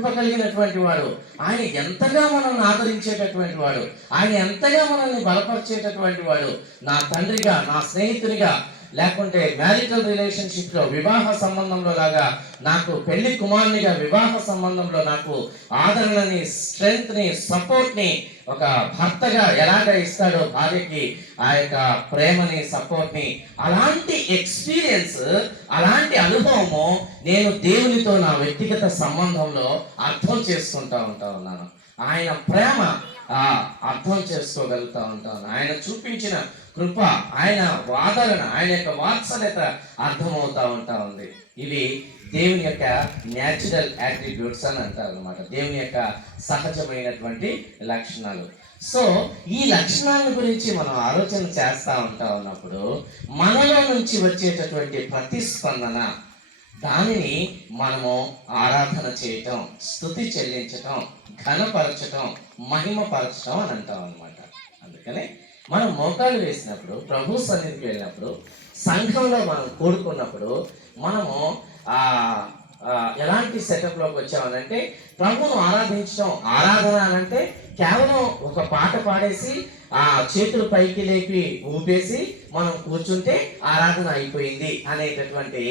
కృప కలిగినటువంటి వాడు, ఆయన ఎంతగా మనల్ని ఆదరించేటటువంటి వాడు, ఆయన ఎంతగా మనల్ని బలపరిచేటటువంటి వాడు. నా తండ్రిగా, నా స్నేహితునిగా, లేకుంటే మ్యారిటల్ రిలేషన్షిప్లో వివాహ సంబంధంలో లాగా నాకు పెళ్లి కుమారునిగా వివాహ సంబంధంలో నాకు ఆదరణని, స్ట్రెంగ్త్ని, సపోర్ట్ని ఒక భర్తగా ఎలాగ ఇస్తాడో భార్యకి ఆ యొక్క ప్రేమని, సపోర్ట్ని, అలాంటి ఎక్స్పీరియన్స్, అలాంటి అనుభవము నేను దేవునితో నా వ్యక్తిగత సంబంధంలో అర్థం చేసుకుంటా ఉన్నాను. ఆయన ప్రేమ అర్థం చేసుకోగలుగుతూ ఉంటాను. ఆయన చూపించిన కృప, ఆయన ఆదరణ, ఆయన యొక్క వాత్సల్యత అర్థమవుతా ఉంది. ఇవి దేవుని యొక్క న్యాచురల్ యాట్రిబ్యూట్స్ అని అంటారు అనమాట, దేవుని యొక్క సహజమైనటువంటి లక్షణాలు. సో ఈ లక్షణాల గురించి మనం ఆలోచన చేస్తూ ఉన్నప్పుడు మనలో నుంచి వచ్చేటటువంటి ప్రతిస్పందన, దానిని మనము ఆరాధన చేయటం, స్తుతి చెల్లించటం, ఘనపరచటం, మహిమపరచటం అని అంటాం అనమాట. అందుకనే మనం మోకాళ్ళు వేసినప్పుడు, ప్రభు సన్నిధికి వెళ్ళినప్పుడు, సంఘంలో మనం కూడుకున్నప్పుడు మనము ఎలాంటి సెటప్లోకి వచ్చామనంటే, ప్రభువును ఆరాధించడం. ఆరాధన అనంటే కేవలం ఒక పాట పాడేసి ఆ చేతులు పైకి లేపి ఊపేసి మనం కూర్చుంటే ఆరాధన అయిపోయింది అనేటటువంటి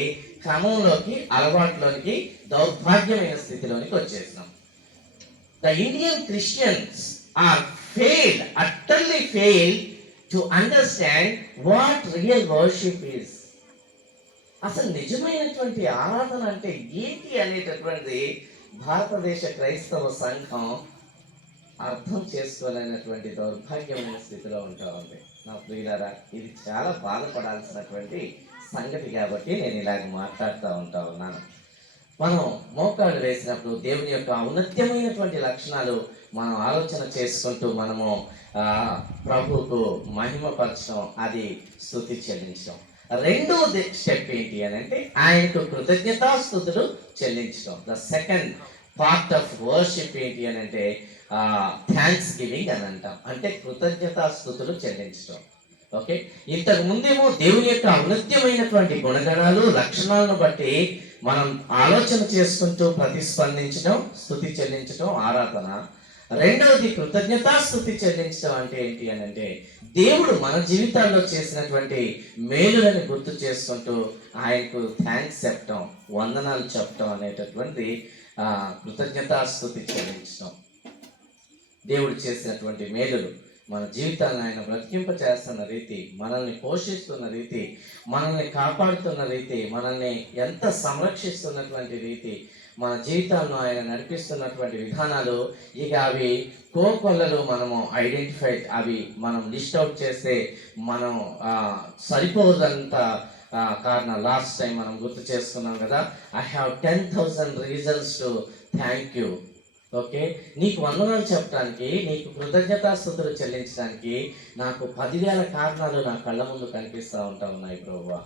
క్రమంలోకి, అలవాట్లోనికి, దౌర్భాగ్యమైన స్థితిలోనికి వచ్చేసినాం. The Indian Christians are failed, utterly failed to understand what real worship is. అసలు నిజమైనటువంటి ఆరాధన అంటే ఏంటి అనేటటువంటిది భారతదేశ క్రైస్తవ సంఘం అర్థం చేసుకోలేనటువంటి దౌర్భాగ్యమైన స్థితిలో ఉంది. నా ప్రియులారా, ఇది చాలా బాధపడాల్సినటువంటి సంగతి కాబట్టి నేను ఇలాగ మాట్లాడుతూ ఉన్నాను. మనం మోకాళ్ళు వేసినప్పుడు దేవుని యొక్క ఔన్నత్యమైనటువంటి లక్షణాలు మనం ఆలోచన చేసుకుంటూ మనము ప్రభువుకు మహిమపరచడం, అది స్తుతి చెల్లించడం. రెండో స్టెప్ ఏంటి అని అంటే ఆయనకు కృతజ్ఞతాస్తుతులు చెల్లించడం. The second part of worship ఏంటి అని అంటే థ్యాంక్స్ గివింగ్ అని అంటాం, అంటే కృతజ్ఞతాస్తుతులు చెల్లించడం. ఓకే, ఇంతకు ముందేమో దేవుని యొక్క ఔన్నత్యమైనటువంటి గుణగణాలు, లక్షణాలను బట్టి మనం ఆలోచన చేసుకుంటూ ప్రతిస్పందించడం, స్తుతి చెల్లించడం, ఆరాధన. రెండవది కృతజ్ఞతాస్తుతి చెల్లించడం అంటే ఏంటి అని అంటే దేవుడు మన జీవితాల్లో చేసినటువంటి మేలులను గుర్తు చేసుకుంటూ ఆయనకు థ్యాంక్స్ చెప్పడం, వందనాలు చెప్పడం అనేటటువంటి కృతజ్ఞతాస్తుతి చెల్లించడం. దేవుడు చేసినటువంటి మేలులు, మన జీవితాలను ఆయన బ్రతికింప చేస్తున్న రీతి, మనల్ని పోషిస్తున్న రీతి, మనల్ని కాపాడుతున్న రీతి, మనల్ని ఎంత సంరక్షిస్తున్నటువంటి రీతి, మన జీవితాలను ఆయన నడిపిస్తున్నటువంటి విధానాలు, ఇక అవి కోకొల్లలు మనము ఐడెంటిఫై, అవి మనం లిస్ట్ అవుట్ చేస్తే మనం సరిపోదంత కారణం. లాస్ట్ టైం మనం గుర్తు చేసుకున్నాం కదా, I have 10,000 reasons to thank you. Okay, నీకు వందనాలు చెప్పడానికి, నీకు కృతజ్ఞతాస్తుతులు చెల్లించడానికి నాకు 10,000 కారణాలు నా కళ్ళ ముందు కనిపిస్తూ ఉన్నాయి ప్రభువా.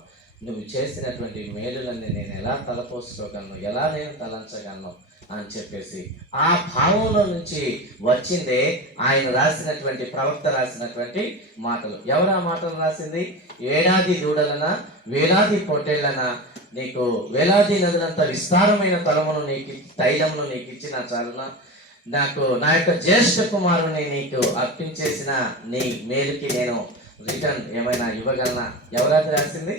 నువ్వు చేసినటువంటి మేలులన్నీ నేను ఎలా తలపోసుకోగలను, ఎలా నేను తలంచగలను అని చెప్పేసి ఆ భావంలో నుంచి వచ్చిందే ఆయన రాసినటువంటి, ప్రవక్త రాసినటువంటి మాటలు. ఎవరు ఆ మాటలు రాసింది? ఏడాది దూడలన, వేలాది పొట్టేళ్లన, నీకు వేలాది నదులంత విస్తారమైన తలమును నీకు, తైలమును నీకు ఇచ్చిన చాలున, నాకు నా యొక్క జ్యేష్ఠ కుమారుని నీకు అర్పించేసిన నీ మేలుకి నేను రిటర్న్ ఏమైనా ఇవ్వగలనా? ఎవరైతే రాసింది?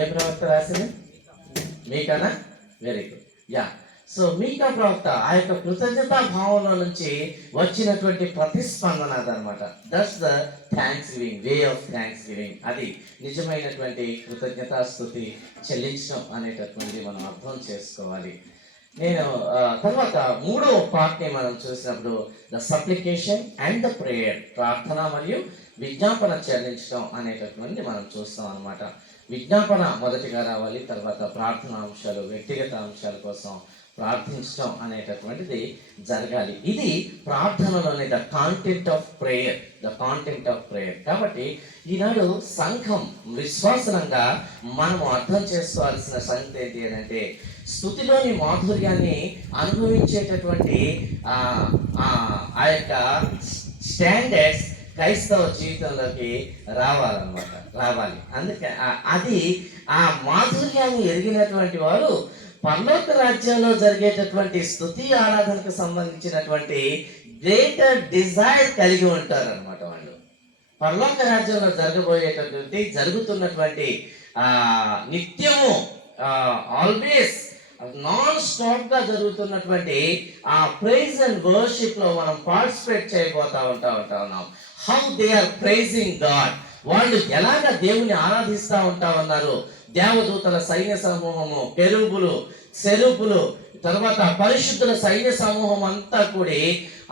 ఏ ప్రవక్త రాసింది? మీకనా? Very good. యా, సో మీకా ప్రవక్త ఆ యొక్క కృతజ్ఞతా భావంలో నుంచి వచ్చినటువంటి ప్రతిస్పందన అదనమాట. That's the thanksgiving, way of thanksgiving. అది నిజమైనటువంటి కృతజ్ఞతాస్తుతి చెల్లించడం అనేటటువంటి మనం అర్థం చేసుకోవాలి. నేను తర్వాత మూడవ పార్ట్ని మనం చూసినప్పుడు the supplication and the prayer, ప్రార్థన మరియు విజ్ఞాపన చెల్లించడం అనేటటువంటి మనం చూస్తాం అనమాట. విజ్ఞాపన మొదటిగా రావాలి, తర్వాత ప్రార్థన అంశాలు, వ్యక్తిగత అంశాల కోసం ప్రార్థించడం అనేటటువంటిది జరగాలి. ఇది ప్రార్థనలోని the content of prayer, the content of prayer. కాబట్టి ఈనాడు సంఘం విశ్వాసంగా మనము అర్థం చేసుకోవాల్సిన సంగతి ఏంటి అని అంటే, స్తుతిలోని మాధుర్యాన్ని అనుభవించేటటువంటి ఆ యొక్క స్టాండర్డ్స్ క్రైస్తవ జీవితంలోకి రావాలి. అందుకే అది ఆ మాధుర్యాన్ని ఎరిగినటువంటి వారు పరలోక రాజ్యంలో జరిగేటటువంటి స్తుతి ఆరాధనకు సంబంధించినటువంటి గ్రేటర్ డిజైర్ కలిగి ఉంటారు అనమాట వాళ్ళు. పరలోక రాజ్యంలో జరుగుతున్నటువంటి నిత్యము ఆల్వేస్ నాన్ స్టాప్ గా జరుగుతున్నటువంటి ఆ ప్రైజ్ అండ్ వర్షిప్ లో మనం పార్టిసిపేట్ చేయబోతా ఉన్నాం. How they are praising God, వాళ్ళు ఎలాగ దేవుని ఆరాధిస్తా ఉంటా ఉన్నారు. దేవదూతల సైన్య సమూహము, కెరూబులు, సెరూపులు, తర్వాత పరిశుద్ధుల సైన్య సమూహం అంతా కూడి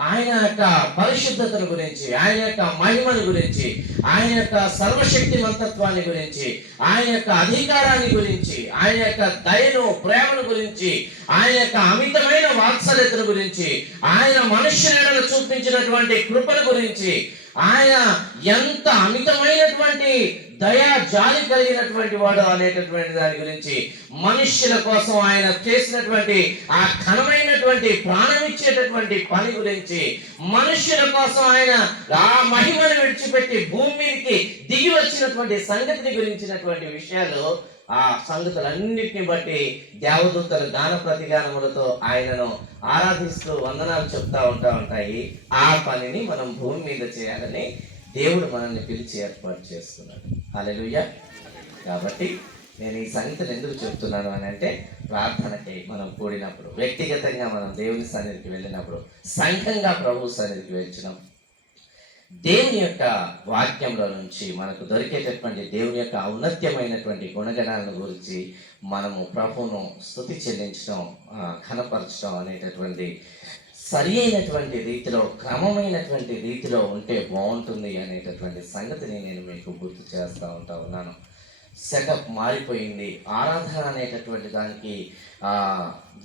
ఆయన యొక్క పరిశుద్ధతను గురించి, ఆయన యొక్క మహిమను గురించి, ఆయన యొక్క సర్వశక్తిమంతత్వాన్ని గురించి, ఆయన యొక్క అధికారాన్ని గురించి, ఆయన యొక్క దయను, ప్రేమను గురించి, ఆయన యొక్క అమితమైన వాత్సల్యతను గురించి, ఆయన మనుష్యులను చూపించినటువంటి కృపను గురించి, ఆయన ఎంత అమితమైనటువంటి దయా జాలి కలిగినటువంటి వాడు అనేటటువంటి దాని గురించి, మనుష్యుల కోసం ఆయన చేసినటువంటి ఆ ఘనమైనటువంటి ప్రాణం ఇచ్చేటటువంటి పని గురించి, మనుష్యుల కోసం ఆయన ఆ మహిమను విడిచిపెట్టి భూమి మీదకి దిగి వచ్చినటువంటి సంగతిని గురించినటువంటి విషయాలు, ఆ సంగతులన్నిటిని బట్టి దేవదూతలు గాన ప్రతిగానములతో ఆయనను ఆరాధిస్తూ వందనాలు చెప్తా ఉంటాయి. ఆ పనిని మనం భూమి మీద చేయాలని దేవుడు మనల్ని పిలిచి ఏర్పాటు చేసుకున్నాడు. హల్లెలూయా. కాబట్టి నేను ఈ సంగతిని ఎందుకు చెప్తున్నాను అని అంటే, ప్రార్థనకై మనం కూడినప్పుడు, వ్యక్తిగతంగా మనం దేవుని సన్నిధికి వెళ్ళినప్పుడు, సంఘంగా ప్రభు సన్నిధికి వచ్చినప్పుడు, దేవుని యొక్క వాక్యంలో నుంచి మనకు దొరికేటటువంటి దేవుని యొక్క ఔన్నత్యమైనటువంటి గుణగణాలను గురించి మనము ప్రభువును స్తుతి చెల్లించడం, ఘనపరచడం అనేటటువంటి సరి అయినటువంటి రీతిలో, క్రమమైనటువంటి రీతిలో ఉంటే బాగుంటుంది అనేటటువంటి సంగతిని నేను మీకు గుర్తు చేస్తూ ఉన్నాను. సెటప్ మారిపోయింది. ఆరాధన అనేటటువంటి దానికి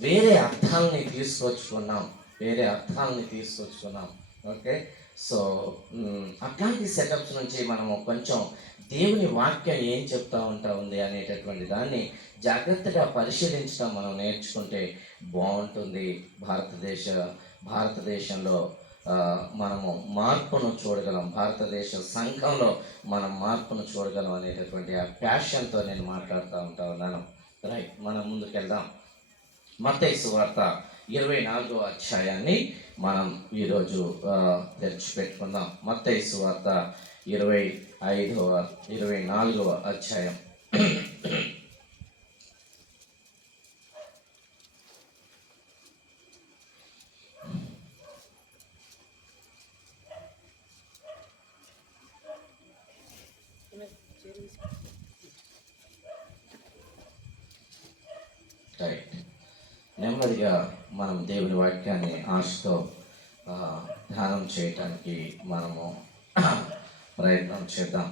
వేరే అర్థాలని తీసుకొచ్చుకున్నాం. ఓకే, సో అట్లాంటి సెటప్స్ నుంచి మనము కొంచెం దేవుని వాక్యం ఏం చెప్తా ఉంది అనేటటువంటి దాన్ని జాగ్రత్తగా పరిశీలించడం మనం నేర్చుకుంటే బాగుంటుంది. భారతదేశంలో మనము మార్పును చూడగలం, భారతదేశ సంఘంలో మనం మార్పును చూడగలం అనేటటువంటి ఆ ప్యాషన్తో నేను మాట్లాడుతూ ఉన్నాను. రైట్, మనం ముందుకెళ్దాం. మత్తయి సువార్త 24వ అధ్యాయాన్ని మనం ఈరోజు తెచ్చిపెట్టుకుందాం. మత్తయి సువార్త 24వ అధ్యాయం. రైట్, నెమ్మదిగా మనం దేవుని వాక్యాన్ని ఆశతో ధ్యానం చేయటానికి మనము ప్రయత్నం చేద్దాం.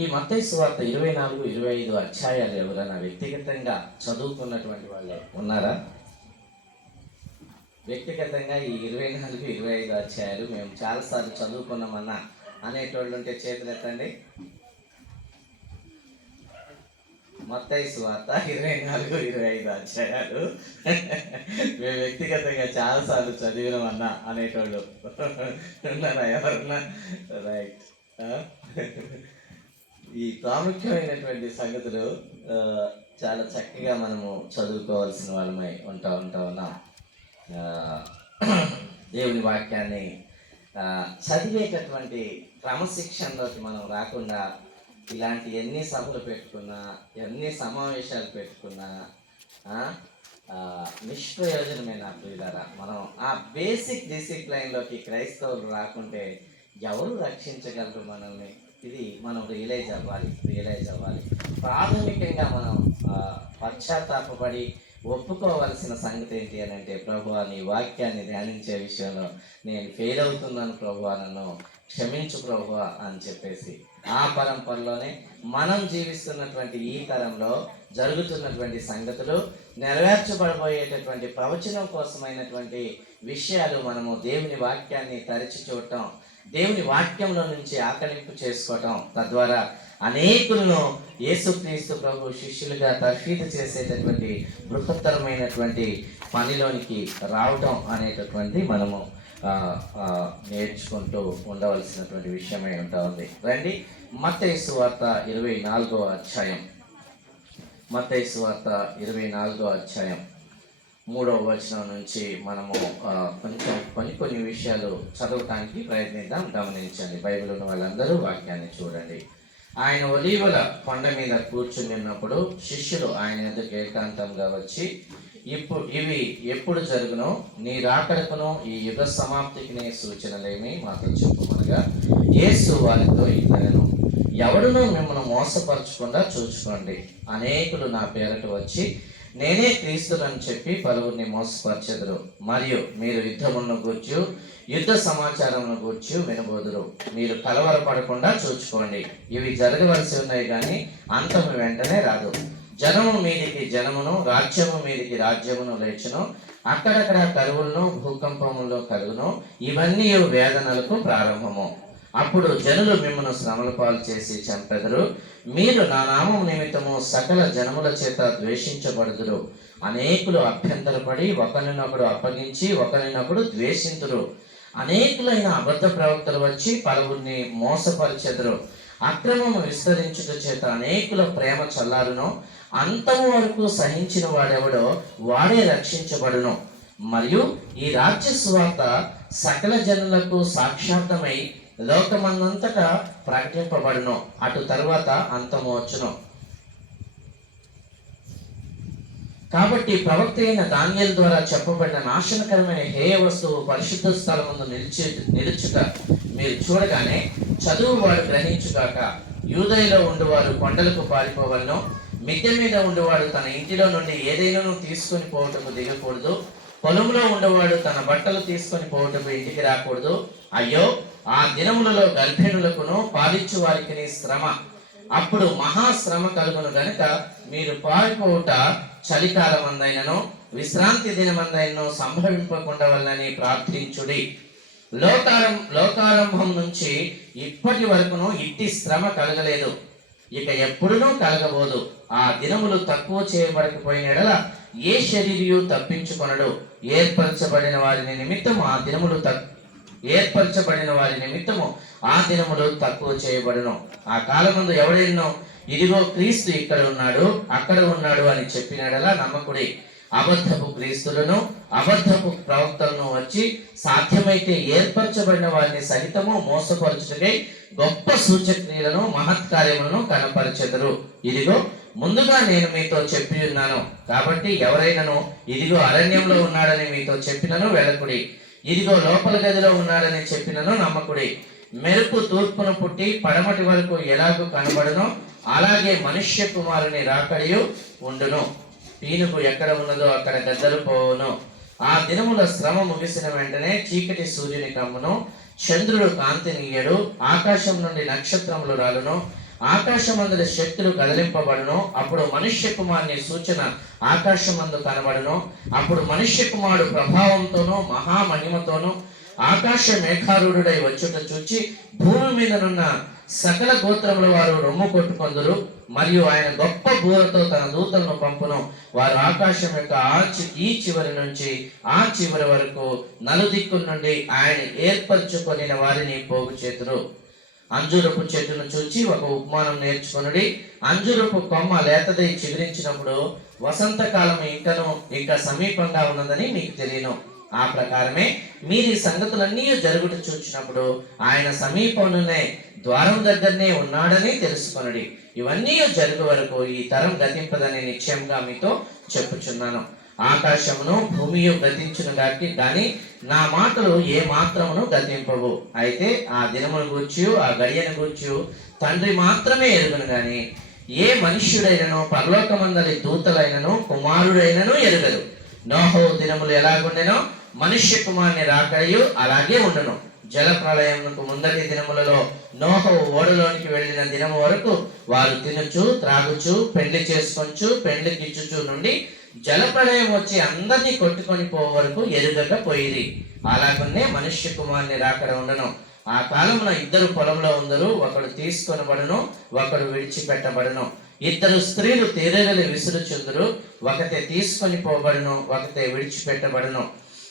ఈ మత్తయి సువార్త 24, 25 అధ్యాయాలు ఎవరైనా వ్యక్తిగతంగా చదువుకున్నటువంటి వాళ్ళు ఉన్నారా? వ్యక్తిగతంగా ఈ 24, 25 అధ్యాయాలు మేము చాలాసార్లు చదువుకున్నామన్నా అనేటోళ్ళు ఉంటే చేతులు ఎత్తండి. మత్తయి సువార్త 24, 25 అధ్యాయాలు మేము వ్యక్తిగతంగా చాలాసార్లు చదివినామన్నా అనేటోళ్ళు ఉన్నారా ఎవరన్నా? రైట్, ఈ ప్రాముఖ్యమైనటువంటి సంగతులు చాలా చక్కగా మనము చదువుకోవాల్సిన వాళ్ళమై ఉన్నాం. దేవుని వాక్యాన్ని చదివేటటువంటి క్రమశిక్షణలోకి మనం రాకుండా ఇలాంటి ఎన్ని సభలు పెట్టుకున్నా, ఎన్ని సమావేశాలు పెట్టుకున్నా నిష్ప్రయోజనమే నా ప్రియులారా. మనం ఆ బేసిక్ డిసిప్లైన్లోకి క్రైస్తవులు రాకుంటే ఎవరు రక్షించగలరు మనల్ని? ఇది మనం రియలైజ్ అవ్వాలి. ప్రాథమికంగా మనం పశ్చాత్తాపడి ఒప్పుకోవాల్సిన సంగతి ఏంటి అని అంటే, ప్రభువా నీ వాక్యాన్ని ధ్యానించే విషయంలో నేను ఫెయిల్ అవుతున్నాను ప్రభువా, నన్ను క్షమించు ప్రభువా అని చెప్పేసి ఆ పరంపరలోనే మనం జీవిస్తున్నటువంటి ఈ తరంలో జరుగుతున్నటువంటి సంగతులు, నెరవేర్చబడబోయేటటువంటి ప్రవచనం కోసమైనటువంటి విషయాలు మనము దేవుని వాక్యాన్ని తరచి చూడటం, దేవుని వాక్యంలో నుంచి ఆకలింపు చేసుకోవటం, తద్వారా అనేకులను యేసుక్రీస్తు ప్రభు శిష్యులుగా తర్ఫీదు చేసేటటువంటి బృహత్తరమైనటువంటి పనిలోనికి రావటం అనేటటువంటి మనము నేర్చుకుంటూ ఉండవలసినటువంటి విషయమై ఉంది. రండి, మత్తయి సువార్త 24వ అధ్యాయం మత్తయి సువార్త 24వ అధ్యాయం 3వ వచనం నుంచి మనము కొన్ని విషయాలు చదవటానికి ప్రయత్నిద్దాం. గమనించండి. బైబిల్ ఉన్న వాళ్ళందరూ వాక్యాన్ని చూడండి. ఆయన ఒలీవల కొండ మీద కూర్చుని ఉన్నప్పుడు శిష్యులు ఆయన ఎదురు ఏకాంతంగా వచ్చి, ఇవి ఎప్పుడు జరుగునో, నీ రాకడకును ఈ యుగ సమాప్తికి సూచనలేమి మాతో చెప్పుమనగా, యేసు వారితో ఇట్లనెను, ఎవడునూ మిమ్మల్ని మోసపరచకుండా చూచుకోండి. అనేకులు నా పేరట వచ్చి నేనే క్రీస్తునని చెప్పి పలువురిని మోసపరచెదరు. మరియు మీరు యుద్ధములను గూర్చి యుద్ధ సమాచారమును గూర్చి వినబోదురు. మీరు కలవరపడకుండా చూచుకోండి. ఇవి జరగవలసి ఉన్నాయి కానీ అంతము వెంటనే రాదు. జనము మీదికి జనమును, రాజ్యము మీదికి రాజ్యమును లేచును. అక్కడక్కడ కరువులను, భూకంపములు కలుగును. ఇవన్నీ వేదనలకు ప్రారంభము. అప్పుడు జనులు మిమ్మల్ని శ్రమల పాలు చేసి చంపెదరు. మీరు నా నామం నిమిత్తము సకల జనముల చేత ద్వేషించబడుదురు. అనేకులు అభ్యంతరపడి ఒకరినొకడు అప్పగించి ఒకరినొకడు ద్వేషింతురు. అనేకులైన అబద్ధ ప్రవక్తలు వచ్చి పలువురిని మోసపరిచెదరు. అక్రమము విస్తరించుట చేత అనేకుల ప్రేమ చల్లారును. అంతము వరకు సహించిన వాడెవడో వాడే రక్షించబడును. మరియు ఈ రాజ్య సువార్త సకల జనులకు సాక్షార్థమై లోకమందంతటా ప్రకటింపబడును. అటు తరువాత అంతము వచ్చును. కాబట్టి ప్రవక్త అయిన దానియేలు ద్వారా చెప్పబడిన నాశనకరమైన హేయ వస్తువు పరిశుద్ధ స్థలముందు నిలుచుట మీరు చూడగానే చదువువాడు గ్రహించుగాక. యూదయలో ఉండువారు కొండలకు పారిపోవలను. మిద్దె మీద ఉండువాడు తన ఇంటిలో నుండి ఏదైనా తీసుకొని పోవటకు దిగకూడదు. పొలంలో ఉండేవాడు తన బట్టలు తీసుకొని పోవటకు ఇంటికి రాకూడదు. అయ్యో, ఆ దినములలో గర్భిణులకును పాలిచ్చు వారికి శ్రమ. అప్పుడు మహాశ్రమ కలుగును గనుక మీరు పారిపోవుట చలికాలం అందైనను విశ్రాంతి దినమందైనను సంభవింపకుండా వల్లని ప్రార్థించుడి. లోకారంభం నుంచి ఇప్పటి వరకును ఇట్టి శ్రమ కలగలేదు, ఇక ఎప్పుడునూ కలగబోదు. ఆ దినములు తక్కువ చేయబడకపోయిన ఏ శరీరియు తప్పించుకొనడు. ఏర్పరచబడిన వారి నిమిత్తము ఆ దినములు తక్కువ చేయబడును. ఆ కాలమందు ఎవడెన్నో ఇదిగో క్రీస్తు ఇక్కడ ఉన్నాడు, అక్కడ ఉన్నాడు అని చెప్పినడలా నమ్మకుడి. అబద్ధపు క్రీస్తులను, అబద్ధపు ప్రవక్తలను వచ్చి సాధ్యమైతే ఏర్పరచబడిన వారిని సహితము మోసపరచుటకై గొప్ప సూచక్రియలను, మహత్కార్యములను కనపరచెదరు. ఇదిగో ముందుగా నేను మీతో చెప్పి ఉన్నాను. కాబట్టి ఎవరైనాను ఇదిగో అరణ్యంలో ఉన్నాడని మీతో చెప్పినను వెళ్ళకుడి, ఇదిగో లోపల గదిలో ఉన్నాడని చెప్పినను నమ్మకుడి. మెరుపు తూర్పును పుట్టి పడమటి వరకు ఎలాగూ కనబడునో అలాగే మనుష్య కుమారుని రాకడియు ఉండును. పీనుకు ఎక్కడ ఉన్నదో అక్కడ గద్దలు పోవును. ఆ దినముల శ్రమ ముగిసిన వెంటనే చీకటి సూర్యుని కమ్మును, చంద్రుడు కాంతినియ్యడు, ఆకాశం నుండి నక్షత్రములు రాలును, ఆకాశమందుల శక్తులు కదిలింపబడును. అప్పుడు మనుష్య కుమారుని సూచన ఆకాశమందు కనబడును. అప్పుడు మనుష్య కుమారుడు ప్రభావంతోనూ మహామహిమతోనూ ఆకాశ మేఘారూఢుడై వచ్చుట చూచి భూమి మీదనున్న సకల గోత్రముల వారు రొమ్ము కొట్టుకొందురు. మరియు ఆయన గొప్ప బూరతో తన దూతలను పంపును. వారు ఆకాశం యొక్క ఈ చివరి నుంచి ఆ చివరి వరకు నలుదిక్కుల నుండి ఆయన ఏర్పరచుకొని వారిని పోగు చేతురు. అంజూరపు చెట్టును చూచి ఒక ఉపమానం నేర్చుకొనుడి. అంజూరపు కొమ్మ లేతదై చిగురించినప్పుడు వసంతకాలం ఇంకా సమీపంగా ఉన్నదని మీకు తెలియను. ఆ ప్రకారమే మీరు ఈ సంగతులన్నీ జరుగుట చూచినప్పుడు ఆయన సమీపంలోనే ద్వారం దగ్గరనే ఉన్నాడని తెలుసుకొనుడి. ఇవన్నీ జరుగు వరకు ఈ తరం గతింపదని నిశ్చయంగా మీతో చెప్పుచున్నాను. ఆకాశమును భూమియు గతించును గాని నా మాటలు ఏ మాత్రమును గతింపవు. అయితే ఆ దినమును గూర్చి ఆ గడియను గూర్చి తండ్రి మాత్రమే ఎరుగును గాని ఏ మనుష్యుడైనను పరలోకమందలి దూతలైనను కుమారుడైనను ఎరుగరు. నోహో దినములు ఎలాగుండెనో మనుష్య కుమారుని రాకడయు అలాగే ఉండును. జల ప్రళయమునకు ముందటి దినములలో నోహో ఓడలోనికి వెళ్ళిన దినము వరకు వారు తినుచు త్రాగుచు పెండ్లి చేసుకొంచు పెండ్లికిచ్చుచు నుండి జల ప్రళయం వచ్చి అందరినీ కొట్టుకొని పోయే వరకు ఎరుగక పోయిరి. అలాగనే మనుష్య కుమారుని రాకడ ఉండను. ఆ కాలంలో ఇద్దరు పొలంలో ఉందరు, ఒకడు తీసుకొనబడును, ఒకడు విడిచిపెట్టబడును. ఇద్దరు స్త్రీలు తేరగలి విసురుచుందరు, ఒకతే తీసుకొని పోబడును, ఒకతే విడిచిపెట్టబడును.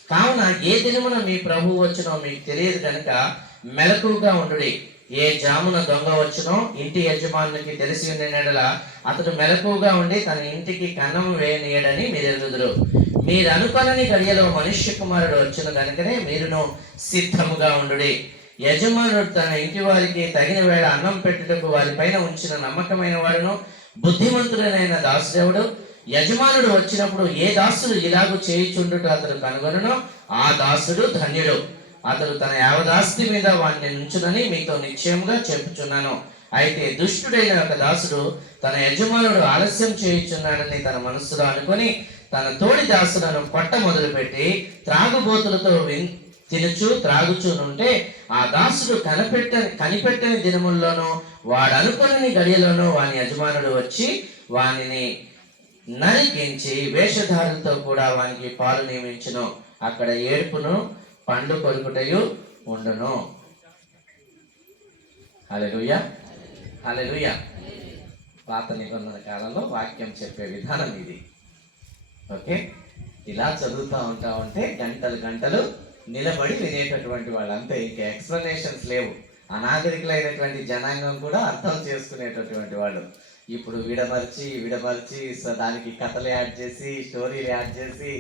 కావున ఏ దినమున మీ ప్రభువు వచ్చునో మీకు తెలియదు కనుక మెలకుగా ఉండుడి. ఏ జామున దొంగ వచ్చునో ఇంటి యజమానునికి తెలిసి ఉండినడల అతడు మెలకువగా ఉండి తన ఇంటికి కన్నం వేయనీయడని మీరు ఎరుగుదురు. మీరు అనుకొనని గడియలో మనుష్య కుమారుడు వచ్చిన కనుకనే మీరును సిద్ధముగా ఉండుడి. యజమానుడు తన ఇంటి వారికి తగిన వేళ అన్నం పెట్టుటకు వారి పైన ఉంచిన నమ్మకమైన వాడును బుద్ధిమంతుడైన దాసుడెవడు? యజమానుడు వచ్చినప్పుడు ఏ దాసుడు ఇలాగూ చేయుచుండుట అతడు కనుగొనను, ఆ దాసుడు ధన్యుడు. అతడు తన యావదాస్తి మీద వాడిని నుంచునని మీతో నిశ్చయముగా చెప్పుచున్నాను. అయితే దుష్టుడైన ఒక దాసుడు తన యజమానుడు ఆలస్యం చేయుచున్నాడని తన మనస్సులో అనుకొని తన తోడి దాసులను కొట్ట మొదలుపెట్టి త్రాగుబోతులతో తినుచు త్రాగుచునుంటే ఆ దాసుడు కనిపెట్టని దినముల్లోనూ వాడు అనుకుని గడియలోనూ వాని యజమానుడు వచ్చి వానిని నరికించి వేషధారులతో కూడా వానికి పాలు నియమించును. అక్కడ ఏడుపును పండ్లు కొరుకుటయు ఉండును. హల్లెలూయా, హల్లెలూయా. పాత నిబంధన కాలంలో వాక్యం చెప్పే విధానం ఇది. ఓకే, ఇలా చదువుతూ ఉంటా ఉంటే గంటలు గంటలు నిలబడి వినేటటువంటి వాళ్ళు, అంతే. ఇంకా ఎక్స్ప్లెనేషన్స్ లేవు. అనాగరికులైనటువంటి జనాంగం కూడా అర్థం చేసుకునేటటువంటి వాళ్ళు. ఇప్పుడు విడమర్చి దానికి కథలు యాడ్ చేసి, స్టోరీలు యాడ్ చేసి,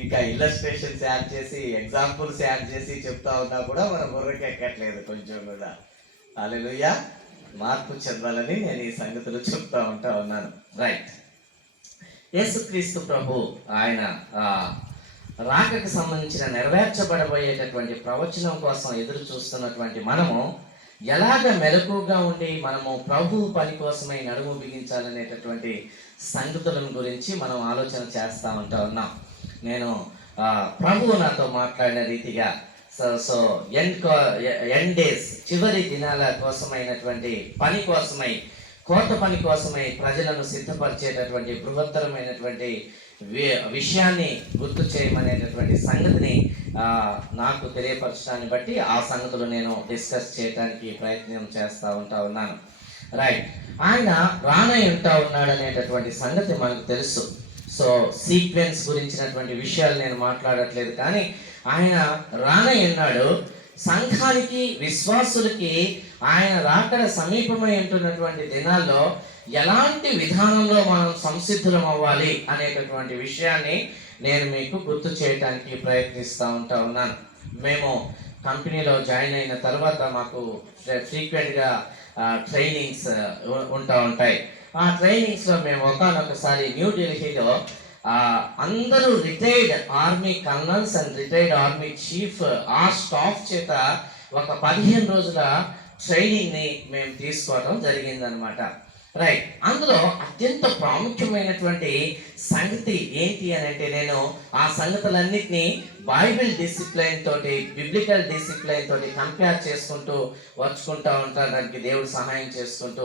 ఇంకా ఇల్లస్ట్రేషన్స్ యాడ్ చేసి, ఎగ్జాంపుల్స్ యాడ్ చేసి చెప్తా ఉన్నా కూడా మన బుర్రకి ఎక్కట్లేదు కొంచెం కూడా. హల్లెలూయా. మార్పు చెందాలని నేను ఈ సంగతులు చెప్తా ఉన్నాను. రైట్. యేసుక్రీస్తు ప్రభు ఆయన రాకకు సంబంధించిన నెరవేర్చబడబోయేటటువంటి ప్రవచనం కోసం ఎదురు చూస్తున్నటువంటి మనము ఎలాగ మెలకుగా ఉండి మనము ప్రభు పని కోసమై నడుము బిగించాలనేటటువంటి సంగతులను గురించి మనం ఆలోచన చేస్తూ ఉన్నాం. నేను ప్రభువు నాతో మాట్లాడిన రీతిగా సో ఎండ్ డేస్, చివరి దినాల కోసమైనటువంటి పని కోసమై, కోత పని కోసమై ప్రజలను సిద్ధపరిచేటటువంటి బృహత్తరమైనటువంటి విషయాన్ని గుర్తు చేయమనేటటువంటి సంగతిని నాకు తెలియపరచడాన్ని బట్టి ఆ సంగతులు నేను డిస్కస్ చేయడానికి ప్రయత్నం చేస్తూ ఉన్నాను. రైట్. ఆయన రానై ఉన్నాడు అనేటటువంటి సంగతి మనకు తెలుసు. సో సీక్వెన్స్ గురించినటువంటి విషయాలు నేను మాట్లాడట్లేదు, కానీ ఆయన రానై ఉన్నాడు. సంఘానికి, విశ్వాసులకి ఆయన రాకడ సమీపమై ఉంటున్నటువంటి దినాల్లో ఎలాంటి విధానంలో మనం సంసిద్ధులం అవ్వాలి అనేటటువంటి విషయాన్ని నేను మీకు గుర్తు చేయడానికి ప్రయత్నిస్తూ ఉన్నాను. మేము కంపెనీలో జాయిన్ అయిన తర్వాత మాకు ఫ్రీక్వెంట్గా ట్రైనింగ్స్ ఉంటాయి. ఆ ట్రైనింగ్స్లో మేము ఒకసారి న్యూఢిల్లీలో అందరూ retired army kernels and retired army chief ఆ స్టాఫ్ చేత ఒక 15 రోజుల ట్రైనింగ్ని మేము తీసుకోవడం జరిగిందనమాట. రైట్. అందులో అత్యంత ప్రాముఖ్యమైనటువంటి సంగతి ఏంటి అని అంటే, నేను ఆ సంగతులన్నిటినీ బైబిల్ డిసిప్లైన్ తోటి, బిబ్లికల్ డిసిప్లైన్ తోటి కంపేర్ చేసుకుంటూ ఉంటానికి దేవుడు సహాయం చేసుకుంటూ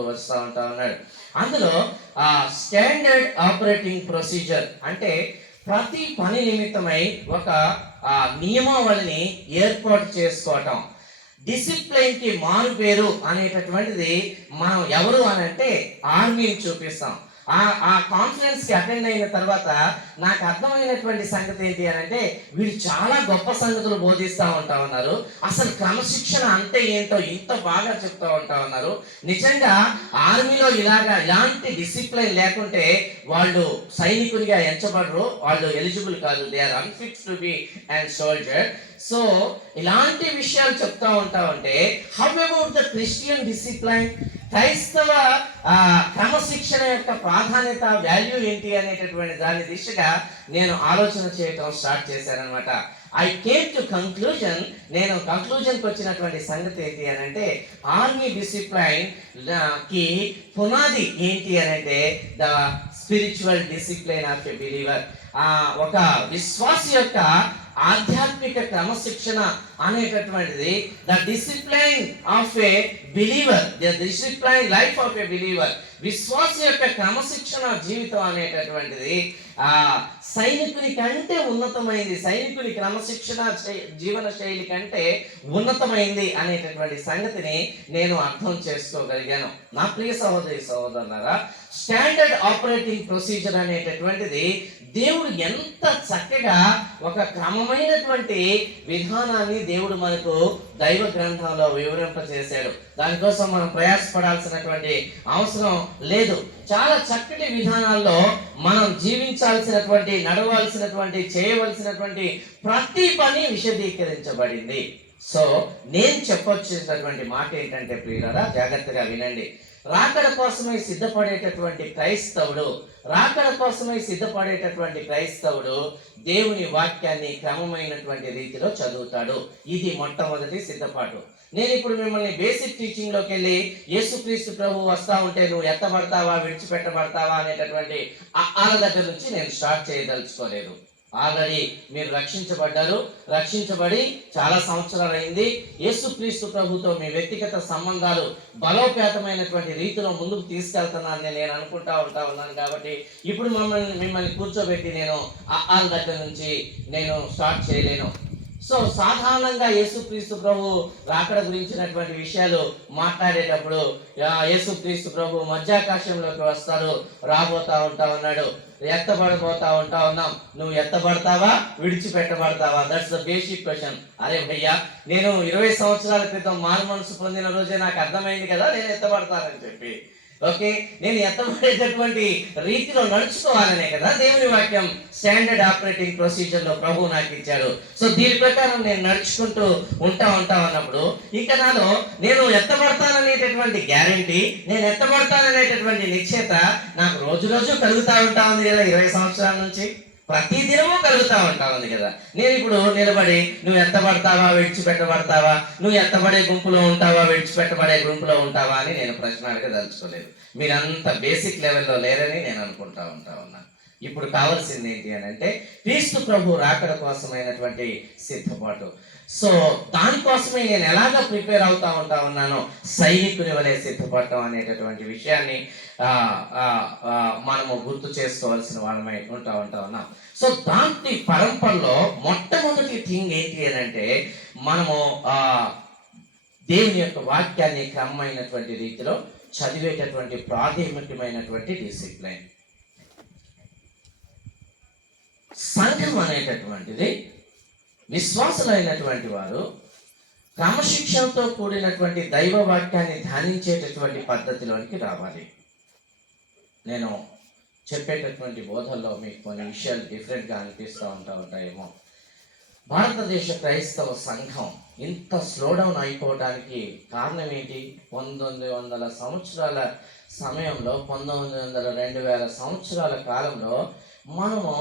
ఉన్నాడు. అందులో స్టాండర్డ్ ఆపరేటింగ్ ప్రొసీజర్ అంటే ప్రతి పని నిమిత్తమై ఒక నియమావళిని ఏర్పాటు చేసుకోవటం. డిసిప్లైన్ కి మారు పేరు అనేటటువంటిది మనం ఎవరు అని అంటే ఆర్మీని చూపిస్తాం. ఆ కాన్ఫరెన్స్ కి అటెండ్ అయిన తర్వాత నాకు అర్థమైనటువంటి సంగతి ఏంటి అని అంటే, వీళ్ళు చాలా గొప్ప సంగతులు బోధిస్తూ ఉన్నారు. అసలు క్రమశిక్షణ అంటే ఏంటో ఇంత బాగా చెప్తూ ఉన్నారు. నిజంగా ఆర్మీలో ఇలాంటి డిసిప్లైన్ లేకుంటే వాళ్ళు సైనికునిగా ఎంచబడరు, వాళ్ళు ఎలిజిబుల్ కాదు, they are unfit to be and soldier. So ఇలాంటి విషయాలు చెప్తా ఉంటే, how about the Christian discipline, క్రైస్తవ క్రమశిక్షణ యొక్క ప్రాధాన్యత, వాల్యూ ఏంటి అనేటటువంటి దాని దిశగా నేను ఆలోచన చేయటం స్టార్ట్ చేశానమాట. I came to conclusion. నేను కంక్లూజన్కి వచ్చినటువంటి సంగతి ఏంటి అని అంటే, ఆర్మీ డిసిప్లైన్ కి పునాది ఏంటి అని అంటే the spiritual discipline of a believer. ఒక విశ్వాసి యొక్క ఆధ్యాత్మిక క్రమశిక్షణ అనేటటువంటిది, the discipline of a believer, the discipline life of a believer, విశ్వాస యొక్క క్రమశిక్షణ జీవితం అనేటటువంటిది సైనికుని కంటే ఉన్నతమైంది, సైనికుని క్రమశిక్షణ జీవన శైలి కంటే ఉన్నతమైంది అనేటటువంటి సంగతిని నేను అర్థం చేసుకోగలిగాను. నా ప్రియ సహోదరులారా, స్టాండర్డ్ ఆపరేటింగ్ ప్రొసీజర్ అనేటటువంటిది దేవుడు ఎంత చక్కగా ఒక క్రమమైనటువంటి విధానాన్ని దేవుడు మనకు దైవ గ్రంథంలో వివరింపజేశాడు. దానికోసం మనం ప్రయాసపడాల్సినటువంటి అవసరం లేదు. చాలా చక్కటి విధానాల్లో మనం జీవించాల్సినటువంటి, నడవాల్సినటువంటి, చేయవలసినటువంటి ప్రతి పని విశదీకరించబడింది. సో నేను చెప్పొచ్చినటువంటి మాట ఏంటంటే ప్రియులారా, జాగ్రత్తగా వినండి. రాకడ కోసమై సిద్ధపడేటటువంటి క్రైస్తవుడు దేవుని వాక్యాన్ని క్రమమైనటువంటి రీతిలో చదువుతాడు. ఇది మొట్టమొదటి సిద్ధపాటు. నేను ఇప్పుడు మిమ్మల్ని బేసిక్ టీచింగ్ లోకి వెళ్ళి యేసుక్రీస్తు ప్రభు వస్తా ఉంటే నువ్వు ఎత్తబడతావా విడిచిపెట్టబడతావా అనేటటువంటి ఆల దగ్గర నుంచి నేను స్టార్ట్ చేయదలుచుకోలేదు. ఆల్రెడీ మీరు రక్షించబడి చాలా సంవత్సరాలు అయింది. యేసుక్రీస్తు ప్రభుతో మీ వ్యక్తిగత సంబంధాలు బలోపేతమైనటువంటి రీతిలో ముందుకు తీసుకెళ్తున్నానని నేను అనుకుంటా ఉన్నాను. కాబట్టి ఇప్పుడు మిమ్మల్ని కూర్చోబెట్టి నేను ఆల దగ్గర నుంచి నేను స్టార్ట్ చేయలేను. సో సాధారణంగా యేసుక్రీస్తు ప్రభు రాకడ గురించినటువంటి విషయాలు మాట్లాడేటప్పుడు యేసుక్రీస్తు ప్రభు మధ్యాకాశంలోకి వస్తాడు, రాబోతా ఉన్నాడు, ఎత్తబడబోతా ఉన్నాం. నువ్వు ఎత్తబడతావా విడిచిపెట్టబడతావా? That's the basic question. అరే భయ్యా, నేను 20 సంవత్సరాల క్రితం మారు మనసు పొందిన రోజే నాకు అర్థమైంది కదా నేను ఎత్తబడతానని చెప్పి. ఓకే, నేను ఎత్తబడేటటువంటి రీతిలో నడుచుకోవాలనే కదా దేవుని వాక్యం స్టాండర్డ్ ఆపరేటింగ్ ప్రొసీజర్ లో ప్రభు నాకు ఇచ్చాడు. సో దీని ప్రకారం నేను నడుచుకుంటూ ఉంటా అన్నప్పుడు ఇంకా నాలో నేను ఎత్తబడతాననేటటువంటి గ్యారంటీ, నేను ఎత్తబడతాననేటటువంటి నిశ్చయత నాకు రోజు కలుగుతా ఉంది కదా. 20 సంవత్సరాల నుంచి ప్రతి దినము కలుగుతా ఉంది కదా. నేను ఇప్పుడు నిలబడి నువ్వు ఎత్తబడతావా విడిచిపెట్టబడతావా, నువ్వు ఎత్తబడే గుంపులో ఉంటావా విడిచిపెట్టబడే గుంపులో ఉంటావా అని నేను ప్రశ్న అడగదలుచుకోలేదు. మీరంత బేసిక్ లెవెల్లో లేరని నేను అనుకుంటా ఉన్నాను. ఇప్పుడు కావాల్సింది ఏంటి అని అంటే క్రీస్తు ప్రభు రాకడ కోసమైనటువంటి సిద్ధపాటు. సో దానికోసమే నేను ఎలాగ ప్రిపేర్ అవుతా ఉన్నానో సైనికుని వలె సిద్ధపడటం అనేటటువంటి విషయాన్ని మనము గుర్తు చేసుకోవాల్సిన వాళ్ళమై ఉంటా ఉన్నాం. సో దాంట్లో పరంపరలో మొట్టమొదటి థింగ్ ఏంటి అని అంటే మనము దేవుని యొక్క వాక్యాన్ని క్రమమైనటువంటి రీతిలో చదివేటటువంటి ప్రాథమికమైనటువంటి డిసిప్లైన్. సంఘం అనేటటువంటిది విశ్వాసులైనటువంటి వారు క్రమశిక్షణతో కూడినటువంటి దైవ వాక్యాన్ని ధ్యానించేటటువంటి పద్ధతిలోనికి రావాలి. నేను చెప్పేటటువంటి బోధల్లో మీకు కొన్ని విషయాలు డిఫరెంట్గా అనిపిస్తూ ఉంటాయేమో. భారతదేశ క్రైస్తవ సంఘం ఇంత స్లో డౌన్ అయిపోవడానికి కారణం ఏంటి? 1900 సంవత్సరాల సమయంలో 2000 సంవత్సరాల కాలంలో మనము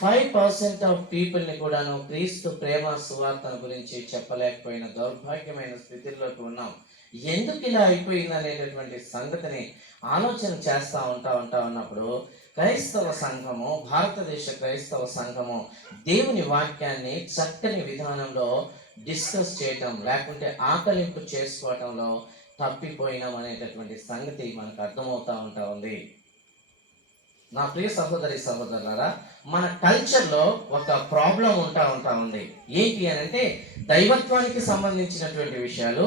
5% ఆఫ్ పీపుల్ని కూడాను క్రీస్తు ప్రేమ సువార్తను గురించి చెప్పలేకపోయిన దౌర్భాగ్యమైన స్థితిలోకి ఉన్నాం. ఎందుకు ఇలా అయిపోయింది అనేటటువంటి సంగతిని ఆలోచన చేస్తూ ఉన్నప్పుడు క్రైస్తవ సంఘము, భారతదేశ క్రైస్తవ సంఘము దేవుని వాక్యాన్ని చక్కని విధానంలో డిస్కస్ చేయటం లేకుంటే ఆకలింపు చేసుకోవటంలో తప్పిపోయినాం అనేటటువంటి సంగతి మనకు అర్థమవుతా ఉంది. నా ప్రియ సహోదరులారా, మన కల్చర్లో ఒక ప్రాబ్లం ఉంటా ఉంది. ఏంటి అని అంటే దైవత్వానికి సంబంధించినటువంటి విషయాలు,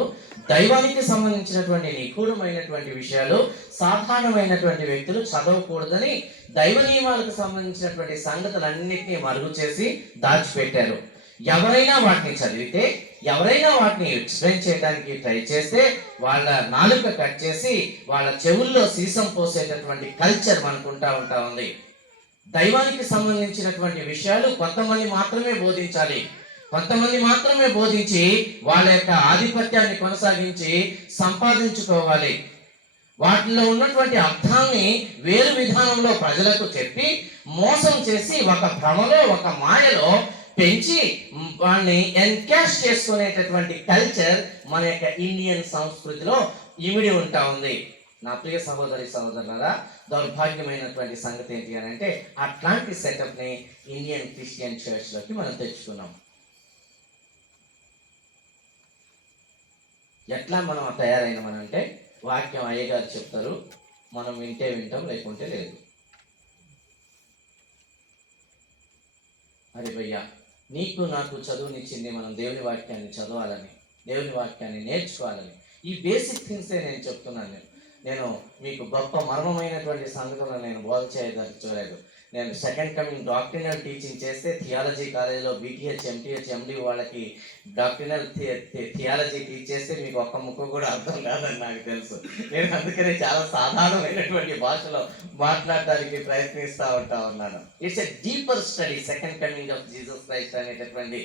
దైవానికి సంబంధించినటువంటి నిగూఢమైనటువంటి విషయాలు సాధారణమైనటువంటి వ్యక్తులు చదవకూడదని దైవ నియమాలకు సంబంధించినటువంటి సంగతులన్నింటినీ మరుగు చేసి దాచిపెట్టారు. ఎవరైనా వాటిని చదివితే, ఎవరైనా వాటిని ఎక్స్ప్లెయిన్ చేయడానికి ట్రై చేస్తే వాళ్ళ నాలుక కట్ చేసి వాళ్ళ చెవుల్లో సీసం పోసేటటువంటి కల్చర్ మనకుంటా ఉంది. దైవానికి సంబంధించినటువంటి విషయాలు కొంతమంది మాత్రమే బోధించాలి, కొంతమంది మాత్రమే బోధించి వాళ్ళ యొక్క ఆధిపత్యాన్ని కొనసాగించి సంపాదించుకోవాలి. వాటిలో ఉన్నటువంటి అర్థాన్ని వేరు విధానంలో ప్రజలకు చెప్పి మోసం చేసి ఒక భ్రమలో, ఒక మాయలో పెంచి వాడిని ఎన్కాష్ చేసుకునేటటువంటి కల్చర్ మన యొక్క ఇండియన్ సంస్కృతిలో ఇమిడి ఉంటా ఉంది. నా ప్రియ సహోదరులారా, దౌర్భాగ్యమైనటువంటి సంగతి ఏంటి అని అంటే అట్లాంటి సెటప్ని ఇండియన్ క్రిస్టియన్ చర్చ్లోకి మనం తెచ్చుకున్నాం. ఎట్లా మనం తయారైనామనంటే వాక్యం అయ్యగారు చెప్తారు, మనం వింటే వింటాం లేకుంటే లేదు. అరే భయ్యా, నీకు నాకు చదువునిచ్చింది మనం దేవుని వాక్యాన్ని చదవాలని, దేవుని వాక్యాన్ని నేర్చుకోవాలని. ఈ బేసిక్ థింగ్సే నేను చెప్తున్నాను. నేను మీకు గొప్ప మర్మమైనటువంటి సంగతులను నేను బోధ చేయదలుచుకోలేదు. నేను సెకండ్ కమింగ్ డాక్టరినల్ టీచింగ్ చేస్తే థియాలజీ కాలేజీలో బీటీహెచ్ ఎంటీహెచ్ ఎండి వాళ్ళకి డాక్టరినల్ థియాలజీ టీచ్ చేస్తే మీకు ఒక్క ముక్క కూడా అర్థం కాదని నాకు తెలుసు. నేను అందుకనే చాలా సాధారణమైనటువంటి భాషలో మాట్లాడడానికి ప్రయత్నిస్తూ ఉన్నాను. It's a deeper study second coming of Jesus Christ అనేటటువంటి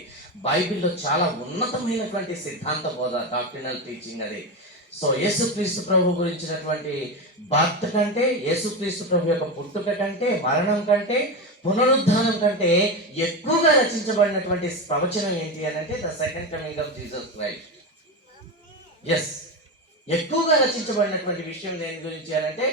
బైబిల్లో చాలా ఉన్నతమైనటువంటి సిద్ధాంత బోధ, డాక్టరినల్ టీచింగ్ అది. సో యేసుక్రీస్తు ప్రభు గురించినటువంటి భర్త కంటే, యేసుక్రీస్తు ప్రభు యొక్క పుట్టుక కంటే, మరణం కంటే, పునరుద్ధానం కంటే ఎక్కువగా రచించబడినటువంటి ప్రవచనం ఏంటి అని అంటే the second coming of Jesus Christ. Yes, ఎక్కువగా రచించబడినటువంటి విషయం దేని గురించి అని అంటే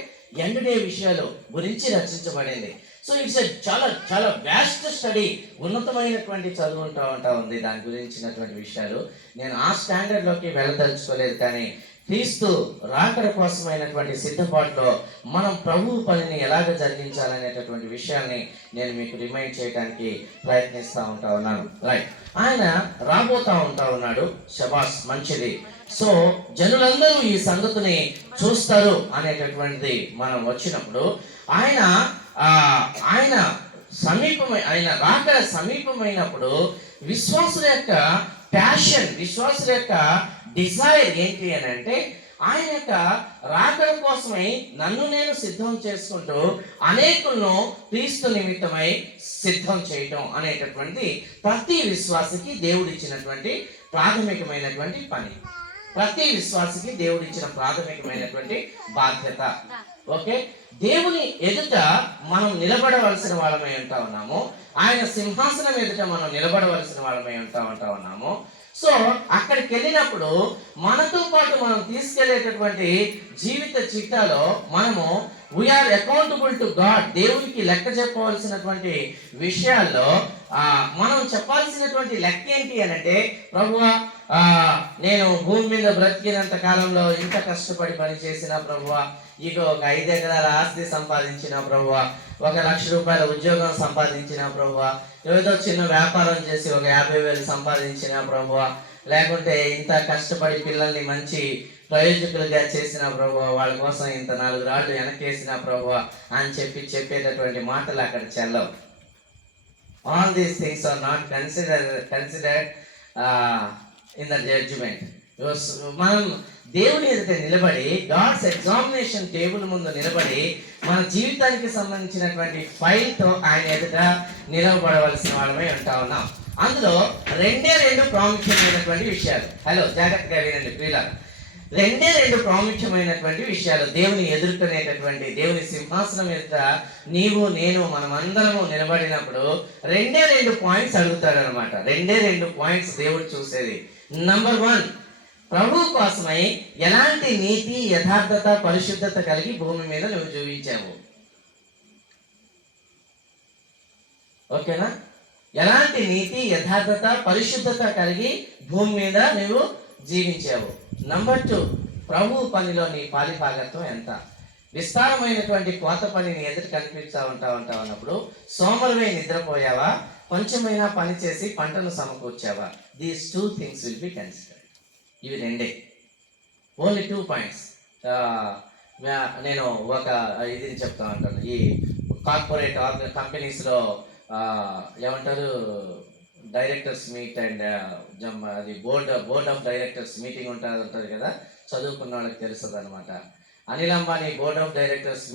ఎండ్ డే విషయాలు గురించి రచించబడింది. సో ఇట్స్ చాలా చాలా వ్యాస్ట్ స్టడీ, ఉన్నతమైనటువంటి చదువుకుంటా ఉంది దాని గురించినటువంటి విషయాలు. నేను ఆ స్టాండర్డ్లోకి వెళ్ళదలుచుకోలేదు, కానీ క్రీస్తు రాకడ కోసమైనటువంటి సిద్ధపాటులో మనం ప్రభువు పనిని ఎలాగ జరిగించాలనేటటువంటి విషయాన్ని నేను మీకు రిమైండ్ చేయడానికి ప్రయత్నిస్తూ ఉన్నాను. రైట్, ఆయన రాబోతా ఉన్నాడు. శబాస్, మంచిది. సో జనులందరూ ఈ సంగతిని చూస్తారు అనేటటువంటిది మనం వచ్చినప్పుడు ఆయన రాకడ సమీపమైనప్పుడు విశ్వాసుల యొక్క ప్యాషన్, విశ్వాసుల యొక్క డిజైర్ ఏంటి అని అంటే ఆయన యొక్క రాకడ కోసమై నన్ను నేను సిద్ధం చేసుకుంటూ అనేకులను క్రీస్తు నిమిత్తమై సిద్ధం చేయటం అనేటటువంటి ప్రతి విశ్వాసికి దేవుడిచ్చినటువంటి ప్రాథమికమైనటువంటి పని. ప్రతి విశ్వాసికి దేవుడిచ్చిన ప్రాథమికమైనటువంటి బాధ్యత. ఓకే, దేవుని ఎదుట మనం నిలబడవలసిన వాళ్ళమై ఉన్నాము. ఆయన సింహాసనం ఎదుట మనం నిలబడవలసిన వాళ్ళమై ఉన్నాము. సో అక్కడికి వెళ్ళినప్పుడు మనతో పాటు మనం తీసుకెళ్లేటటువంటి జీవిత చిట్టాలో మనము వీఆర్ అకౌంటబుల్ టు గాడ్. దేవునికి లెక్క చెప్పవలసినటువంటి విషయాల్లో మనం చెప్పాల్సినటువంటి లెక్క ఏంటి అని అంటే, ప్రభువా నేను భూమి మీద బ్రతికినంత కాలంలో ఇంత కష్టపడి పని చేసిన ప్రభువా, ఇక ఒక 5 ఎకరాల ఆస్తి సంపాదించిన ప్రభువా, 1 లక్ష రూపాయల ఉద్యోగం సంపాదించిన ప్రభువా, ఏదో చిన్న వ్యాపారం చేసి ఒక 50,000 సంపాదించిన ప్రభువా, లేకుంటే ఇంత కష్టపడి పిల్లల్ని మంచి ప్రయోజకులుగా చేసిన ప్రభువా, వాళ్ళ కోసం ఇంత 4 రాళ్ళు వెనకేసిన ప్రభువా అని చెప్పేటటువంటి మాటలు అక్కడ చెల్లవు. All these things are not considered in the judgment. మనం దేవుని ఎదుట నిలబడి, గాడ్స్ ఎగ్జామినేషన్ టేబుల్ ముందు నిలబడి మన జీవితానికి సంబంధించినటువంటి ఫైల్తో ఆయన ఎదుట నిలబడవలసిన వాళ్ళమై ఉన్నాం. అందులో 2 ప్రాముఖ్యమైనటువంటి విషయాలు. హలో, జాగ్రత్తగా వినండి ప్రియులారా. 2 ప్రాముఖ్యమైనటువంటి విషయాలు దేవుని ఎదుర్కొనేటటువంటి, దేవుని సింహాసనం ఎదుట నీవు నేను మనమందరము నిలబడినప్పుడు 2 పాయింట్స్ అడుగుతాడు అనమాట. 2 పాయింట్స్ దేవుడు చూసేది. నంబర్ 1, ప్రభు కోసమై ఎలాంటి నీతి, యథార్థత, పరిశుద్ధత కలిగి భూమి మీద నువ్వు జీవించావు. ఓకేనా? ఎలాంటి నీతి, యథార్థత, పరిశుద్ధత కలిగి భూమి మీద నువ్వు జీవించావు. నంబర్ 2, ప్రభు పనిలో నీ పాలిభాగత్వం ఎంత. విస్తారమైనటువంటి కోత పనిని ఎదురు కనిపిస్తూ ఉన్నప్పుడు సోమరువై నిద్రపోయావా, కొంచెమైనా పని చేసి పంటను సమకూర్చావా? These 2 things will be considered. ఇవి 2, ఓన్లీ 2 పాయింట్స్. నేను ఒక ఇది చెప్తా ఉంటాను. ఈ కార్పొరేట్ కంపెనీస్లో ఏమంటారు, డైరెక్టర్స్ మీట్ అండ్ అది బోర్డ్ ఆఫ్ డైరెక్టర్స్ మీటింగ్ ఉంటుంది కదా, చదువుకున్న వాళ్ళకి తెలుస్తుంది అనమాట. Anil Ambani board of directors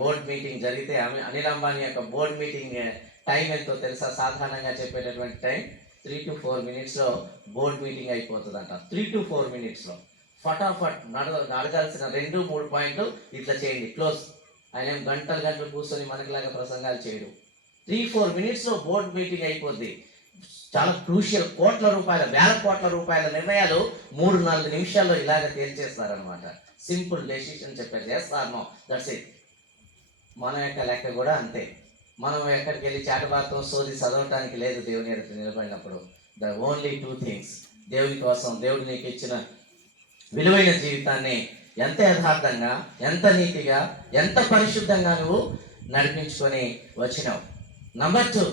board meeting జరిగితే అనిల్ అంబానీ యొక్క బోర్డ్ మీటింగ్ టైం ఎంతో తెలుసా? సాధారణంగా చెప్పేటటువంటి time 3 to 4 minutes board meeting అయిపోతుందంట. 3 to 4 minutes ఫటాఫట్ అడగాల్సిన 2-3 పాయింట్లు ఇట్లా చేయండి, క్లోజ్. ఆయన గంటలు కూర్చొని మనకిలాగా ప్రసంగాలు చేయడు. 3-4 minutes బోర్డ్ మీటింగ్ అయిపోద్ది. చాలా క్రూషియల్, వేల కోట్ల రూపాయల నిర్ణయాలు 3-4 నిమిషాల్లో ఇలాగ తేల్చేస్తారనమాట. సింపుల్ డెసిషన్ చెప్పారు, yes or no, that's it. మన యొక్క లెక్క కూడా అంతే. మనం ఎక్కడికి వెళ్ళి చాటబార్తో సోది చదవటానికి లేదు. దేవుని ఎదుట నిలబడినప్పుడు ద ఓన్లీ 2 things. దేవుని కోసం, దేవుడు నీకు ఇచ్చిన విలువైన జీవితాన్ని ఎంత యథార్థంగా, ఎంత నీతిగా, ఎంత పరిశుద్ధంగా నువ్వు నడిపించుకొని వచ్చినావు. నంబర్ 2,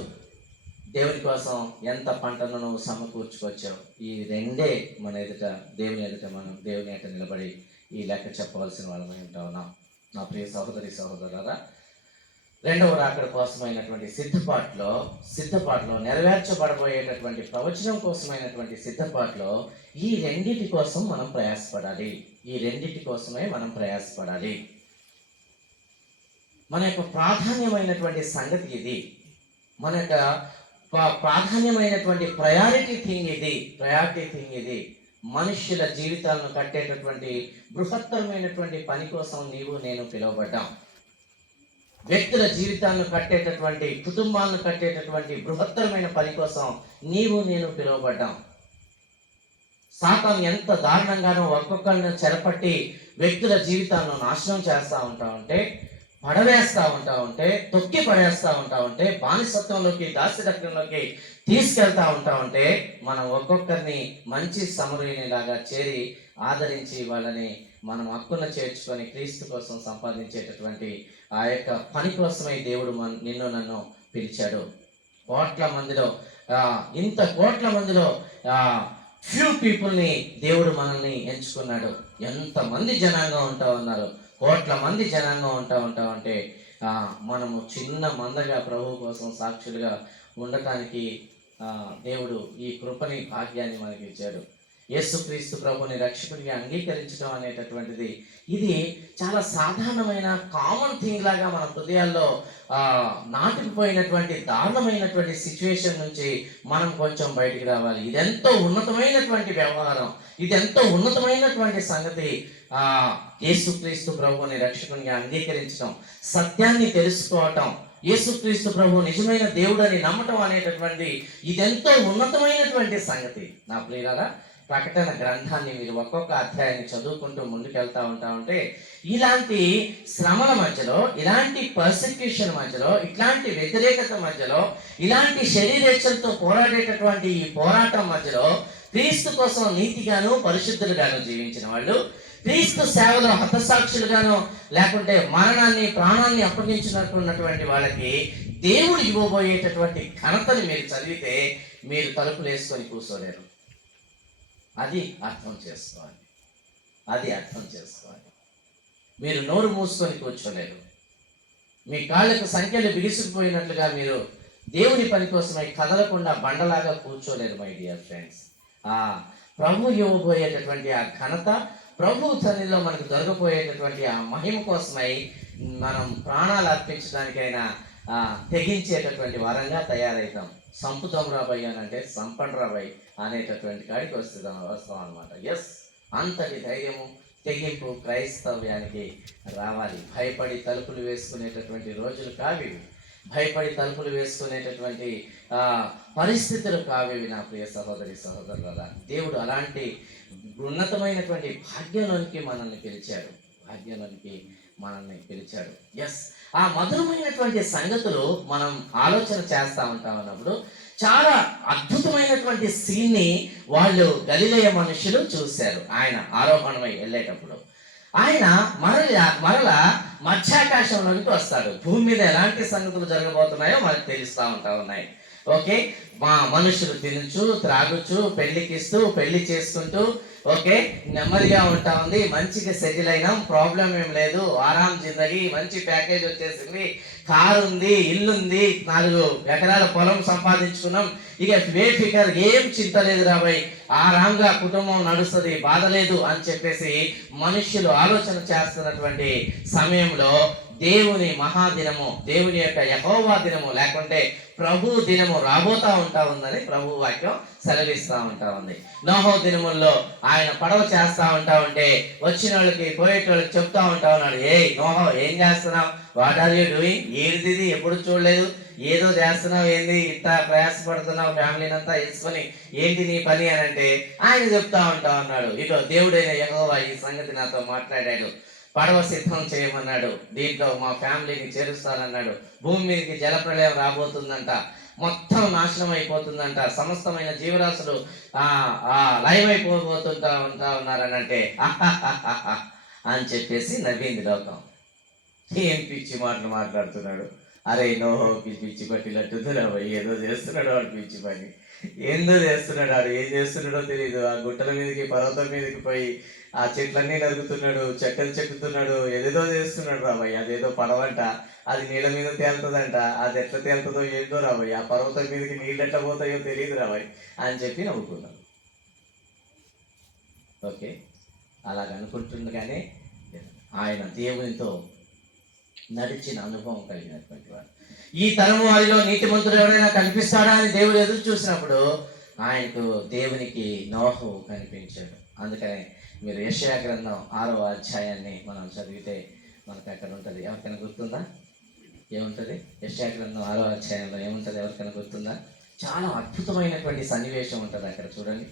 దేవుని కోసం ఎంత పంటను నువ్వు సమకూర్చుకొచ్చావు. ఈ 2 మన ఎదుట, దేవుని ఎదుట మనం దేవుని ఎదుట నిలబడి ఈ లెక్క చెప్పవలసిన వాళ్ళమై ఉన్నాం. నా ప్రియ సహోదరి సహోదరులారా, రెండవ రాకడ కోసమైనటువంటి సిద్ధపాటులో నెరవేర్చబడబోయేటటువంటి ప్రవచనం కోసమైనటువంటి సిద్ధపాటులో ఈ రెండిటి కోసం మనం ప్రయాసపడాలి. ఈ రెండిటి కోసమే మనం ప్రయాసపడాలి. మన యొక్క ప్రాధాన్యమైనటువంటి సంగతి ఇది. మన యొక్క ప్రాధాన్యమైనటువంటి ప్రయారిటీ థింగ్ ఇది. మనుష్యుల జీవితాలను కట్టేటటువంటి బృహత్తరమైనటువంటి పని కోసం నీవు నేను పిలువబడ్డాం. వ్యక్తుల జీవితాలను కట్టేటటువంటి, కుటుంబాలను కట్టేటటువంటి బృహత్తరమైన పని కోసం నీవు నేను పిలువబడ్డాం. సాతాను ఎంత దారుణంగానో ఒక్కొక్కరిని చెరపట్టి వ్యక్తుల జీవితాలను నాశనం చేస్తూ ఉంటే, పడవేస్తూ ఉంటే, తొక్కి పడేస్తూ ఉంటే, బానిసత్వంలోకి, దాస్యరక్తంలోకి తీసుకెళ్తా ఉంటే, మనం ఒక్కొక్కరిని మంచి సమరునిలాగా చేరి ఆదరించి వాళ్ళని మనం హక్కున చేర్చుకొని క్రీస్తు కోసం సంపాదించేటటువంటి ఆ యొక్క పని కోసమే దేవుడు నిన్ను నన్ను పిలిచాడు. ఇంత కోట్ల మందిలో ఫ్యూ పీపుల్ని దేవుడు మనల్ని ఎంచుకున్నాడు. ఎంతమంది జనాంగం ఉన్నారు, కోట్ల మంది జనాంగం ఉంటే మనము చిన్న మందగా ప్రభు కోసం సాక్షులుగా ఉండటానికి దేవుడు ఈ కృపని, భాగ్యాన్ని మనకి ఇచ్చాడు. యేసుక్రీస్తు ప్రభుని రక్షకుడిగా అంగీకరించడం అనేటటువంటిది ఇది చాలా సాధారణమైన కామన్ థింగ్ లాగా మన హృదయాల్లో నాటుకుపోయినటువంటి దారుణమైనటువంటి సిచ్యువేషన్ నుంచి మనం కొంచెం బయటికి రావాలి. ఇదెంతో ఉన్నతమైనటువంటి వ్యవహారం, ఇదెంతో ఉన్నతమైనటువంటి సంగతి. యేసుక్రీస్తు ప్రభుని రక్షకునిగా అంగీకరించడం, సత్యాన్ని తెలుసుకోవటం, యేసుక్రీస్తు ప్రభు నిజమైన దేవుడని నమ్మటం అనేటటువంటి ఇదెంతో ఉన్నతమైనటువంటి సంగతి. నా ప్రియులారా, ప్రకటన గ్రంథాన్ని మీరు ఒక్కొక్క అధ్యాయాన్ని చదువుకుంటూ ముందుకెళ్తా ఉంటే ఇలాంటి శ్రమల మధ్యలో, ఇలాంటి పర్సిక్యూషన్ మధ్యలో, ఇట్లాంటి వ్యతిరేకత మధ్యలో, ఇలాంటి శరీరేచ్ఛలతో పోరాడేటటువంటి ఈ పోరాటం మధ్యలో క్రీస్తు కోసం నీతిగాను పరిశుద్ధులుగాను జీవించిన వాళ్ళు, క్రీస్తు సేవలో హతసాక్షులుగాను లేకుంటే మరణాన్ని, ప్రాణాన్ని అప్పగించినట్టున్నటువంటి వాళ్ళకి దేవుడు ఇవ్వబోయేటటువంటి ఘనతని మీరు చదివితే మీరు తలుపులు వేసుకొని కూర్చోలేరు. అది అర్థం చేసుకోవాలి. మీరు నోరు మూసుకొని కూర్చోలేరు. మీ కాళ్ళకు సంఖ్యలు బిగిసిపోయినట్లుగా మీరు దేవుని పని కోసమై కదలకుండా బండలాగా కూర్చోలేరు. మై డియర్ ఫ్రెండ్స్, ప్రభు ఇవ్వబోయేటటువంటి ఆ ఘనత, ప్రభు సన్నిధిలో మనకు దొరకపోయేటటువంటి ఆ మహిమ కోసమై మనం ప్రాణాలు అర్పించడానికైనా తెగించేటటువంటి వరంగా తయారవుతాం. సంపుతాం రాబోయ్ అని అంటే సంపండి రాబోయ్ అనేటటువంటి కాడికి వస్తాం అనమాట. ఎస్, అంతటి ధైర్యము, తెగింపు క్రైస్తవ్యానికి రావాలి. భయపడి తలుపులు వేసుకునేటటువంటి రోజులు కావి, భయపడి తలుపులు వేసుకునేటటువంటి పరిస్థితులు కావేవి. నా ప్రియ సహోదరి సహోదరులారా, దేవుడు అలాంటి ఉన్నతమైనటువంటి భాగ్యంలోనికి మనల్ని పిలిచాడు. ఎస్, ఆ మధురమైనటువంటి సంగతులు మనం ఆలోచన చేస్తూ ఉంటామన్నప్పుడు చాలా అద్భుతమైనటువంటి సీన్ని వాళ్ళు గలిలయ మనుషులు చూశారు. ఆయన ఆరోహణమై వెళ్ళేటప్పుడు ఆయన మరలా మధ్యాకాశంలోనికి వస్తాడు. భూమి మీద ఎలాంటి సంగతులు జరగబోతున్నాయో మనకు తెలుస్తూ ఉన్నాయి. ఓకే, మా మనుషులు తినచ్చు, త్రాగుచ్చు, పెళ్లికిస్తూ, పెళ్లి చేసుకుంటూ, ఓకే, నెమ్మదిగా ఉంటా ఉంది, మంచిగా సెటిల్ అయినాం, ప్రాబ్లం ఏం లేదు, ఆరాం జిందగీ, మంచి ప్యాకేజ్ వచ్చేసింది, కారు ఉంది, ఇల్లు ఉంది, 4 ఎకరాల పొలం సంపాదించుకున్నాం, ఇక ఫికర్ ఏం చింత లేదు రాబోయ్, ఆరాంగా కుటుంబం నడుస్తుంది, బాధ లేదు అని చెప్పేసి మనుష్యులు ఆలోచన చేస్తున్నటువంటి సమయంలో దేవుని మహాదినము, దేవుని యొక్క యెహోవా దినము లేకుంటే ప్రభు దినము రాబోతా ఉందని ప్రభు వాక్యం సెలవిస్తూ ఉంది. నోహో దినముల్లో ఆయన పడవ చేస్తా ఉంటే వచ్చిన వాళ్ళకి, పోయేటోళ్ళకి చెప్తా ఉన్నాడు, నోహో ఏం చేస్తున్నావు, వాట్ ఆర్ యూ డూయింగ్, ఏది ఎప్పుడు చూడలేదు, ఏదో చేస్తున్నావు, ఏంది ఇంత ప్రయాసపడుతున్నావు, ఫ్యామిలీని అంతా వేసుకొని, ఏంటి నీ పని అని అంటే ఆయన చెప్తా ఉన్నాడు, ఇదో దేవుడైన యెహోవా ఈ సంగతి నాతో మాట్లాడాడు, పడవ సిద్ధం చేయమన్నాడు, దీంట్లో మా ఫ్యామిలీని చేరుస్తానన్నాడు, భూమి మీదకి జలప్రళయం రాబోతుందంట, మొత్తం నాశనం అయిపోతుందంట, సమస్తమైన జీవరాశులు లైవ్ ఉన్నారని అంటే అని చెప్పేసి నవ్వింది లోకం. ఏం పిచ్చి మాటలు మాట్లాడుతున్నాడు, అరే నోహోకి పిచ్చి పట్టినట్టుంది, ఏదో చేస్తున్నాడు వాడు పిచ్చి పని, ఏందో చేస్తున్నాడు, ఆడు ఏం చేస్తున్నాడో తెలియదు. ఆ గుట్టల మీదకి పర్వతం మీదకి పోయి ఆ చెట్లన్నీ నరుకుతున్నాడు, చెక్కలు చెక్కుతున్నాడు, ఏదేదో చేస్తున్నాడు రాబోయ్. అదేదో పడవంట, అది నీళ్ళ మీద తేలుతుందంట. అది ఎట్లా తేలుతుందో ఏంటో రాబోయ్. ఆ పర్వతం మీదకి నీళ్ళు ఎట్లా పోతాయో తెలియదు రాబోయ్ అని చెప్పి నవ్వుకున్నాం. ఓకే, అలాగ అనుకుంటుండగానే ఆయన దేవునితో నడిచిన అనుభవం కలిగినటువంటి వాడు. ఈ తరం వారిలో నీతిమంతుడు ఎవరైనా కనిపిస్తాడా అని దేవుడు ఎదురు చూసినప్పుడు ఆయనకు దేవునికి నోహు కనిపించాడు. అందుకనే మీరు యెషయా గ్రంథం 6వ అధ్యాయాన్ని మనం చదివితే మనకు అక్కడ ఉంటుంది. ఎవరికైనా గుర్తుందా? ఏముంటుంది? యెషయా గ్రంథం 6వ అధ్యాయంలో ఏముంటుంది? ఎవరికైనా గుర్తుందా? చాలా అద్భుతమైనటువంటి సన్నివేశం ఉంటుంది అక్కడ. చూడండి,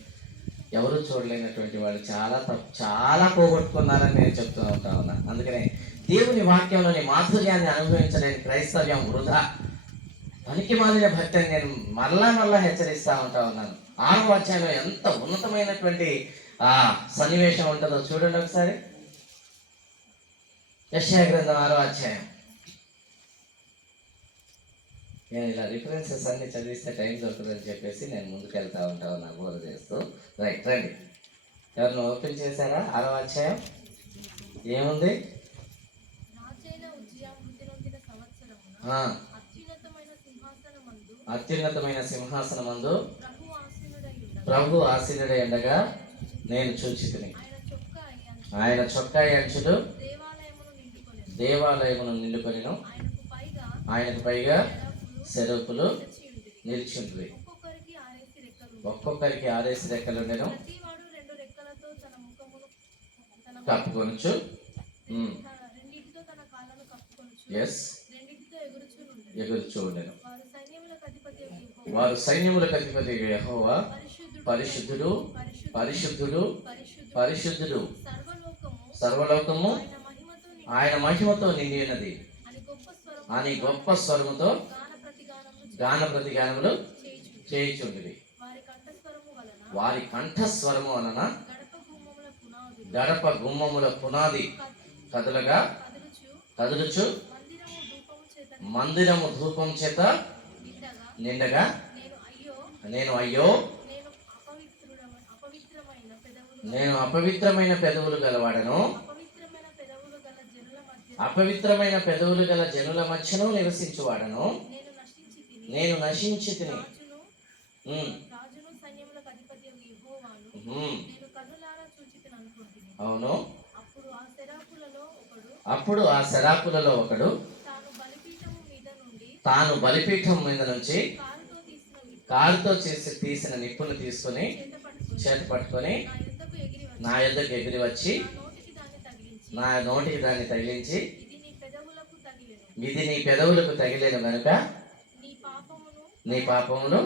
ఎవరు చూడలేనటువంటి వాళ్ళు చాలా పోగొట్టుకున్నారని నేను చెప్తూ ఉంటా ఉన్నా. అందుకనే దేవుని వాక్యంలోని మాధుర్యాన్ని అనుభవించలేని క్రైస్తవ్యం వృధా, పనికి మాలిన భక్తిని నేను మరలా హెచ్చరిస్తూ ఉంటా ఉన్నాను. 6వ అధ్యాయంలో ఎంత ఉన్నతమైనటువంటి సన్నివేశం ఉంటుందో చూడండి ఒకసారి. యెషయా గ్రంథం 6వ అధ్యాయం. నేను ఇలా రిఫరెన్సెస్ అన్ని చదివిస్తే టైం దొరుకుతుందని చెప్పేసి నేను ముందుకు వెళ్తా ఉంటాను నా బోధ చేస్తూ. రైట్, రండి. ఎవరిని ఓపెన్ చేశారా? 6వ అధ్యాయం ఏముంది? అత్యున్నతమైన సింహాసనమందు ప్రభు ఆసీనుడై ఉండగా నేను చూచితిని. ఆయన చొక్కాయి అంచులు దేవాలయమును నిండుకొనెను. ఆయనకు పైగా సెరపులు నిలిచి ఉంటుంది. ఒక్కొక్కరికి 6 రెక్కలుండెను. కప్పుకొనుచు ఎస్ ఎగురుచూ ఉండెను. వారు సైన్యములకు అధిపతి యెహోవా పరిశుద్ధుడు, పరిశుద్ధుడు, పరిశుద్ధుడు, సర్వలోకము ఆయన మహిమతో నిండి ఉన్నది అని గొప్ప స్వరముతో గాన ప్రతిగానములు చేయుచుండిరి. వారి కంఠస్వరము వలన గడప గుమ్మముల పునాది కదులుచు మందిరము ధూపం చేత నిండగా నేను అయ్యో నేను అపవిత్రమైన పెదవులు గలవాడను, అపవిత్రమైన పెదవులు గల జనుల మధ్యను నివసించువాడను, నేను నశించి తిని. అవును. అప్పుడు ఆ శరాపులలో ఒకడు తాను బలిపీఠం మీద నుంచి కారుతో తీసిన నిప్పును తీసుకుని చేతి పట్టుకొని నా యొద్దకు ఎగిరి వచ్చి నా నోటికి దాన్ని తగిలించి, ఇది నీ పెదవులకు తగిలేను కనుక నీ పాపమును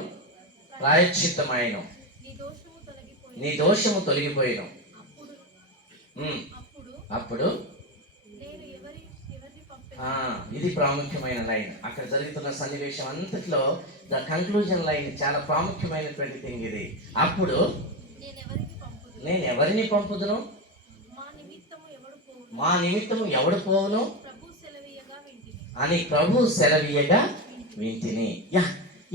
ప్రాయశ్చిత్తమైను, నీ దోషము తొలగిపోయిను. అప్పుడు ఇది ప్రాముఖ్యమైన లైన్. అక్కడ జరుగుతున్న సన్నివేశం అంతట్లో ద కన్క్లూజన్ లైన్ చాలా ప్రాముఖ్యమైనటువంటి థింగ్ ఇది. అప్పుడు నేను ఎవరిని పంపుదును, మా నిమిత్తము ఎవడు పోవును అని ప్రభు సెలవీయగా వింటిని.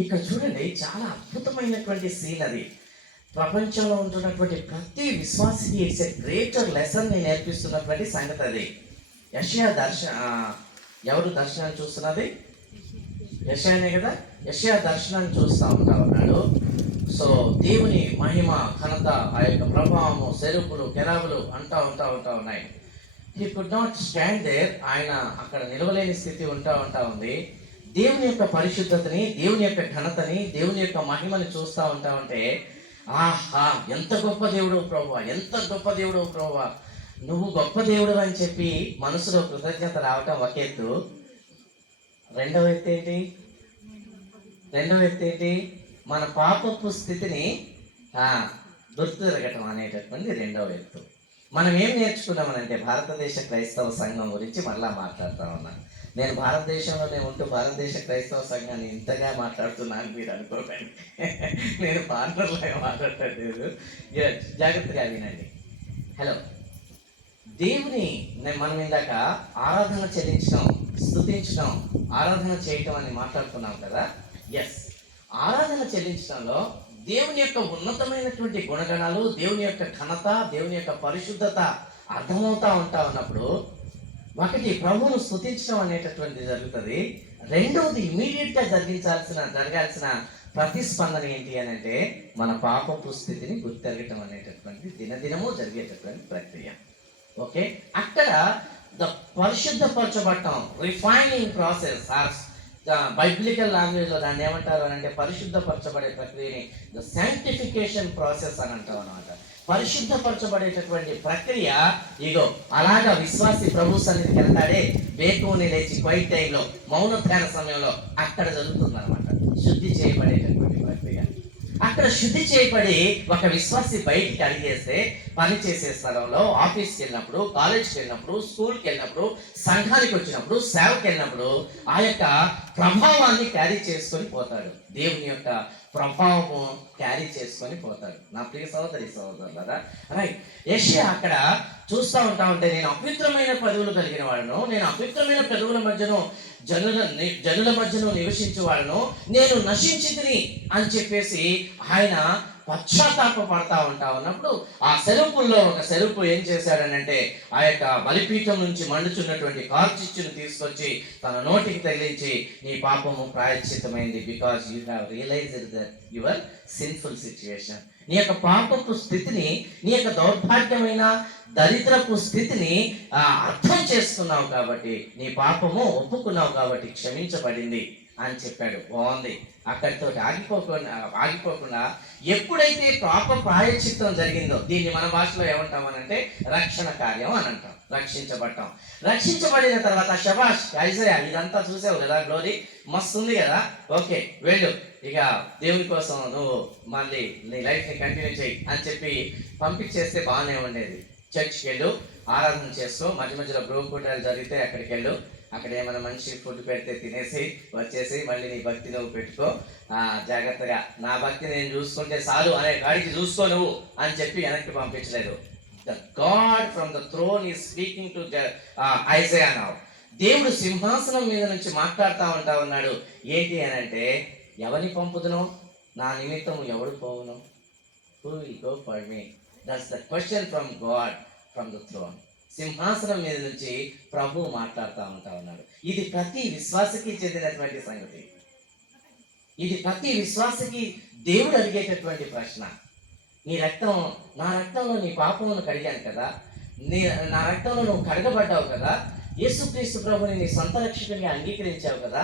ఇక్కడ చూడండి, చాలా అద్భుతమైనటువంటి సీన్ అది. ప్రపంచంలో ఉంటున్నటువంటి ప్రతి విశ్వాసికి ఇట్స్ ఎ గ్రేటర్ లెసన్ ని నేర్పిస్తున్నటువంటి సంగతి అది. యెషయా ఎవరు దర్శనాన్ని చూస్తున్నది? యెషయానే కదా. యెషయా దర్శనాన్ని చూస్తూ ఉన్నాడు. సో దేవుని మహిమ, ఘనత, ఆ యొక్క ప్రభావము, సెరుపులు, కెరాబులు అంటా ఉన్నాయి. He could not stand there. ఆయన అక్కడ నిలవలేని స్థితి ఉంటా ఉంది. దేవుని యొక్క పరిశుద్ధతని, దేవుని యొక్క ఘనతని, దేవుని యొక్క మహిమని చూస్తూ ఉంటే ఆహా, ఎంత గొప్ప దేవుడు ప్రభువా, ఎంత గొప్ప దేవుడు ప్రభువా, నువ్వు గొప్ప దేవుడు అని చెప్పి మనసులో కృతజ్ఞత రావటం ఒక ఎత్తు. రెండవ ఎత్తు ఏంటి? మన పాపపు స్థితిని గుర్తురగటం అనేటటువంటి రెండవ ఎత్తు. మనం ఏం నేర్చుకున్నామనంటే, భారతదేశ క్రైస్తవ సంఘం గురించి మళ్ళా మాట్లాడుతూ ఉన్నాను. నేను భారతదేశంలోనే ఉంటూ భారతదేశ క్రైస్తవ సంఘాన్ని ఇంతగా మాట్లాడుతున్నాను మీరు అనుకోకండి. నేను పార్ట్నర్లాగా మాట్లాడలేదు. జాగ్రత్తగా వినండి. హలో, దేవుని మనం ఇందాక ఆరాధన చెల్లించడం, స్తుతించడం, ఆరాధన చేయటం అని మాట్లాడుతున్నాం కదా. ఎస్, ఆరాధన చెల్లించడంలో దేవుని యొక్క ఉన్నతమైనటువంటి గుణగణాలు, దేవుని యొక్క ఘనత, దేవుని యొక్క పరిశుద్ధత అర్థమవుతా ఉన్నప్పుడు ఒకటి ప్రభువును స్తుతించడం అనేటటువంటిది జరుగుతుంది. రెండవది ఇమీడియట్ గా జరగాల్సిన ప్రతిస్పందన ఏంటి అని అంటే మన పాపపు స్థితిని గుర్తెరగటం అనేటటువంటి దినదినము జరిగేటటువంటి ప్రక్రియ. ఓకే, అక్కడ ద పరిశుద్ధపరచబడటం, రిఫైనింగ్ ప్రాసెస్, బైబిలికల్ లాంగ్వేజ్ లో దాన్ని ఏమంటారు అని అంటే పరిశుద్ధపరచబడే ప్రక్రియని ద శాంక్టిఫికేషన్ ప్రాసెస్ అని అంటాం అనమాట. పరిశుద్ధపరచబడేటటువంటి ప్రక్రియ ఇగో అలాగా విశ్వాసి ప్రభు సన్నిధికి వెళ్తాడే వేకువని లేచి క్వైట్ టైంలో మౌన ధ్యాన సమయంలో అక్కడ జరుగుతుంది అనమాట శుద్ధి చేయబడేటటువంటి ప్రక్రియ. అక్కడ శుద్ధి చేయబడి ఒక విశ్వాసి బయటికి అడిగేస్తే పని చేసే స్థలంలో, ఆఫీస్కి వెళ్ళినప్పుడు, కాలేజ్కి వెళ్ళినప్పుడు, స్కూల్కి వెళ్ళినప్పుడు, సంఘానికి వచ్చినప్పుడు, సేవకి వెళ్ళినప్పుడు ఆ యొక్క ప్రభావాన్ని క్యారీ చేసుకొని పోతాడు. దేవుని యొక్క ప్రభావము క్యారీ చేసుకొని పోతాడు. నా ప్రియ సహోదరులారా, రైట్. యెషయా అక్కడ చూస్తూ ఉంటే నేను అపవిత్రమైన పదవులు కలిగిన వాడును, నేను అపవిత్రమైన పదవుల మధ్యను జనుల మధ్యను నివసించేవాడును, నేను నశించితిని అని చెప్పేసి ఆయన పశ్చాత్తాప పడతా ఉన్నప్పుడు ఆ సెరుపుల్లో ఒక సెరుపు ఏం చేశాడనంటే ఆ యొక్క బలిపీఠం నుంచి మండుచున్నటువంటి కార్చిచ్చును తీసుకొచ్చి తన నోటికి తగిలించి నీ పాపము ప్రాయశ్చిత్తమైంది, because you have realised that your sinful situation. నీ యొక్క పాపపు స్థితిని, నీ యొక్క దౌర్భాగ్యమైన దరిద్రపు స్థితిని అర్థం చేసుకున్నావు కాబట్టి, నీ పాపము ఒప్పుకున్నావు కాబట్టి క్షమించబడింది అని చెప్పాడు. బాగుంది. అక్కడితో ఆగిపోకుండా ఎప్పుడైతే పాప ప్రాయశ్చిత్తం జరిగిందో, దీన్ని మన భాషలో ఏమంటామనంటే రక్షణ కార్యం అని అంటాం. రక్షించబడిన తర్వాత శబాష్ ఐజయా, ఇదంతా చూసావు కదా, గ్లోరీ మస్తు ఉంది కదా, ఓకే వెళ్ళు, ఇక దేవుని కోసం నువ్వు మళ్ళీ నీ లైఫ్ని కంటిన్యూ చేయి అని చెప్పి పంపించేస్తే బాగానే ఉండేది. చర్చ్కి వెళ్ళు, ఆరాధన చేసుకో, మధ్య మధ్యలో బ్రహ్మకూటాలు జరిగితే అక్కడికి వెళ్ళు, అక్కడ ఏమైనా మనిషి ఫుడ్ పెడితే తినేసి వచ్చేసి మళ్ళీ నీ భక్తి నువ్వు పెట్టుకో, జాగ్రత్తగా నా భక్తి నేను చూసుకుంటే చాలు అనే గాడికి చూసుకో నువ్వు అని చెప్పి వెనక్కి పంపించలేదు. The God from the throne is speaking to Isaiah now. దేవుడు సింహాసనం మీద నుంచి మాట్లాడుతూ ఉన్నాడు. ఏంటి అని అంటే, ఎవరిని పంపుదును, నా నిమిత్తము ఎవడు పోవును, who will go for me? That's the question from God from the throne. సింహాసనం మీద నుంచి ప్రభు మాట్లాడుతూ ఉన్నాడు. ఇది ప్రతి విశ్వాసకి చెందినటువంటి సంగతి. ఇది ప్రతి విశ్వాసకి దేవుడు అడిగేటటువంటి ప్రశ్న. నీ రక్తం, నా రక్తంలో నీ పాపమును కడిగాను కదా, నా రక్తంలో నువ్వు కడగబడ్డావు కదా, యేసుక్రీస్తు ప్రభుని నీ సొంత రక్షకునిగా అంగీకరించావు కదా,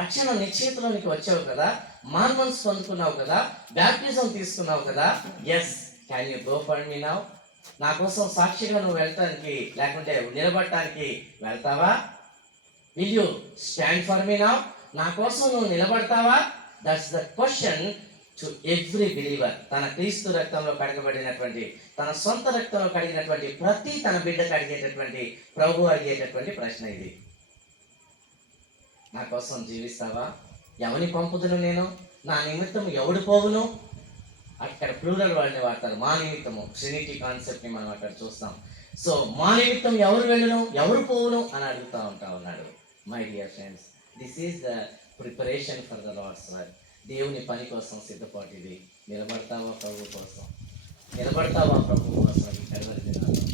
రక్షణ నిశ్చయితలో నీకు వచ్చావు కదా, మాన్మన్స్ పొందుకున్నావు కదా, బ్యాప్టిజం తీసుకున్నావు కదా. Yes, can you go for me now? నా కోసం సాక్షిగా నువ్వు వెళ్ళటానికి లేకుంటే నిలబడటానికి వెళ్తావా? Will you stand for me now? నా కోసం నువ్వు నిలబడతావా? That's the question to every believer. తన క్రీస్తు రక్తంలో కడగబడినటువంటి, తన సొంత రక్తంలో కడిగినటువంటి ప్రతి తన బిడ్డకు అడిగేటటువంటి, ప్రభు అడిగేటటువంటి ప్రశ్న ఇది. నా కోసం జీవిస్తావా? ఎవరిని పంపుదును నేను, నా నిమిత్తం ఎవడు పోవును? అక్కడ ప్లూరల్ వాళ్ళని వాడతారు, మా నిమిత్తము. ట్రినిటీ కాన్సెప్ట్ని మనం అక్కడ చూస్తాం. సో మా నిమిత్తం ఎవరు వెళ్ళను, ఎవరు పోవును అని అడుగుతూ ఉన్నాడు. My dear friends, this is the preparation for the Lord's work. దేవుని పని కోసం సిద్ధపాటు ఇది. నిలబడతావా ప్రభు కోసం? నిలబడతావా ప్రభు కోసం? ఈ కడవరి దినాల్లో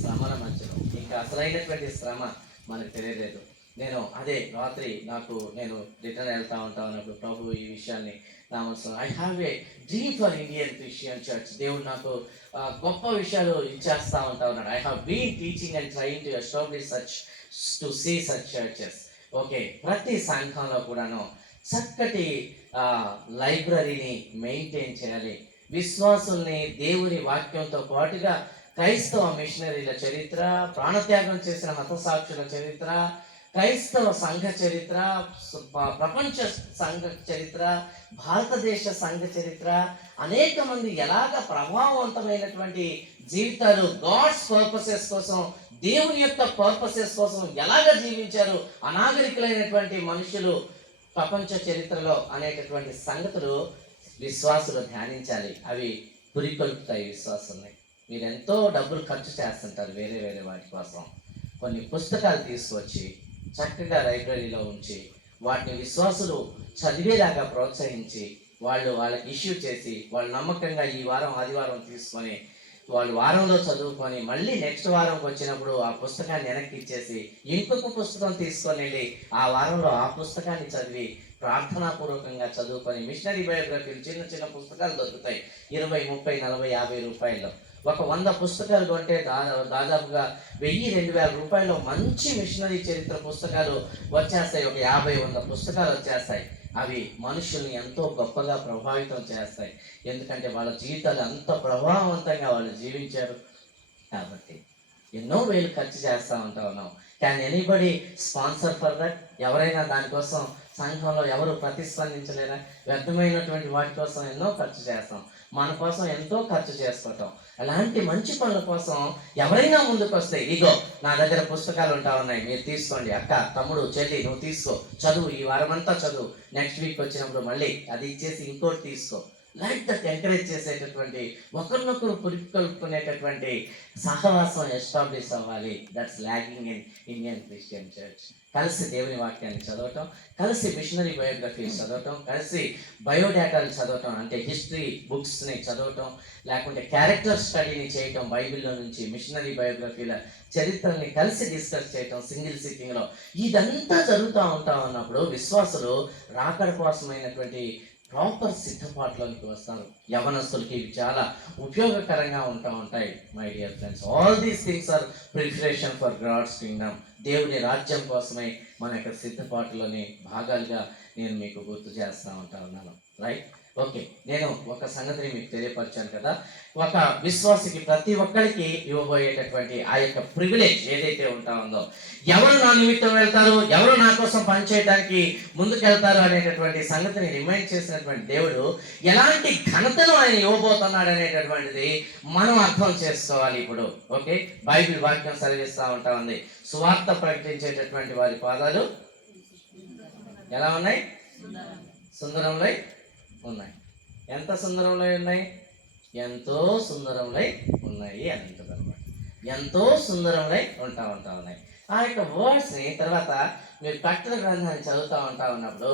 శ్రమల మధ్యలో ఇంకా అసలైనటువంటి శ్రమ మనకు తెలియలేదు. నేను అదే రాత్రి నేను రిటర్న్ వెళ్తా అన్నప్పుడు ప్రభు ఈ విషయాన్ని నా మనసు, I have a dream for Indian Christian church. దేవుడు నాకు గొప్ప విషయాలు ఇచ్చేస్తా ఉన్నాడు. I have been teaching and trying to establish to see such churches. Okay, ప్రతి సంఘంలో కూడాను చక్కటి లైబ్రరీని మెయింటైన్ చేయాలి. విశ్వాసుల్ని దేవుని వాక్యంతో పాటుగా క్రైస్తవ మిషనరీల చరిత్ర, ప్రాణత్యాగం చేసిన హతసాక్షుల చరిత్ర, క్రైస్తవ సంఘ చరిత్ర, ప్రపంచ సంఘ చరిత్ర, భారతదేశ సంఘ చరిత్ర, అనేక మంది ఎలాగ ప్రభావవంతమైనటువంటి జీవితాలు గాడ్స్ పర్పసెస్ కోసం, దేవుని యొక్క పర్పసెస్ కోసం ఎలాగ జీవించారు అనాగరికులైనటువంటి మనుషులు ప్రపంచ చరిత్రలో అనేటటువంటి సంగతులు విశ్వాసులు ధ్యానించాలి. అవి పురికొల్పుతాయి విశ్వాసుల్ని. మీరు ఎంతో డబ్బులు ఖర్చు చేస్తుంటారు వేరే వేరే వాటి కోసం. కొన్ని పుస్తకాలు తీసుకొచ్చి చక్కగా లైబ్రరీలో ఉంచి వాటిని విశ్వాసులు చదివేలాగా ప్రోత్సహించి వాళ్ళకి ఇష్యూ చేసి వాళ్ళు నమ్మకంగా ఈ వారం ఆదివారం తీసుకొని వాళ్ళు వారంలో చదువుకొని మళ్ళీ నెక్స్ట్ వారంకి వచ్చినప్పుడు ఆ పుస్తకాన్ని వెనక్కి ఇచ్చేసి ఇంకొక పుస్తకం తీసుకొని వెళ్ళి ఆ వారంలో ఆ పుస్తకాన్ని చదివి ప్రార్థనాపూర్వకంగా చదువుకొని మిషనరీ బయోగ్రఫీలు చిన్న చిన్న పుస్తకాలు దొరుకుతాయి 20, 30, 40, 50 రూపాయల్లో. ఒక 100 పుస్తకాలు కొంటే దాదాపుగా 1000-2000 రూపాయలు మంచి మిషనరీ చరిత్ర పుస్తకాలు వచ్చేస్తాయి. ఒక 50-100 పుస్తకాలు వచ్చేస్తాయి. అవి మనుషుల్ని ఎంతో గొప్పగా ప్రభావితం చేస్తాయి. ఎందుకంటే వాళ్ళ జీవితాలు అంత ప్రభావవంతంగా వాళ్ళు జీవించారు కాబట్టి. ఎన్నో వేలు ఖర్చు చేస్తూ ఉన్నాం. Can anybody sponsor for that? ఎవరైనా దానికోసం సంఘంలో ఎవరు ప్రతిస్పందించలేరా? వ్యర్థమైనటువంటి వాటి కోసం ఎన్నో ఖర్చు చేస్తాం, మన కోసం ఎంతో ఖర్చు చేసుకుంటాం. అలాంటి మంచి పనుల కోసం ఎవరైనా ముందుకు వస్తే, ఇగో నా దగ్గర పుస్తకాలు ఉంటా ఉన్నాయి, మీరు తీసుకోండి, అక్క, తమ్ముడు, చెల్లి నువ్వు తీసుకో, చదువు, ఈ వారం అంతా చదువు, నెక్స్ట్ వీక్ వచ్చినప్పుడు మళ్ళీ అది ఇచ్చేసి ఇంకోటి తీసుకో, లైక్ దట్ ఎంకరేజ్ చేసేటటువంటి, ఒకరినొకరు పురికొల్పుకునేటటువంటి సహవాసం ఎస్టాబ్లిష్ అవ్వాలి. That's lacking in Indian Christian church. కలిసి దేవుని వాక్యాన్ని చదవటం, కలిసి మిషనరీ బయోగ్రఫీస్ చదవటం, కలిసి బయోడేటాలు చదవటం, అంటే హిస్టరీ బుక్స్ని చదవటం, లేకుంటే క్యారెక్టర్ స్టడీని చేయటం, బైబిల్లో నుంచి మిషనరీ బయోగ్రఫీల చరిత్రని కలిసి డిస్కస్ చేయటం సింగిల్ సిట్టింగ్లో. ఇదంతా జరుగుతూ ఉన్నప్పుడు విశ్వాసులు రాకడ కోసమైనటువంటి ప్రాపర్ సిద్ధపాట్లోకి వస్తారు. యవనస్తులకి ఇవి చాలా ఉపయోగకరంగా ఉంటాయి. My dear friends, all these things are preparation for God's kingdom. దేవుని రాజ్యం కోసమై మన యొక్క సిద్ధపాటులోని భాగాలుగా నేను మీకు గుర్తు చేస్తూ ఉన్నాను. Right, okay. నేను ఒక సంగతిని మీకు తెలియపరిచాను కదా, ఒక విశ్వాసికి ప్రతి ఒక్కరికి ఇవ్వబోయేటటువంటి ఆ యొక్క ప్రివిలేజ్ ఏదైతే ఉందో, ఎవరు నా నిమిత్తం వెళ్తారు, ఎవరు నా కోసం పనిచేయడానికి ముందుకెళ్తారు అనేటటువంటి సంగతిని రిమైండ్ చేసినటువంటి దేవుడు ఎలాంటి ఘనతను ఆయన ఇవ్వబోతున్నాడు అనేటటువంటిది మనం అర్థం చేసుకోవాలి ఇప్పుడు. ఓకే, బైబిల్ వాక్యం సెలవిస్తూ ఉంది, సువార్త ప్రకటించేటటువంటి వారి పాదాలు ఎలా ఉన్నాయి? సుందరంలో ఉన్నాయి. ఎంత సుందరంలో ఉన్నాయి? ఎంతో సుందరంలో ఉన్నాయి అని అంటుంది అనమాట. ఎంతో సుందరంలో ఉంటా ఉన్నాయి. ఆ యొక్క వర్డ్స్ని తర్వాత మీరు కట్టల గ్రంథాన్ని చదువుతూ ఉన్నప్పుడు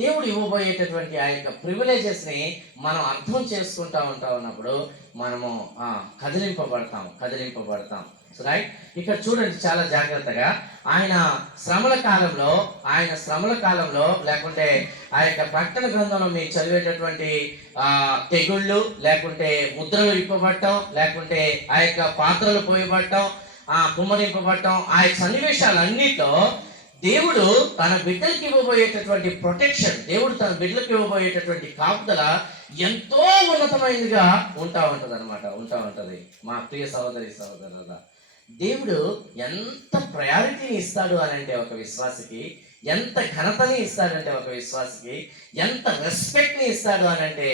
దేవుడు ఇవ్వబోయేటటువంటి ఆ యొక్క ప్రివిలేజెస్ని మనం అర్థం చేసుకుంటూ ఉన్నప్పుడు మనము కదిలింపబడతాం. రైట్, ఇక్కడ చూడండి చాలా జాగ్రత్తగా. ఆయన శ్రమల కాలంలో లేకుంటే ఆ యొక్క ప్రకటన గ్రంథంలో మీరు చదివేటటువంటి తెగుళ్ళు, లేకుంటే ముద్రలు ఇప్పబడటం, లేకుంటే ఆ యొక్క పాత్రలు పోయబడటం, కుమ్మరింపబడటం, ఆ యొక్క సన్నివేశాలన్నిటిలో దేవుడు తన బిడ్డలకి ఇవ్వబోయేటటువంటి ప్రొటెక్షన్, దేవుడు తన బిడ్డలకు ఇవ్వబోయేటటువంటి కాపుదల ఎంతో ఉన్నతమైనదిగా ఉంటుంది. మా ప్రియ సహోదరుల, దేవుడు ఎంత ప్రయారిటీని ఇస్తాడు అని అంటే ఒక విశ్వాసికి, ఎంత ఘనతని ఇస్తాడంటే ఒక విశ్వాసికి, ఎంత రెస్పెక్ట్ని ఇస్తాడు అని అంటే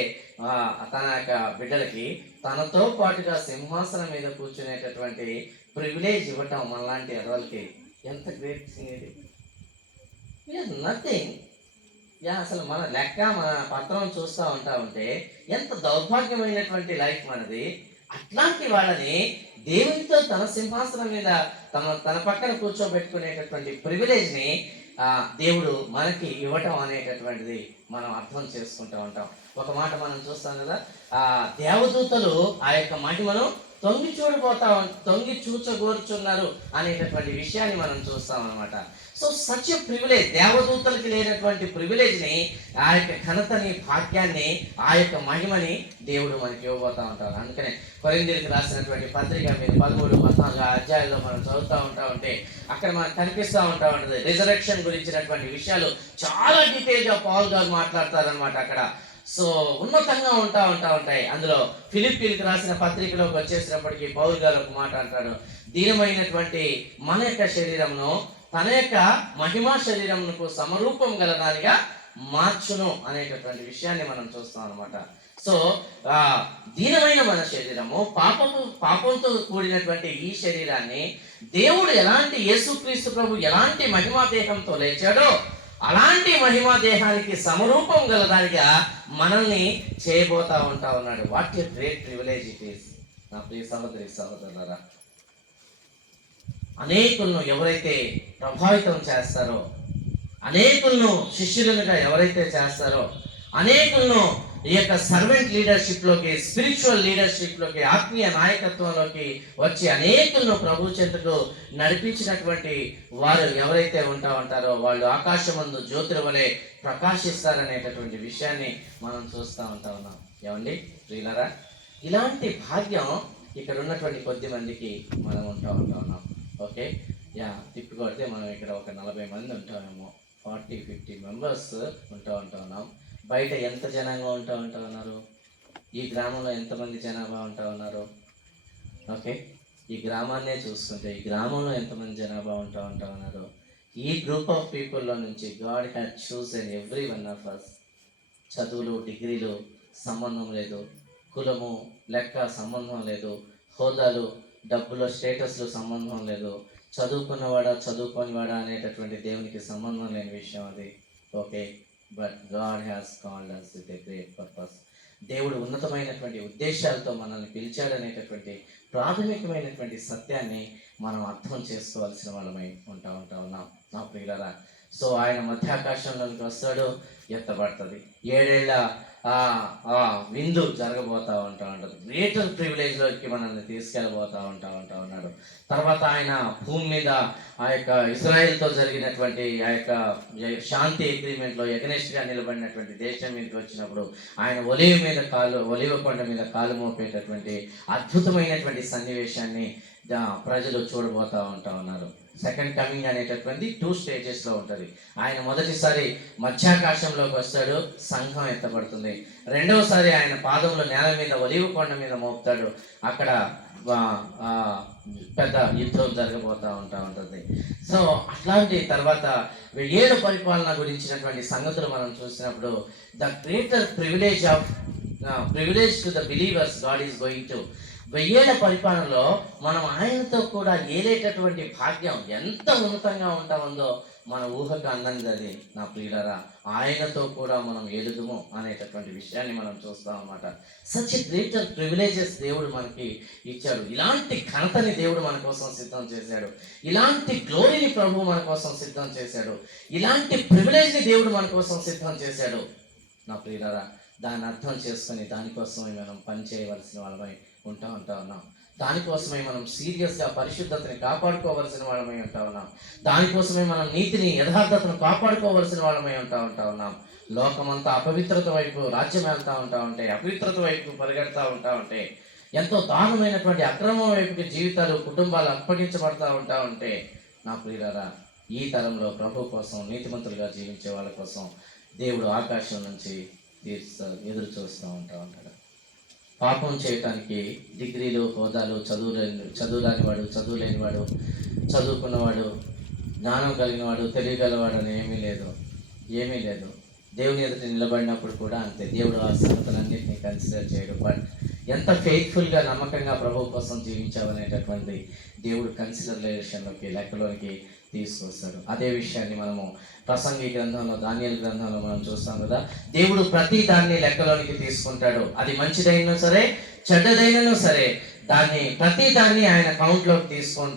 తన యొక్క బిడ్డలకి తనతో పాటుగా సింహాసనం మీద కూర్చునేటటువంటి ప్రివిలేజ్ ఇవ్వటం మనలాంటి ఎర్రలకి ఎంత గ్రేట్ థింగ్ ఇది. నథింగ్. అసలు మన లెక్క, మన పత్రం చూస్తూ ఉంటే ఎంత దౌర్భాగ్యమైనటువంటి లైఫ్ మనది. అట్లాంటి వాళ్ళని దేవునితో తన సింహాసనం మీద తన పక్కన కూర్చోబెట్టుకునేటటువంటి ప్రివిలేజ్ని దేవుడు మనకి ఇవ్వటం అనేటటువంటిది మనం అర్థం చేసుకుంటూ ఉంటాం. ఒక మాట మనం చూస్తాం కదా, దేవదూతలు ఆ యొక్క మహిమను తొంగి చూచగోరుచున్నారు అనేటటువంటి విషయాన్ని మనం చూస్తాం అనమాట. సో సచ్ ఎ ప్రివిలేజ్, దేవదూతలకి లేనటువంటి ప్రివిలేజ్ని, ఆ యొక్క ఘనతని, భాగ్యాన్ని, ఆ యొక్క మహిమని దేవుడు మనకి ఇవ్వబోతా ఉంటారు. అందుకనే కొరింథీయులకు రాసినటువంటి పత్రిక మీరు 13-14 అధ్యాయాల్లో మనం చదువుతూ ఉంటే అక్కడ మనకు కనిపిస్తూ ఉంటుంది రిజరెక్షన్ గురించినటువంటి విషయాలు చాలా డీటెయిల్గా పౌల్ గారు మాట్లాడతారనమాట. అక్కడ సో ఉన్నతంగా ఉంటాయి. అందులో ఫిలిప్పీలకు రాసిన పత్రికలోకి వచ్చేసినప్పటికీ పౌల్ గారు ఒక మాట అంటాడు, దీనమైనటువంటి మన యొక్క శరీరంను తన యొక్క మహిమా శరీరమునకు సమరూపం గలదానిగా మార్చును అనేటటువంటి విషయాన్ని మనం చూస్తాం అనమాట. సో దీనమైన మన శరీరము, పాపంతో కూడినటువంటి ఈ శరీరాన్ని దేవుడు ఎలాంటి, యేసుక్రీస్తు ప్రభు ఎలాంటి మహిమా దేహంతో లేచాడో అలాంటి మహిమా దేహానికి సమరూపం గలదానిగా మనల్ని చేయబోతా ఉన్నాడు. What a great privilege it is. నా ప్రియ సహోదరులారా, అనేకులను ఎవరైతే ప్రభావితం చేస్తారో, అనేకులను శిష్యులుగా ఎవరైతే చేస్తారో, అనేకులను ఈ యొక్క సర్వెంట్ లీడర్షిప్ లోకి, స్పిరిచువల్ లీడర్షిప్ లోకి, ఆత్మీయ నాయకత్వంలోకి వచ్చి అనేకులను ప్రభు చెంతకు నడిపించినటువంటి వారు ఎవరైతే ఉంటారో వాళ్ళు ఆకాశమందు జ్యోతుల వలె ప్రకాశిస్తారనేటటువంటి విషయాన్ని మనం చూస్తూ ఉన్నాం. ఏమండి ప్రియులారా, ఇలాంటి భాగ్యం ఇక్కడ ఉన్నటువంటి కొద్ది మందికి మనం ఉన్నాం. ఓకే, తిప్పి కొడితే మనం ఇక్కడ ఒక 40 మంది ఉంటామేమో, 40-50 మెంబర్స్ ఉన్నాం. బయట ఎంత జనాభా ఉన్నారు? ఈ గ్రామంలో ఎంతమంది జనాభా ఉన్నారు? ఓకే, ఈ గ్రామాన్నే చూసుకుంటే ఈ గ్రామంలో ఎంతమంది జనాభా ఉన్నారు? ఈ గ్రూప్ ఆఫ్ పీపుల్లో నుంచి God had chosen every one of us. చదువులు, డిగ్రీలు సంబంధం లేదు, కులము లెక్క సంబంధం లేదు, హోదాలు, డబ్బుల స్టేటస్లు సంబంధం లేదు, చదువుకోనివాడా అనేటటువంటి దేవునికి సంబంధం లేని విషయం అది. Okay, but God has called us with a great purpose. దేవుడు ఉన్నతమైనటువంటి ఉద్దేశాలతో మనల్ని పిలిచాడనేటటువంటి ప్రాథమికమైనటువంటి సత్యాన్ని మనం అర్థం చేసుకోవాల్సిన వాళ్ళమై ఉన్నాం నా ప్రియులారా. సో ఆయన మధ్యాకాశంలోకి వస్తాడు, ఎత్తబడుతుంది. 7 ఏళ్ల విందు జరగబోతూ ఉంటుంది. గ్రేటర్ ప్రివిలేజ్లోకి మనల్ని తీసుకెళ్ళబోతూ ఉన్నాడు. తర్వాత ఆయన భూమి మీద ఆ యొక్క ఇజ్రాయెల్తో జరిగినటువంటి ఆ యొక్క శాంతి అగ్రిమెంట్లో ఎగనెస్ట్గా నిలబడినటువంటి దేశం మీదకి వచ్చినప్పుడు ఆయన ఒలివ కొండ మీద కాలు మోపేటటువంటి అద్భుతమైనటువంటి సన్నివేశాన్ని ప్రజలు చూడబోతూ ఉన్నారు. సెకండ్ కమింగ్ అనేటటువంటి 2 స్టేజెస్లో ఉంటుంది. ఆయన మొదటిసారి మధ్యాకాశంలోకి వస్తాడు, సంఘం ఎత్తబడుతుంది. రెండవసారి ఆయన పాదంలో నేల మీద ఒలివ కొండ మీద మోపుతాడు, అక్కడ పెద్ద యుద్ధం జరగబోతూ ఉంటుంది. సో అట్లాంటి తర్వాత 7 పరిపాలన గురించినటువంటి సంగతులు మనం చూసినప్పుడు the greater privilege to the believers God is going to. 1000 ఏళ్ల పరిపాలనలో మనం ఆయనతో కూడా ఏలేటటువంటి భాగ్యం ఎంత ఉన్నతంగా ఉందో మన ఊహకు అందంది అది నా ప్రియులారా. ఆయనతో కూడా మనం ఏలుదుము అనేటటువంటి విషయాన్ని మనం చూస్తాం అన్నమాట. సచ్ గ్రేటర్ ప్రివిలేజెస్ దేవుడు మనకి ఇచ్చాడు. ఇలాంటి ఘనతని దేవుడు మన కోసం సిద్ధం చేశాడు. ఇలాంటి గ్లోరీని ప్రభు మన కోసం సిద్ధం చేశాడు. ఇలాంటి ప్రివిలేజ్ని దేవుడు మన కోసం సిద్ధం చేశాడు నా ప్రియులారా. దాన్ని అర్థం చేసుకొని దానికోసమే మనం పని చేయవలసిన వాళ్ళమై ఉన్నాం. దానికోసమే మనం సీరియస్గా పరిశుద్ధతని కాపాడుకోవలసిన వాళ్ళమై ఉన్నాం. దానికోసమే మనం నీతిని, యథార్థతను కాపాడుకోవలసిన వాళ్ళమై ఉన్నాం. లోకమంతా అపవిత్రత వైపు రాజ్యం వెళ్తూ ఉంటే, అపవిత్రత వైపు పరిగెడతా ఉంటే, ఎంతో దారుణమైనటువంటి అక్రమం వైపుకి జీవితాలు, కుటుంబాలు అప్పగించబడతా ఉంటే నా ప్రియులారా, ఈ తరంలో ప్రభు కోసం నీతిమంతులుగా జీవించే వాళ్ళ కోసం దేవుడు ఆకాశం నుంచి ఎదురు చూస్తూ ఉంటాడు. పాపం చేయటానికి డిగ్రీలు, హోదాలు, చదువురానివాడు, చదువు లేనివాడు, చదువుకున్నవాడు, జ్ఞానం కలిగినవాడు, తెలియగలవాడు అని ఏమీ లేదు. దేవుని ఎదుట నిలబడినప్పుడు కూడా అంతే. దేవుడు ఆ సంగతులన్నింటినీ కన్సిడర్ చేయడు. బట్ ఎంత ఫెయిత్ఫుల్గా, నమ్మకంగా ప్రభు కోసం జీవించావనేటటువంటి దేవుడు కన్సిడరేషన్లోకి, లెక్కలోకి తీసుకొస్తాడు. అదే విషయాన్ని మనము ప్రసంగి గ్రంథంలో, దానియేలు గ్రంథంలో మనం చూస్తాం కదా. దేవుడు ప్రతి దాన్ని లెక్కలోనికి తీసుకుంటాడు. అది మంచిదైనా సరే, చెడ్డదైనా సరే, ప్రతి దాన్ని ఆయన కౌంట్లోకి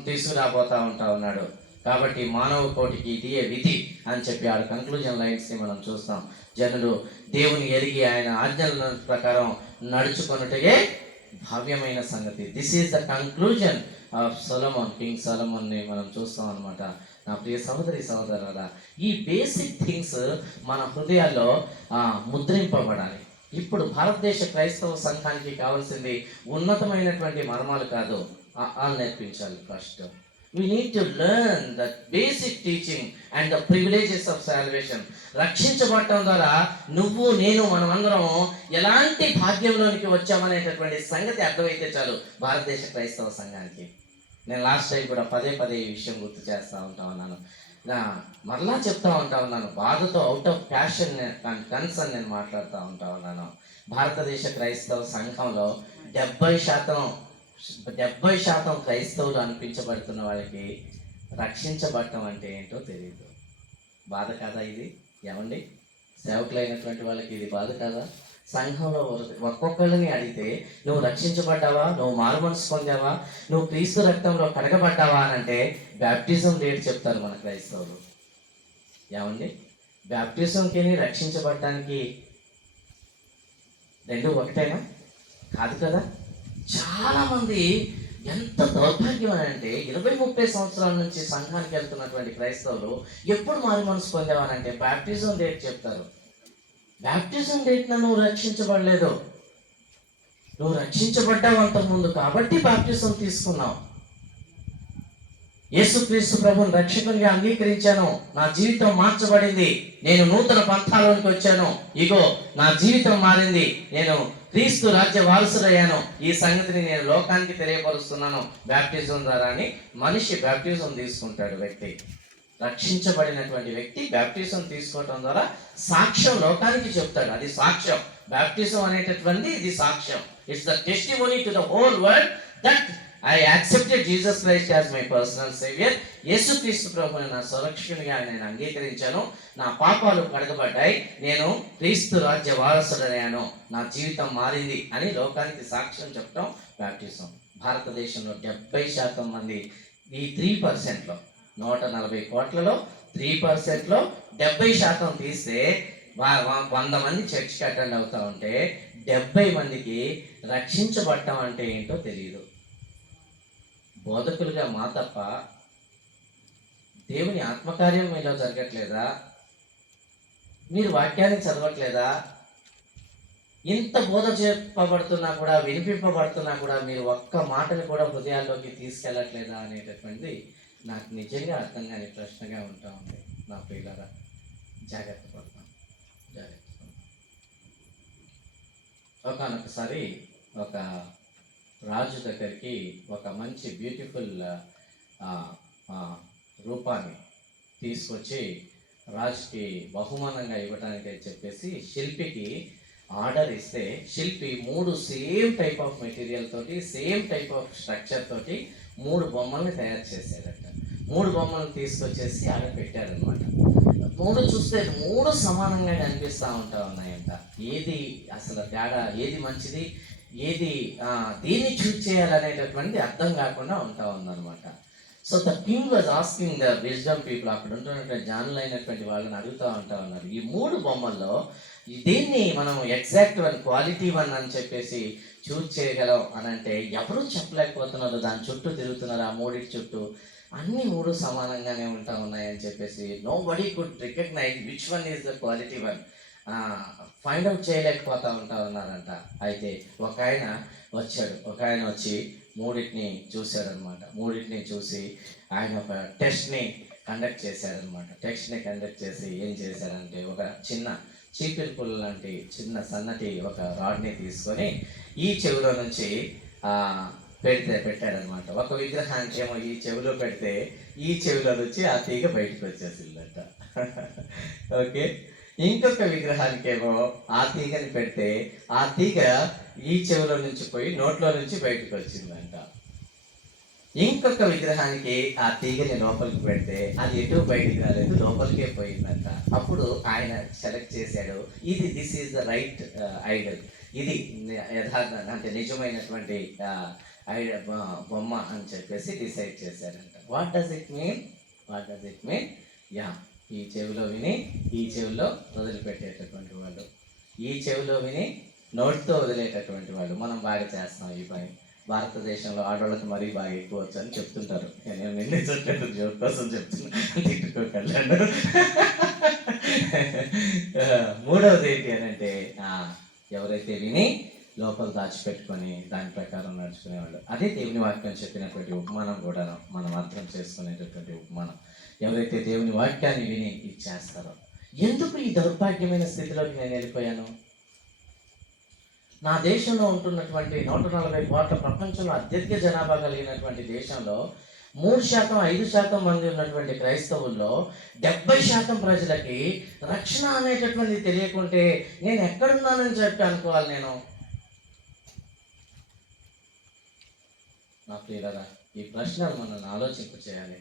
తీసుకురాబోతా ఉన్నాడు. కాబట్టి మానవ కోటికి ఇదే విధి అని చెప్పి ఆ కన్క్లూజన్ లైన్స్ని మనం చూస్తాం. జనులు దేవుని ఎరిగి ఆయన ఆజ్ఞల ప్రకారం నడుచుకొనుటయే భావ్యమైన సంగతి. This is the conclusion of Solomon, king సొలొమోన్ని మనం చూస్తాం అనమాట. నా ప్రియ సహోదరులారా, ఈ బేసిక్ థింగ్స్ మన హృదయాల్లో ముద్రింపబడాలి. ఇప్పుడు భారతదేశ క్రైస్తవ సంఘానికి కావాల్సింది ఉన్నతమైనటువంటి మర్మాలు కాదు, నేర్పించాలి. First we need to learn the basic teaching and the privileges of salvation. రక్షించబడటం ద్వారా నువ్వు, నేను, మనమందరం ఎలాంటి భాగ్యంలోనికి వచ్చామనేటటువంటి సంగతి అర్థమైతే చాలు భారతదేశ క్రైస్తవ సంఘానికి. నేను లాస్ట్ టైం కూడా పదే ఈ విషయం గుర్తు చేస్తూ ఉన్నాను. మరలా చెప్తా ఉన్నాను. బాధతో, out of passion and concern నేను మాట్లాడుతూ ఉన్నాను. భారతదేశ క్రైస్తవ సంఘంలో 70% క్రైస్తవులు అనిపించబడుతున్న వాళ్ళకి రక్షించబడటం అంటే ఏంటో తెలియదు. బాధ కాదా ఇది? ఏమండి, సేవకులైనటువంటి వాళ్ళకి ఇది బాధ కాదా? సంఘంలో ఒక్కొక్కరిని అడిగితే, నువ్వు రక్షించబడ్డావా, నువ్వు మారు మనసు పొందావా, నువ్వు క్రీస్తు రక్తంలో కడగబడ్డావా అని అంటే బ్యాప్టిజం డేట్ చెప్తారు మన క్రైస్తవులు. ఏమండి, బ్యాప్టిజంకి రక్షించబడటానికి రెండు ఒకటేనా? కాదు కదా. చాలా మంది ఎంత దౌర్భాగ్యం అని అంటే 20-30 సంవత్సరాల నుంచి సంఘానికి వెళ్తున్నటువంటి క్రైస్తవులు ఎప్పుడు మారు మనసు పొందేవారంటే బ్యాప్టిజం డేట్ చెప్తారు. బ్యాప్టిజం డేట్ నువ్వు రక్షించబడలేదు, నువ్వు రక్షించబడ్డావు అంతకుముందు కాబట్టి బాప్టిజం తీసుకున్నావు. యేసుక్రీస్తు ప్రభుని రక్షకునిగా అంగీకరించాను, నా జీవితం మార్చబడింది, నేను నూతన పంథాలోనికి వచ్చాను, ఇగో నా జీవితం మారింది, నేను క్రీస్తు రాజ్య వారసుడయ్యాను, ఈ సంగతిని నేను లోకానికి తెలియపరుస్తున్నాను బ్యాప్టిజం ద్వారా అని మనిషి బ్యాప్టిజం తీసుకుంటాడు. వ్యక్తి, రక్షించబడినటువంటి వ్యక్తి బ్యాప్టిజం తీసుకోవటం ద్వారా సాక్ష్యం లోకానికి చెప్తాడు. అది సాక్ష్యం. బ్యాప్టిజం అనేటటువంటి ఇది సాక్ష్యం. It's the testimony to the whole world that I accepted Jesus Christ as my personal savior. యేసుక్రీస్తు ప్రభువుని నా సంరక్షకునిగా నేను అంగీకరించాను, నా పాపాలు కడగబడ్డాయి, నేను క్రీస్తు రాజ్య వారసుడయ్యాను, నా జీవితం మారింది అని లోకానికి సాక్ష్యం చెప్పడం బ్యాప్టిజం. భారతదేశంలో 70% మంది ఈ 3%లో 140 కోట్లలో 3%లో 70% తీస్తే 100 మంది చర్చ్కి అటెండ్ అవుతా ఉంటే 70 మందికి రక్షించబడటం అంటే ఏంటో తెలియదు. బోధకులుగా మా తప్ప దేవుని ఆత్మకార్యం మీలో జరగట్లేదా? మీరు వాక్యాన్ని చదవట్లేదా? ఇంత బోధ చెప్పబడుతున్నా కూడా, వినిపింపబడుతున్నా కూడా మీరు ఒక్క మాటని కూడా హృదయాల్లోకి తీసుకెళ్ళట్లేదా అనేటటువంటిది నాకు నిజంగా అర్థం కాని ప్రశ్నగా ఉంటా ఉంది. నా ప్రియులారా, జాగ్రత్త పడతాం, జాగ్రత్త పడతాం. ఒకనొకసారి ఒక రాజు దగ్గరికి ఒక మంచి బ్యూటిఫుల్ రూపాన్ని తీసుకొచ్చి రాజుకి బహుమానంగా ఇవ్వడానికి అని చెప్పేసి శిల్పికి ఆర్డర్ ఇస్తే, శిల్పి 3 సేమ్ టైప్ ఆఫ్ మెటీరియల్ తోటి, సేమ్ టైప్ ఆఫ్ స్ట్రక్చర్ తోటి 3 బొమ్మల్ని తయారు చేశాడట. 3 బొమ్మలను తీసుకొచ్చేసి ఆడ పెట్టారనమాట. 3 చూస్తే 3 సమానంగా కనిపిస్తూ ఉంటా ఉన్నాయంట. ఏది అసలు తేడా, ఏది మంచిది, ఏది దేన్ని చూజ్ చేయాలనేటటువంటి అర్థం కాకుండా ఉంటా ఉందన్నమాట. So the king was asking the wisdom people, అక్కడ ఉంటున్నటువంటి జ్ఞానులైనటువంటి వాళ్ళని అడుగుతూ ఉంటా ఉన్నారు, ఈ 3 బొమ్మల్లో దీన్ని మనం ఎగ్జాక్ట్ వన్, క్వాలిటీ వన్ అని చెప్పేసి చూజ్ చేయగలం అని అంటే ఎవరు చెప్పలేకపోతున్నారు. దాని చుట్టూ తిరుగుతున్నారు, ఆ 3 చుట్టూ అన్ని 3 సమానంగానే ఉంటా ఉన్నాయని చెప్పేసి nobody could recognise which one is the quality one, find out చేయలేకపోతా ఉంటా ఉన్నారంట. అయితే ఒక ఆయన వచ్చాడు, ఒక ఆయన వచ్చి 3 చూశాడనమాట. 3 చూసి ఆయన ఒక టెస్ట్ని కండక్ట్ చేశాడనమాట. టెస్ట్ని కండక్ట్ చేసి ఏం చేశాడంటే, ఒక చిన్న చీపిరి పుల్ల లాంటి చిన్న సన్నటి ఒక రాడ్ని తీసుకొని ఈ చెవిలో నుంచి పెట్టాడనమాట. ఒక విగ్రహానికి ఏమో ఈ చెవిలో పెడితే ఈ చెవిలో నుంచి ఆ తీగ బయటకు వచ్చేసిందట. ఓకే, ఇంకొక విగ్రహానికేమో ఆ తీగని పెడితే ఆ తీగ ఈ చెవిలో నుంచి పోయి నోట్లో నుంచి బయటకు వచ్చిందంట. ఇంకొక విగ్రహానికి ఆ తీగని లోపలికి పెడితే అది ఎటు బయటికి రాలేదు, లోపలికే పోయిందంట. అప్పుడు ఆయన సెలెక్ట్ చేశాడు, this is the right Idol, ఇది యథార్థ అంటే నిజమైనటువంటి బొమ్మ అని చెప్పేసి డిసైడ్ చేశారంట. What does it mean? Yeah, ఈ చెవిలో విని ఈ చెవిలో వదిలిపెట్టేటటువంటి వాళ్ళు, ఈ చెవిలో విని నోటితో వదిలేటటువంటి వాళ్ళు. మనం బాగా చేస్తాం ఈ పని. భారతదేశంలో ఆడవాళ్ళకి మరీ బాగా ఎక్కువ వచ్చు అని చెప్తుంటారు. నేను నిన్నే చెప్పాను, జోక్ కోసం చెప్తున్నా, తిట్టుకోగలను. మూడవది ఏంటి అని అంటే, ఎవరైతే విని లోపల దాచిపెట్టుకొని దాని ప్రకారం నడుచుకునేవాళ్ళు. అదే దేవుని వాక్యం చెప్పినటువంటి ఉపమానం కూడా మనం అర్థం చేసుకునేటటువంటి ఉపమానం. ఎవరైతే దేవుని వాక్యాన్ని విని ఇచ్చేస్తారో. ఎందుకు ఈ దౌర్భాగ్యమైన స్థితిలోకి నేను వెళ్ళిపోయాను? నా దేశంలో ఉంటున్నటువంటి 140 కోట్ల, ప్రపంచంలో అత్యధిక జనాభా కలిగినటువంటి దేశంలో 3%, 5% మంది ఉన్నటువంటి క్రైస్తవుల్లో 70% ప్రజలకి రక్షణ అనేటటువంటి తెలియకుంటే నేను ఎక్కడున్నానని చెప్పి అనుకోవాలి నేను? నా ప్రియులారా, ఈ ప్రశ్నలు మనల్ని ఆలోచింప చేయాలి.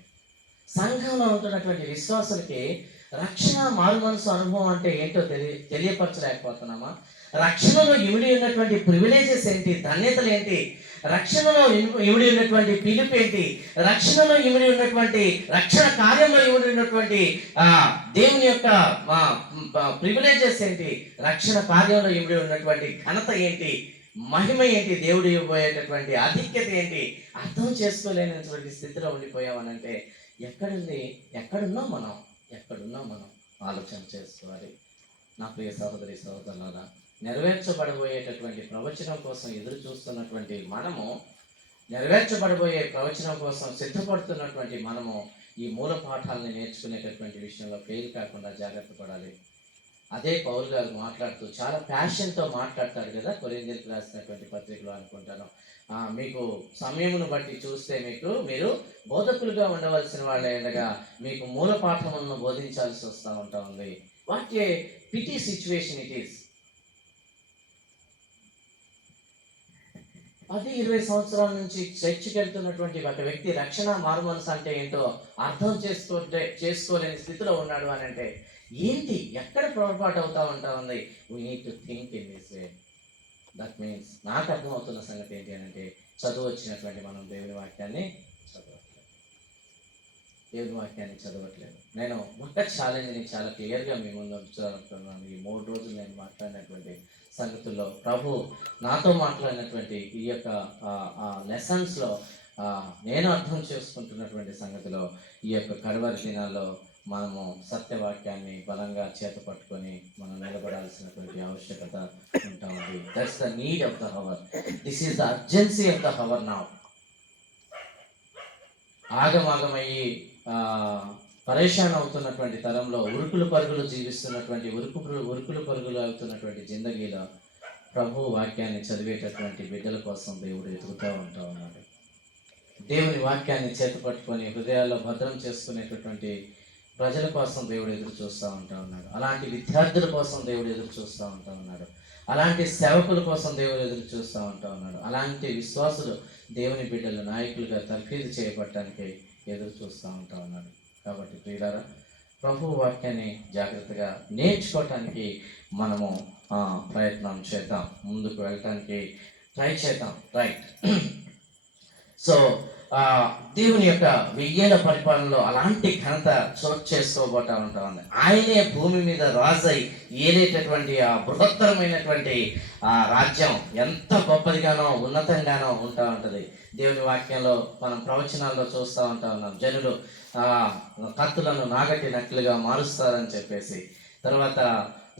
సంఘంలో ఉంటున్నటువంటి విశ్వాసులకి రక్షణ మారు మనసు అనుభవం అంటే ఏంటో తెలియపరచలేకపోతున్నామా? రక్షణలో ఇమిడి ఉన్నటువంటి ప్రివిలేజెస్ ఏంటి, ధన్యతలు ఏంటి, రక్షణలో ఇమిడి ఉన్నటువంటి పిలుపు ఏంటి, రక్షణలో ఇమిడి ఉన్నటువంటి రక్షణ కార్యంలో ఇమిడి ఉన్నటువంటి దేవుని యొక్క ప్రివిలేజెస్ ఏంటి, రక్షణ కార్యంలో ఇమిడి ఉన్నటువంటి ఘనత ఏంటి, మహిమ ఏంటి, దేవుడు ఇవ్వబోయేటటువంటి ఆధిక్యత ఏంటి అర్థం చేసుకోలేనటువంటి స్థితిలో ఉండిపోయామనంటే ఎక్కడున్నాం మనం ఆలోచన చేసుకోవాలి. నా ప్రియ సహోదరి సహోదరులారా, నెరవేర్చబడబోయేటటువంటి ప్రవచనం కోసం ఎదురు చూస్తున్నటువంటి మనము, నెరవేర్చబడబోయే ప్రవచనం కోసం సిద్ధపడుతున్నటువంటి మనము ఈ మూల పాఠాలని నేర్చుకునేటటువంటి విషయంలో ఫెయిల్ కాకుండా జాగ్రత్త పడాలి. అదే పౌలు గారు మాట్లాడుతూ చాలా ప్యాషన్తో మాట్లాడతాడు కదా, కొరింథీయులకు రాసినటువంటి పత్రికలో అనుకుంటాను. మీకు సమయమును బట్టి చూస్తే మీరు బోధకులుగా ఉండవలసిన వాళ్ళే ఉండగా మీకు మూల పాఠములను బోధించాల్సి వస్తూ ఉంటా ఉంది. What a pity situation it is. 10-20 సంవత్సరాల నుంచి చర్చికి వెళ్తున్నటువంటి ఒక వ్యక్తి రక్షణ మారుమనసు అంటే ఏంటో అర్థం చేసుకోలేని స్థితిలో ఉన్నాడు అని అంటే ఏంటి, ఎక్కడ పొరపాటు అవుతా ఉంటా ఉంది? We need to think in this way. That means నాకు అర్థమవుతున్న సంగతి ఏంటి అని అంటే, చదువు వచ్చినటువంటి మనం దేవుని వాక్యాన్ని చదవట్లేదు. నేను ఒక ఛాలెంజ్ని చాలా క్లియర్గా మీ ముందు ఉంచాలనుకున్నాను. ఈ 3 రోజులు నేను మాట్లాడినటువంటి సంగతుల్లో ప్రభు నాతో మాట్లాడినటువంటి ఈ యొక్క లెసన్స్లో నేను అర్థం చేసుకుంటున్నటువంటి సంగతిలో ఈ యొక్క కడవరి దినాల్లో మనము సత్యవాక్యాన్ని బలంగా చేత పట్టుకొని మనం నిలబడాల్సినటువంటి ఆవశ్యకత ఉంటుంది. That's the need of the hour. This is the urgency of the hour now. ఆగమాగమయ్యి పరేషాన్ అవుతున్నటువంటి తరంలో ఉరుకులు పరుగులు జీవిస్తున్నటువంటి ఉరుకులు పరుగులు అవుతున్నటువంటి జిందగీలో ప్రభు వాక్యాన్ని చదివేటటువంటి బిడ్డల కోసం దేవుడు ఎదుగుతూ ఉంటా ఉన్నాడు. దేవుని వాక్యాన్ని చేత పట్టుకొని హృదయాల్లో భద్రం చేసుకునేటటువంటి ప్రజల కోసం దేవుడు ఎదురు చూస్తూ ఉంటా ఉన్నాడు. అలాంటి విద్యార్థుల కోసం దేవుడు ఎదురు చూస్తూ ఉంటా ఉన్నాడు. అలాంటి సేవకుల కోసం దేవుడు ఎదురు చూస్తూ ఉంటా ఉన్నాడు. అలాంటి విశ్వాసులు దేవుని బిడ్డలు నాయకులుగా తర్ఫీదు చేయబడటానికి ఎదురు చూస్తూ ఉంటా ఉన్నాడు. కాబట్టి ప్రియులారా, ప్రభు వాక్యాన్ని జాగ్రత్తగా నేర్చుకోవటానికి మనము ప్రయత్నం చేద్దాం, ముందుకు వెళ్ళటానికి ట్రై చేద్దాం. రైట్. సో దేవుని యొక్క 1000 ఏళ్ల పరిపాలనలో అలాంటి ఘనత చోటు చేసుకోబోతా ఉంటా ఉంది. ఆయనే భూమి మీద రాజై ఏలేటటువంటి ఆ బృహత్తరమైనటువంటి ఆ రాజ్యం ఎంత గొప్పదిగానో ఉన్నతంగానో ఉంటా ఉంటుంది. దేవుని వాక్యంలో మనం ప్రవచనాల్లో చూస్తూ ఉంటా ఉన్నాం. జనులు కత్తులను నాగటి నక్కులుగా మారుస్తారని చెప్పేసి, తర్వాత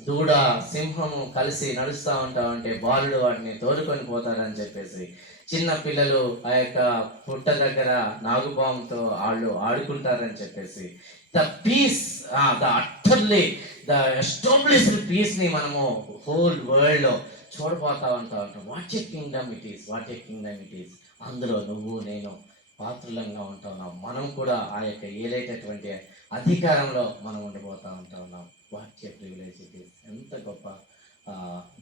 దూడ సింహము కలిసి నడుస్తూ ఉంటా ఉంటే బాలుడు వాటిని తోలుకొని పోతారని చెప్పేసి, చిన్న పిల్లలు ఆ యొక్క పుట్ట దగ్గర నాగుపాముతో వాళ్ళు ఆడుకుంటారని చెప్పేసి, the peace, the utterly the established పీస్ని మనము హోల్ వరల్డ్లో చూడబోతా ఉంటాం. What a kingdom it is. అందులో నువ్వు నేను పాత్రలంగా ఉంటా ఉన్నాం. మనం కూడా ఆ యొక్క ఏలేటటువంటి అధికారంలో మనం ఉండిపోతూ ఉంటా ఉన్నాం. What a privilege it is. ఎంత గొప్ప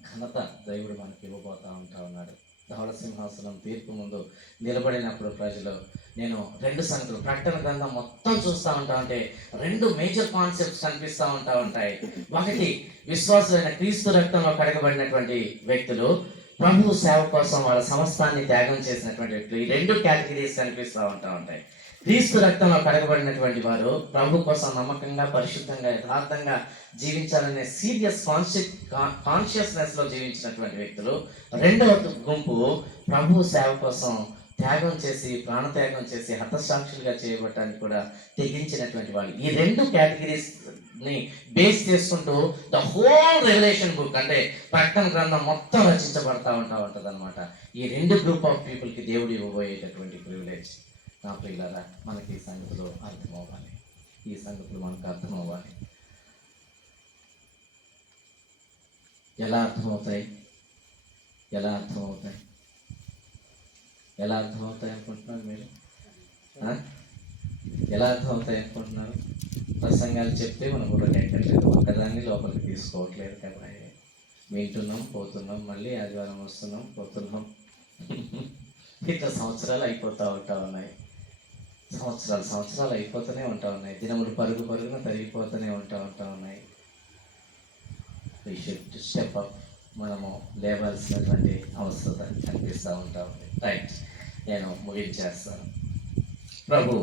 ఘనత దేవుడు మనకి ఇవ్వబోతూ ఉంటా ఉన్నాడు. ధవళ సింహాసనం తీర్పు ముందు నిలబడినప్పుడు ప్రజలు, నేను 2 సంగతులు ప్రకటన గ్రంథం మొత్తం చూస్తూ ఉంటా ఉంటే 2 మేజర్ కాన్సెప్ట్స్ కనిపిస్తూ ఉంటాయి. ఒకటి, విశ్వాసులైన క్రీస్తు రక్తంలో కడగబడినటువంటి వ్యక్తులు, ప్రభు సేవ కోసం వాళ్ళ సమస్తాన్ని త్యాగం చేసినటువంటి వ్యక్తులు. ఈ 2 కేటగిరీస్ కనిపిస్తూ ఉంటాయి. క్రీస్తు రక్తంలో కడగబడినటువంటి వారు ప్రభు కోసం నమ్మకంగా, పరిశుద్ధంగా, యథార్థంగా జీవించాలనే సీరియస్ కాన్షియస్నెస్లో జీవించినటువంటి వ్యక్తులు. రెండవ గుంపు ప్రభు సేవ కోసం త్యాగం చేసి, ప్రాణత్యాగం చేసి, హతసాక్షులుగా చేయబడటానికి కూడా తెగించినటువంటి వాళ్ళు. ఈ 2 కేటగిరీస్ని బేస్ చేసుకుంటూ ద హోల్ రెవల్యూషన్ బుక్ అంటే ప్రకటన గ్రంథం మొత్తం రచించబడతా ఉంటుంది అనమాట. ఈ 2 గ్రూప్ ఆఫ్ పీపుల్కి దేవుడు ఇవ్వబోయేటటువంటి ప్రివిలేజ్. నా ప్రియులారా, మనకి ఈ సంగతులు అర్థమవ్వాలి. మనకు అర్థమవ్వాలి. ఎలా అర్థమవుతాయి అనుకుంటున్నారు మీరు? ఎలా అర్థమవుతాయి అనుకుంటున్నారు? ప్రసంగాలు చెప్తే మనం కూడా ఎక్కట్లేదు, ఒక్కదాన్ని లోపలికి తీసుకోవట్లేదు కదా. వింటున్నాం, పోతున్నాం, మళ్ళీ ఆదివారం వస్తున్నాం, పోతున్నాం. ఇట్లా సంవత్సరాలు అయిపోతూ ఉంటా ఉన్నాయి. సంవత్సరాలు అయిపోతూనే ఉన్నాయి. దినములు పరుగున తరిగిపోతూనే ఉన్నాయి. We should step up. మనము లేవాల్సినటువంటి అవసరం కనిపిస్తూ ఉంది. రైట్, నేను ముగించేస్తాను. ప్రభు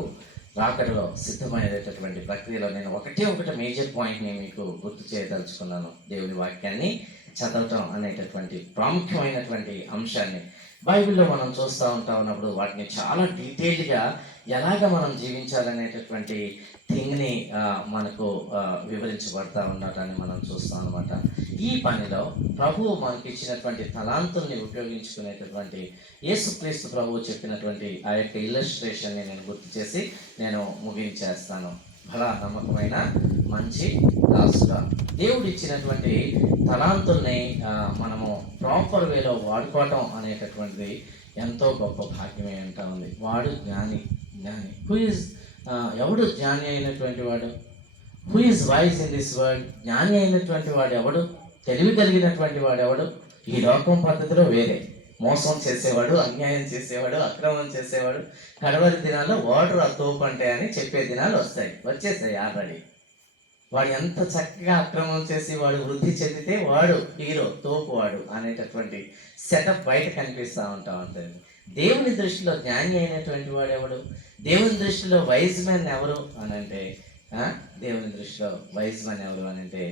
రాకడలో సిద్ధమయ్యేటటువంటి ప్రక్రియలో నేను ఒకటి మేజర్ పాయింట్ని మీకు గుర్తు చేయదలుచుకున్నాను. దేవుని వాక్యాన్ని చదవటం అనేటటువంటి ప్రాముఖ్యమైనటువంటి అంశాన్ని బైబిల్లో మనం చూస్తూ ఉన్నప్పుడు వాటిని చాలా డీటెయిల్గా ఎలాగ మనం జీవించాలనేటటువంటి థింగ్ని మనకు వివరించబడతా ఉండటాన్ని మనం చూస్తాం అనమాట. ఈ పనిలో ప్రభువు మనకి ఇచ్చినటువంటి తలాంతుల్ని ఉపయోగించుకునేటటువంటి యేసుక్రీస్తు ప్రభువు చెప్పినటువంటి ఆ యొక్క ఇల్లస్ట్రేషన్ని నేను గుర్తు చేసి నేను ముగించేస్తాను. బలా నమ్మకమైన మంచి దాసుగా దేవుడు ఇచ్చినటువంటి తలాంతుల్ని మనము ప్రాపర్ వేలో వాడుకోవటం అనేటటువంటిది ఎంతో గొప్ప భాగ్యమే అంటా ఉంది. వాడు జ్ఞాని. ఎవడు జ్ఞాని అయినటువంటి వాడు? Who is wise in this world? జ్ఞాని అయినటువంటి వాడు ఎవడు? తెలివి కలిగినటువంటి వాడు ఎవడు? ఈ లోకం పద్ధతిలో వేరే మోసం చేసేవాడు, అన్యాయం చేసేవాడు, అక్రమం చేసేవాడు, కడవరి దినాల్లో వాటర్ ఆ తోపు అంటే అని చెప్పే దినాలు వచ్చేసాయి ఆల్రెడీ. వాడు ఎంత చక్కగా అక్రమం చేసి వాడు వృద్ధి చెందితే వాడు హీరో, తోపు వాడు అనేటటువంటి సెటప్ బయట కనిపిస్తూ ఉంటుంది. దేవుని దృష్టిలో జ్ఞాని అయినటువంటి వాడు ఎవడు? దేవుని దృష్టిలో వైజ్ మ్యాన్ ఎవరు అని అంటే దేవుని దృష్టిలో వైజ్ మ్యాన్ ఎవరు అని అంటే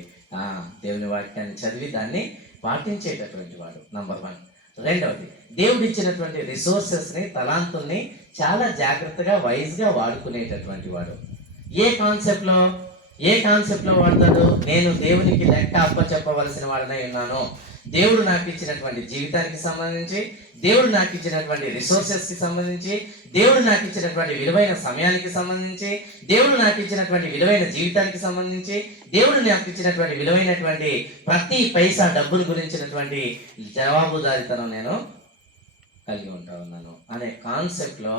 దేవుని వాక్యాన్ని చదివి దాన్ని పాటించేటటువంటి వాడు నంబర్ 1. రెండవది, దేవుడు ఇచ్చినటువంటి రిసోర్సెస్ని, తలాంతుల్ని చాలా జాగ్రత్తగా వైజ్గా వాడుకునేటటువంటి వాడు. ఏ కాన్సెప్ట్లో వాడతాడు? నేను దేవునికి లెక్క అప్పచెప్పవలసిన వాడనై ఉన్నాను. దేవుడు నాకు ఇచ్చినటువంటి జీవితానికి సంబంధించి, దేవుడు నాకు ఇచ్చినటువంటి రిసోర్సెస్కి సంబంధించి, దేవుడు నాకు ఇచ్చినటువంటి విలువైన సమయానికి సంబంధించి, దేవుడు నాకు ఇచ్చినటువంటి విలువైన జీవితానికి సంబంధించి, దేవుడు నాకు ఇచ్చినటువంటి విలువైనటువంటి ప్రతి పైసా డబ్బుల గురించినటువంటి జవాబుదారితనం నేను కలిగి ఉన్నాను అనే కాన్సెప్ట్లో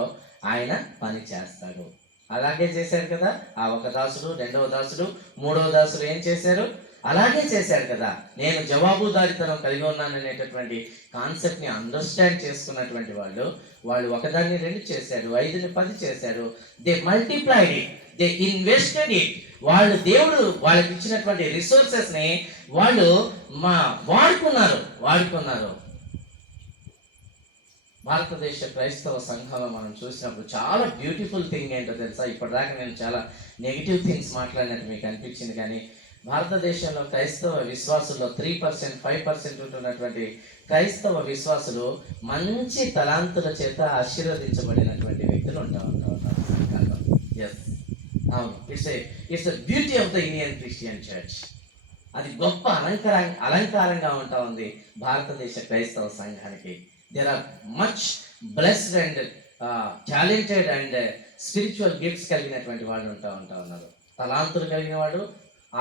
ఆయన పని చేస్తాడు. అలాగే చేశారు కదా ఆ ఒక దాసుడు, రెండవ దాసుడు, మూడవ దాసుడు ఏం చేశారు? అలాగే చేశారు కదా. నేను జవాబుదారితనం కలిగి ఉన్నాను అనేటటువంటి కాన్సెప్ట్ని అండర్స్టాండ్ చేసుకున్నటువంటి వాళ్ళు ఒకదాన్ని 2 చేశారు, 5ని 10 చేశారు. They multiplied it, they invested it. వాళ్ళు దేవుడు వాళ్ళకి ఇచ్చినటువంటి రిసోర్సెస్ని వాళ్ళు వాడుకున్నారు. భారతదేశ క్రైస్తవ సంఘంలో మనం చూసినప్పుడు చాలా బ్యూటిఫుల్ థింగ్ ఏంటో తెలుసా? ఇప్పటిదాకా నేను చాలా నెగిటివ్ థింగ్స్ మాట్లాడినట్టు మీకు అనిపించింది, కానీ భారతదేశంలో క్రైస్తవ విశ్వాసుల్లో 3%, 5% ఉంటున్నటువంటి క్రైస్తవ విశ్వాసులు మంచి తలాంతుల చేత ఆశీర్వదించబడినటువంటి వ్యక్తులు ఉంటారు. ఎస్, అవును. It's beauty of the Indian Christian church. అది గొప్ప అలంకారంగా ఉంటా ఉంది భారతదేశ క్రైస్తవ సంఘానికి. There are much blessed and talented and spiritual gifts కలిగినటువంటి వాళ్ళు ఉన్నారు. తలాంతులు కలిగిన వాడు,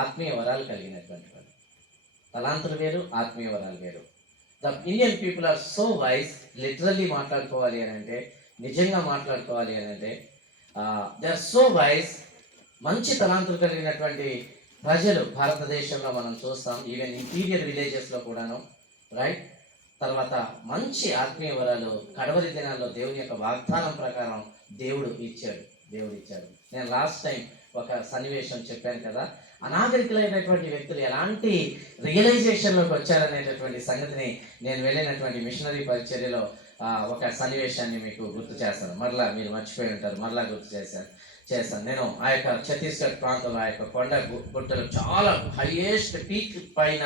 ఆత్మీయ వరాలు కలిగినటువంటి వాడు. తలాంతులు వేరు, ఆత్మీయ వరాలు వేరు. The Indian people are so wise. Literally మాట్లాడుకోవాలి అని అంటే, నిజంగా మాట్లాడుకోవాలి అని అంటే, దే ఆర్ సో వైజ్. మంచి తలాంతులు కలిగినటువంటి ప్రజలు భారతదేశంలో మనం చూస్తాం. ఈవెన్ ఇంటీరియర్ విలేజెస్లో కూడాను, రైట్. తర్వాత మంచి ఆత్మీయ వరాలు కడవరి దినాల్లో దేవుని యొక్క వాగ్దానం ప్రకారం దేవుడు ఇచ్చాడు. నేను లాస్ట్ టైం ఒక సన్నివేశం చెప్పాను కదా, అనాగరికులైనటువంటి వ్యక్తులు ఎలాంటి రియలైజేషన్లోకి వచ్చారనేటటువంటి సంగతిని నేను వెళ్ళినటువంటి మిషనరీ పరిచర్యలో ఒక సన్నివేశాన్ని మీకు గుర్తు చేస్తాను. మరలా మీరు మర్చిపోయి ఉంటారు, మరలా గుర్తు చేస్తాను. నేను ఆ యొక్క ఛత్తీస్గఢ్ ప్రాంతంలో ఆ యొక్క కొండ గుట్టలు చాలా హైయెస్ట్ పీక్ పైన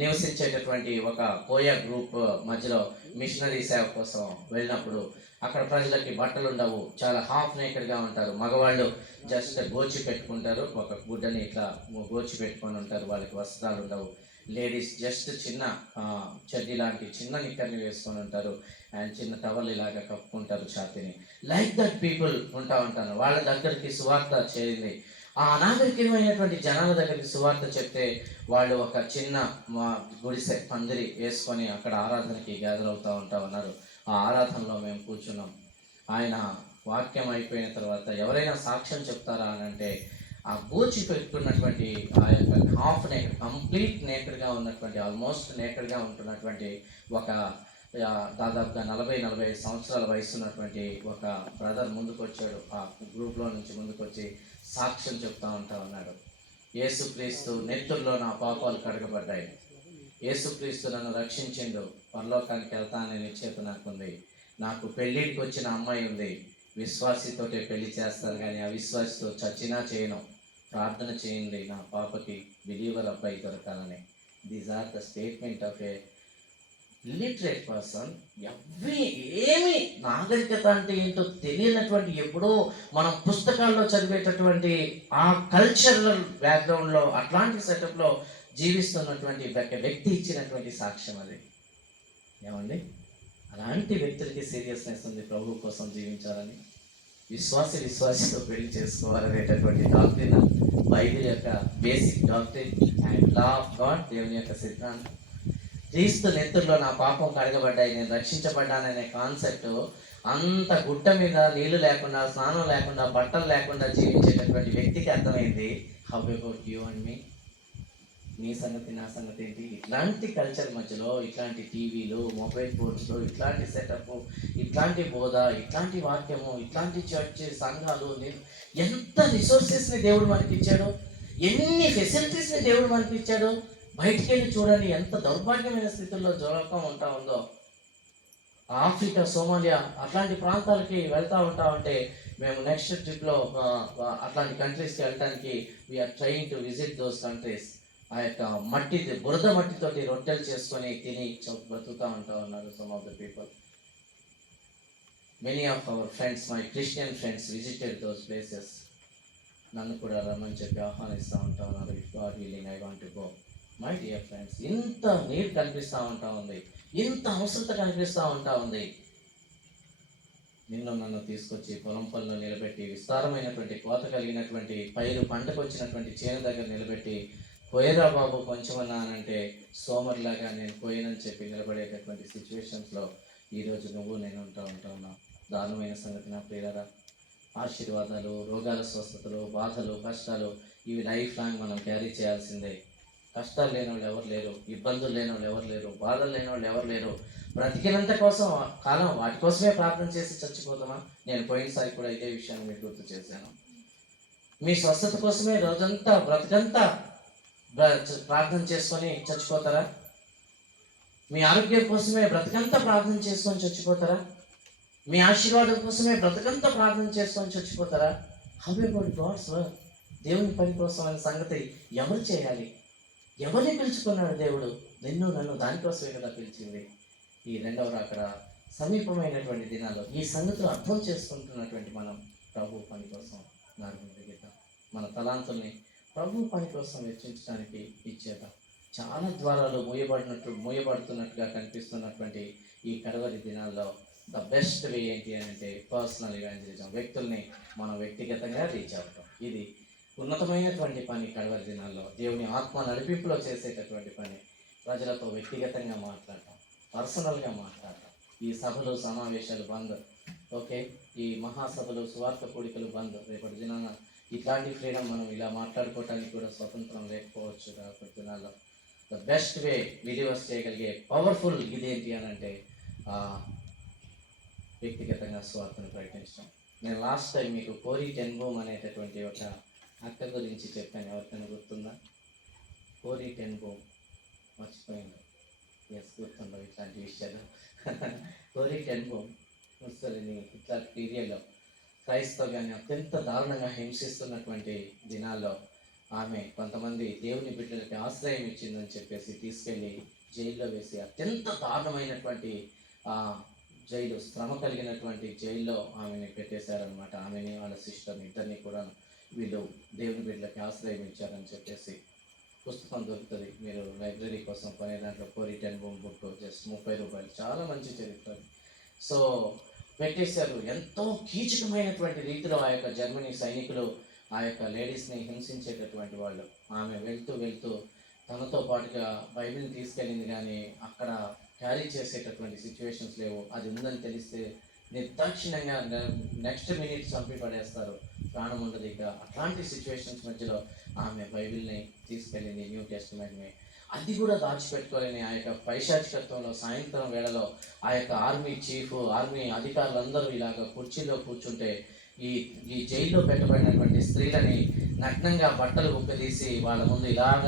నివసించేటటువంటి ఒక కోయా గ్రూప్ మధ్యలో మిషనరీ సేవ కోసం వెళ్ళినప్పుడు అక్కడ ప్రజలకి బట్టలు ఉండవు, చాలా హాఫ్ నేకెడ్గా ఉంటారు. మగవాళ్ళు జస్ట్ గోచి పెట్టుకుంటారు, ఒక గుడ్డని ఇట్లా గోచి పెట్టుకొని ఉంటారు, వాళ్ళకి వస్త్రాలు ఉండవు. లేడీస్ జస్ట్ చిన్న చెడ్డీ లాంటి చిన్న నిక్కర్ని వేసుకొని ఉంటారు, అండ్ చిన్న టవల్ ఇలాగా కప్పుకుంటారు ఛాతీని. లైక్ దట్ పీపుల్ ఉంటాను. వాళ్ళ దగ్గరికి సువార్త చేరింది. ఆ అనాగరికమైనటువంటి జనాల దగ్గరికి సువార్త చెప్తే వాళ్ళు ఒక చిన్న గుడిసె పందిరి వేసుకొని అక్కడ ఆరాధనకి గ్యాదర్ అవుతూ ఉన్నారు. ఆ ఆరాధనలో మేము కూర్చున్నాం. ఆయన వాక్యం అయిపోయిన తర్వాత ఎవరైనా సాక్ష్యం చెప్తారా అని అంటే, ఆ గోచి పెట్టుకున్నటువంటి ఆ యొక్క హాఫ్ నేకెడ్, కంప్లీట్ నేకెడ్గా ఉన్నటువంటి, ఆల్మోస్ట్ నేకెడ్గా ఉంటున్నటువంటి ఒక దాదాపుగా 40-45 సంవత్సరాల వయసు ఉన్నటువంటి ఒక బ్రదర్ ముందుకు వచ్చాడు. ఆ గ్రూప్లో నుంచి ముందుకు వచ్చి సాక్ష్యం చెప్తా ఉన్నాడు. యేసుక్రీస్తు నెత్తుల్లో నా పాపాలు కడగబడ్డాయి, యేసుక్రీస్తు నన్ను రక్షించిండు, పరలోకానికి వెళ్తాననే నిశ్చయిత నాకుంది, నాకు పెళ్ళిడికి వచ్చిన అమ్మాయి ఉంది, విశ్వాసితోటే పెళ్లి చేస్తాను కానీ అవిశ్వాసితో చచ్చినా చేయను, ప్రార్థన చేయండి నా పాపకి బిలీవర్ అబ్బాయి దొరకాలని. These are the statement of a literate person. ఏమి నాగరికత అంటే ఏంటో తెలియనటువంటి, ఎప్పుడో మనం పుస్తకాల్లో చదివేటటువంటి ఆ కల్చరల్ బ్యాక్గ్రౌండ్లో అట్లాంటి సెటప్లో జీవిస్తున్నటువంటి ఒక వ్యక్తి ఇచ్చినటువంటి సాక్ష్యం అది. ఏమండి, అలాంటి వ్యక్తులకి సీరియస్నెస్ ఉంది ప్రభు కోసం జీవించాలని. విశ్వాసితో పెళ్లి చేసుకోవాలనేటటువంటి డాక్ట్రిన్ బైబిల్ యొక్క basic doctrine and law of God, దేవుని యొక్క సిద్ధాంతం. క్రీస్తు నెత్తుల్లో నా పాపం కడగబడ్డాయి, నేను రక్షించబడ్డాననే కాన్సెప్ట్ అంత గుట్ట మీద నీళ్లు లేకుండా, స్నానం లేకుండా, బట్టలు లేకుండా జీవించేటటువంటి వ్యక్తికి అర్థమైంది. హౌ అబౌట్ యూ అండ్ మీ? నీ సంగతి నా సంగతి ఏంటి? ఇట్లాంటి కల్చర్ మధ్యలో, ఇట్లాంటి టీవీలు, మొబైల్ ఫోన్స్లో ఇట్లాంటి సెటప్, ఇట్లాంటి బోధ, ఇట్లాంటి వాక్యము, ఇట్లాంటి చర్చ్ సంఘాలు, ఎంత రిసోర్సెస్ని దేవుడు మనకి ఇచ్చాడు, ఎన్ని ఫెసిలిటీస్ని దేవుడు మనకి ఇచ్చాడు. బయటికి వెళ్ళి చూడండి ఎంత దౌర్భాగ్యమైన స్థితుల్లో జోలకం ఉంటా ఉందో. ఆఫ్రికా, సోమాలియా అట్లాంటి ప్రాంతాలకి వెళ్తూ ఉంటా ఉంటే, మేము నెక్స్ట్ ట్రిప్లో అట్లాంటి కంట్రీస్కి వెళ్ళడానికి we're trying to visit those countries. ఆ యొక్క బురద మట్టితోటి రొట్టెలు చేసుకొని తిని బ్రతుకుతూ ఉంటా ఉన్నారు some of the people. Many of our friends, my Christian friends visited those places. నన్ను కూడా రమ్మని చెప్పి ఆహ్వానిస్తూ ఉంటా ఉన్నారు. If God willing I want to go. My dear friends, ఇంత నీడ్ కనిపిస్తూ ఉంటా ఉంది, ఇంత అవసరత కనిపిస్తూ ఉంటా ఉంది. నిన్ను నన్ను తీసుకొచ్చి పొలం పనులు నిలబెట్టి, విస్తారమైనటువంటి కోత కలిగినటువంటి పైరు పంటకు వచ్చినటువంటి చేను దగ్గర నిలబెట్టి, పోయేరా బాబు కొంచెమన్నానంటే సోమరిలాగా నేను పోయినని చెప్పి నిలబడేటటువంటి సిచ్యువేషన్స్లో ఈరోజు నువ్వు నేను ఉంటా ఉన్నావు. దారుణమైన సంగతి నా ప్రియులారా. ఆశీర్వాదాలు, రోగాల స్వస్థతలు, బాధలు, కష్టాలు ఇవి లైఫ్ లాంగ్ మనం క్యారీ చేయాల్సిందే. కష్టాలు లేని వాళ్ళు ఎవరు లేరు, ఇబ్బందులు లేని వాళ్ళు ఎవరు లేరు, బాధలు లేని వాళ్ళు ఎవరు లేరు. బ్రతికినంత కాలం వాటి కోసమే ప్రార్థన చేసి చచ్చిపోతామా? నేను పోయినసారి కూడా ఇదే విషయాన్ని మీకు గుర్తు చేశాను. మీ స్వస్థత కోసమే రోజంతా బ్రతకంతా ప్రార్థన చేసుకొని చచ్చిపోతారా? మీ ఆరోగ్యం కోసమే బ్రతకంతా ప్రార్థన చేసుకొని చచ్చిపోతారా? మీ ఆశీర్వాదం కోసమే బ్రతకంతా ప్రార్థన చేసుకొని చచ్చిపోతారా? How about God's work? దేవుని పని కోసం అనే సంగతి ఎవరు చేయాలి? ఎవరిని పిలుచుకున్నాడు దేవుడు? నిన్ను నన్ను దానికోసమే కదా పిలిచింది. ఈ రెండవ రాకడ సమీపమైనటువంటి దినాల్లో ఈ సంగతులు అర్థం చేసుకుంటున్నటువంటి మనం ప్రభు పని కోసం నాగరికత మన తలాంతుల్ని ప్రభు పని కోసం వెచ్చించడానికి ఇచ్చేద్దాం. చాలా ద్వారాలు మూయబడుతున్నట్టుగా కనిపిస్తున్నటువంటి ఈ కడవరి దినాల్లో ద బెస్ట్ వే ఏంటి అని అంటే పర్సనల్ ఇవాంజలిజం. వ్యక్తుల్ని మనం వ్యక్తిగతంగా రీచ్ అవ్వటం. ఇది ఉన్నతమైనటువంటి పని. కడవరి దినాల్లో దేవుని ఆత్మ నడిపింపులో చేసేటటువంటి పని. ప్రజలతో వ్యక్తిగతంగా మాట్లాడటం, పర్సనల్గా మాట్లాడటం. ఈ సభలు, సమావేశాలు బంద్. ఓకే, ఈ మహాసభలు, సువార్త కూడికలు బంద్. రేపటి దినాన ఇట్లాంటి ఫ్రీడమ్ మనం ఇలా మాట్లాడుకోవటానికి కూడా స్వతంత్రం లేకపోవచ్చు. రేపటి దినాల్లో ద బెస్ట్ వే బిలీవర్స్ చేయగలిగే పవర్ఫుల్ ఇదేంటి అని అంటే వ్యక్తిగతంగా స్వార్థను ప్రకటించడం. నేను లాస్ట్ టైం మీకు కోరి టెన్బోమ్ అనేటటువంటి ఒక అక్క గురించి చెప్పాను. ఎవరికైనా గుర్తుందా? కోరి టెన్బోమ్ మర్చిపోయింది. ఎస్, గుర్తుండవు ఇట్లాంటి విషయాలు. కోరి టెన్బోమ్ ముస్లింని ఇట్లా పీరియడ్లో క్రైస్తవ్యాన్ని అత్యంత దారుణంగా హింసిస్తున్నటువంటి దినాల్లో ఆమె కొంతమంది దేవుని బిడ్డలకి ఆశ్రయం ఇచ్చిందని చెప్పేసి తీసుకెళ్ళి జైల్లో వేసి అత్యంత దారుణమైనటువంటి జైలు, శ్రమ కలిగినటువంటి జైల్లో ఆమెని పెట్టేశారనమాట. ఆమెని వాళ్ళ సిస్టర్ని ఇద్దరిని కూడా వీళ్ళు దేవుని బిడ్డలకి ఆశ్రయం ఇచ్చారని చెప్పేసి పుస్తకం దొరుకుతుంది. మీరు లైబ్రరీ కోసం కొనే దాంట్లో కోరి టెన్బోమ్ బుక్ జస్ట్ 30 రూపాయలు. చాలా మంచి చరిత్ర. సో పెట్టేశారు. ఎంతో కీచకమైనటువంటి రీతిలో ఆ యొక్క జర్మనీ సైనికులు ఆ యొక్క లేడీస్ని హింసించేటటువంటి వాళ్ళు. ఆమె వెళ్తూ తనతో పాటుగా బైబిల్ని తీసుకెళ్ళింది, కానీ అక్కడ క్యారీ చేసేటటువంటి సిచ్యువేషన్స్ లేవు. అది ఉందని తెలిస్తే నిర్దాక్షిణ్యంగా నెక్స్ట్ మినిట్ చంపి పడేస్తారు, ప్రాణం ఉండదు. ఇక అట్లాంటి సిచ్యువేషన్స్ మధ్యలో ఆమె బైబిల్ని తీసుకెళ్ళింది, న్యూ టెస్టిమెంట్ని. అది కూడా దాచిపెట్టుకోలేని ఆ యొక్క పైశాచికత్వంలో సాయంత్రం వేళలో ఆ యొక్క ఆర్మీ చీఫ్, ఆర్మీ అధికారులందరూ ఇలాగ కుర్చీలో కూర్చుంటే ఈ ఈ జైల్లో పెట్టబడినటువంటి స్త్రీలని నగ్నంగా బట్టలు ఉక్కదీసి వాళ్ళ ముందు ఇలాగ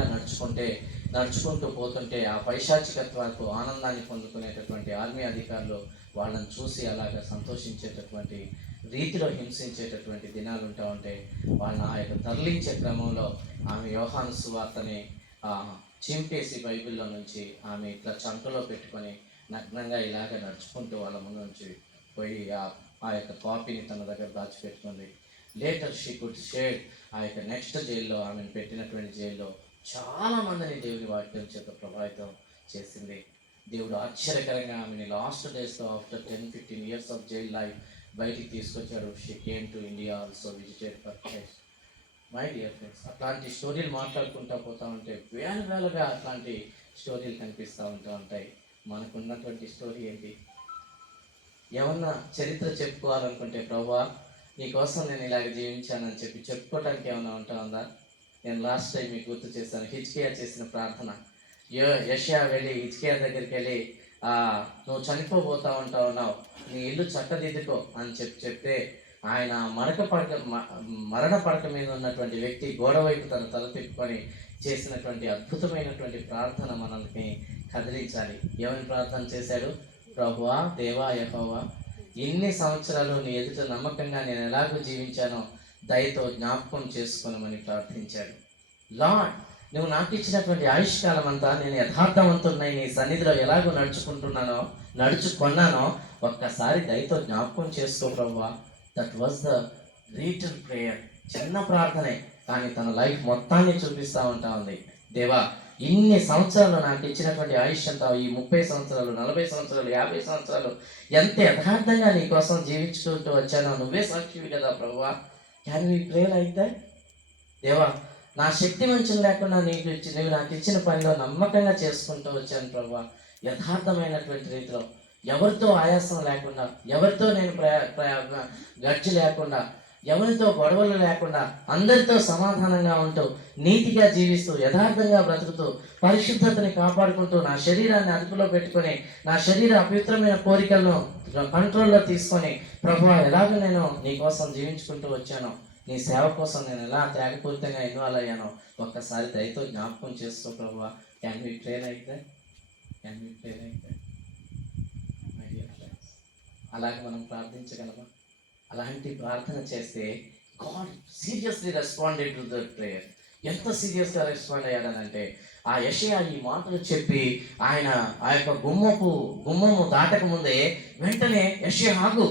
నడుచుకుంటూ పోతుంటే ఆ పైశాచికత్వాలకు ఆనందాన్ని పొందుకునేటటువంటి ఆర్మీ అధికారులు వాళ్ళని చూసి అలాగ సంతోషించేటటువంటి రీతిలో హింసించేటటువంటి దినాలు ఉంటా ఉంటే వాళ్ళని ఆ యొక్క తరలించే క్రమంలో ఆమె యోహాను సువార్తని చింపేసి బైబిల్లో నుంచి ఆమె ఇట్లా చంకలో పెట్టుకొని నగ్నంగా ఇలాగ నడుచుకుంటూ వాళ్ళ ముందు నుంచి పోయి ఆ యొక్క కాపీని తన దగ్గర దాచిపెట్టుకుంది. లేటర్ షీ కుడ్ షేర్ ఆ యొక్క నెక్స్ట్ జైల్లో, ఆమెను పెట్టినటువంటి జైల్లో చాలామందిని దేవుని వాక్యం చేత ప్రభావితం చేసింది. దేవుడు ఆశ్చర్యకరంగా ఆమెని లాస్ట్ డేస్లో after 10-15 years of jail life బయటికి తీసుకొచ్చాడు. She came to India also, visited for Christ. My dear friends, అట్లాంటి స్టోరీలు మాట్లాడుకుంటూ పోతూ ఉంటే వేలగా అట్లాంటి స్టోరీలు కనిపిస్తూ ఉంటాయి. మనకున్నటువంటి స్టోరీ ఏంటి? ఏమన్నా చరిత్ర చెప్పుకోవాలనుకుంటే ప్రభువా నీకోసం నేను ఇలాగ జీవించానని చెప్పి చెప్పుకోవడానికి ఏమైనా ఉందా? నేను లాస్ట్ టైం మీకు గుర్తు చేశాను, హిజ్కియా చేసిన ప్రార్థన. యెషయా వెళ్ళి హిజ్కియా దగ్గరికి వెళ్ళి నువ్వు చనిపోబోతా ఉన్నావు, నీ ఇల్లు చక్కదిద్దుకో అని చెప్తే ఆయన మరణ పడక మీద ఉన్నటువంటి వ్యక్తి గోడ వైపు తన తల తిప్పుకొని చేసినటువంటి అద్భుతమైనటువంటి ప్రార్థన మనల్ని కదిలించాలి. ఏమని ప్రార్థన చేశాడు? ప్రభువా, దేవా, యెహోవా, ఇన్ని సంవత్సరాలు నీ ఎదుట నమ్మకంగా నేను ఎలాగో జీవించానో దయతో జ్ఞాపకం చేసుకోనమని ప్రార్థించాడు. లార్డ్, నువ్వు నాకు ఇచ్చినటువంటి ఆయుష్కాలం అంతా నేను యథార్థవంతున్నై నీ సన్నిధిలో ఎలాగో నడుచుకున్నానో ఒక్కసారి దయతో జ్ఞాపకం చేసుకో ప్రభువా. That was the little prayer. చిన్న ప్రార్థనే, కానీ తన లైఫ్ మొత్తాన్ని చూపిస్తూ ఉంటా ఉంది. దేవా, ఇన్ని సంవత్సరాలు నాకు ఇచ్చినటువంటి ఆయుష్ అంతా, ఈ 30 సంవత్సరాలు, 40 సంవత్సరాలు, 50 సంవత్సరాలు ఎంత యథార్థంగా నీ కోసం జీవించుకుంటూ వచ్చానో నువ్వే సాక్షివి కదా ప్రభువా. Can we pray like that? దేవా, నా శక్తి వంచన లేకుండా నువ్వు నాకు ఇచ్చిన పనిలో నమ్మకంగా చేసుకుంటూ వచ్చాను ప్రభువా. యథార్థమైనటువంటి రీతిలో, ఎవరితో ఆయాసం లేకుండా, ఎవరితో నేను గడ్జి లేకుండా, ఎవరితో గొడవలు లేకుండా, అందరితో సమాధానంగా ఉంటూ, నీతిగా జీవిస్తూ, యథార్థంగా బ్రతుకుతూ, పరిశుద్ధతని కాపాడుకుంటూ, నా శరీరాన్ని అదుపులో పెట్టుకొని, నా శరీర అపవిత్రమైన కోరికలను కంట్రోల్లో తీసుకొని ప్రభువా ఎలాగ నేను నీ కోసం జీవించుకుంటూ వచ్చానో, నీ సేవ కోసం నేను ఎలా త్యాగపూరితంగా ఇన్వాల్వ్ అయ్యానో ఒక్కసారి దయతో జ్ఞాపకం చేసుకో ప్రభువా. Can we pray like that? Can we pray like that? My dear friends, అలాగే మనం ప్రార్థించగలమా? అలాంటి ప్రార్థన చేస్తే God seriously responded to the prayer. ఎంత సీరియస్గా రెస్పాండ్ అయ్యాడనంటే, ఆ యెషయా ఈ మాటలు చెప్పి ఆయన ఆ యొక్క గుమ్మము దాటక ముందే వెంటనే యెషయా ఆగు,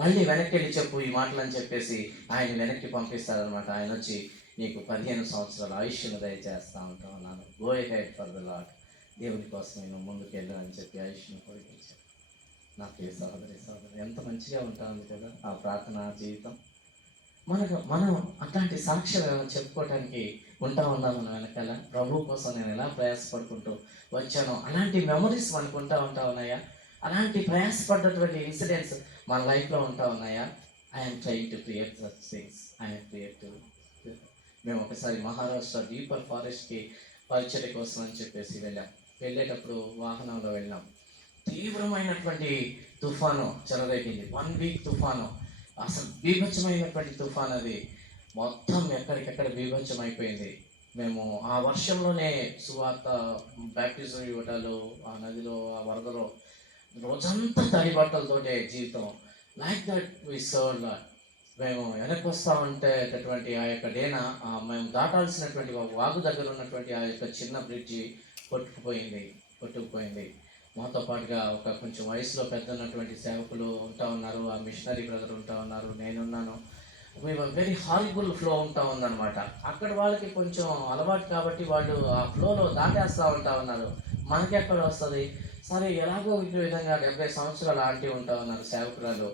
మళ్ళీ వెనక్కి వెళ్ళి చెప్పు ఈ మాటలు అని చెప్పేసి ఆయన వెనక్కి పంపిస్తారనమాట. ఆయన వచ్చి నీకు 15 సంవత్సరాల ఆయుష్ను దయచేస్తా ఉన్నాను, go ahead for the lord, దేవుని కోసం నేను ముందుకు వెళ్ళు అని చెప్పి ఆయుష్ను కోరిపించాను. నా ప్రియ సహోదరి ఎంత మంచిగా ఉంటుంది కదా ఆ ప్రార్థనా జీవితం. మనం అట్లాంటి సాక్ష్యం చెప్పుకోవడానికి ఉన్నాం మన వెనకాల. ప్రభు కోసం నేను ఎలా ప్రయాసపడుకుంటూ వచ్చానో అలాంటి మెమరీస్ మనకు ఉంటా ఉన్నాయా? అలాంటి ప్రయాసపడ్డటువంటి ఇన్సిడెంట్స్ మన లైఫ్లో ఉన్నాయా? I'm trying to create such things. I'm create. మేము ఒకసారి మహారాష్ట్ర డీపర్ ఫారెస్ట్కి పరిచర్య కోసం అని చెప్పేసి వెళ్ళేటప్పుడు వాహనంలో వెళ్ళాం. తీవ్రమైనటువంటి తుఫాను చెలరేగింది. 1 week తుఫాను, అసలు బీభత్సమైనటువంటి తుఫాన్. అది మొత్తం ఎక్కడికెక్కడ బీభత్సం అయిపోయింది. మేము ఆ వర్షంలోనే సువార్త బ్యాప్టిజం ఇవ్వటాలు, ఆ నదిలో, ఆ వరదలో రోజంతా తడి బట్టలతోటే జీవితం. Like that we serve Lord. మేము వెనక్కి వస్తూ ఉంటేటటువంటి ఆ యొక్క మేము దాటాల్సినటువంటి వాగు దగ్గర ఉన్నటువంటి ఆ యొక్క చిన్న బ్రిడ్జి కొట్టుకుపోయింది. మాతో పాటుగా ఒక కొంచెం వయసులో పెద్ద ఉన్నటువంటి సేవకులు ఉన్నారు, ఆ మిషనరీ బ్రదర్ ఉన్నారు, నేనున్నాను. వెరీ హారిబుల్ ఫ్లో ఉందన్నమాట. అక్కడ వాళ్ళకి కొంచెం అలవాటు కాబట్టి వాళ్ళు ఆ ఫ్లోలో దాటేస్తూ ఉన్నారు. మనకి ఎక్కడ వస్తుంది? సరే, ఎలాగో ఇంకో విధంగా 70 సంవత్సరాల ఆంటీ ఉన్నారు సేవకురాలు.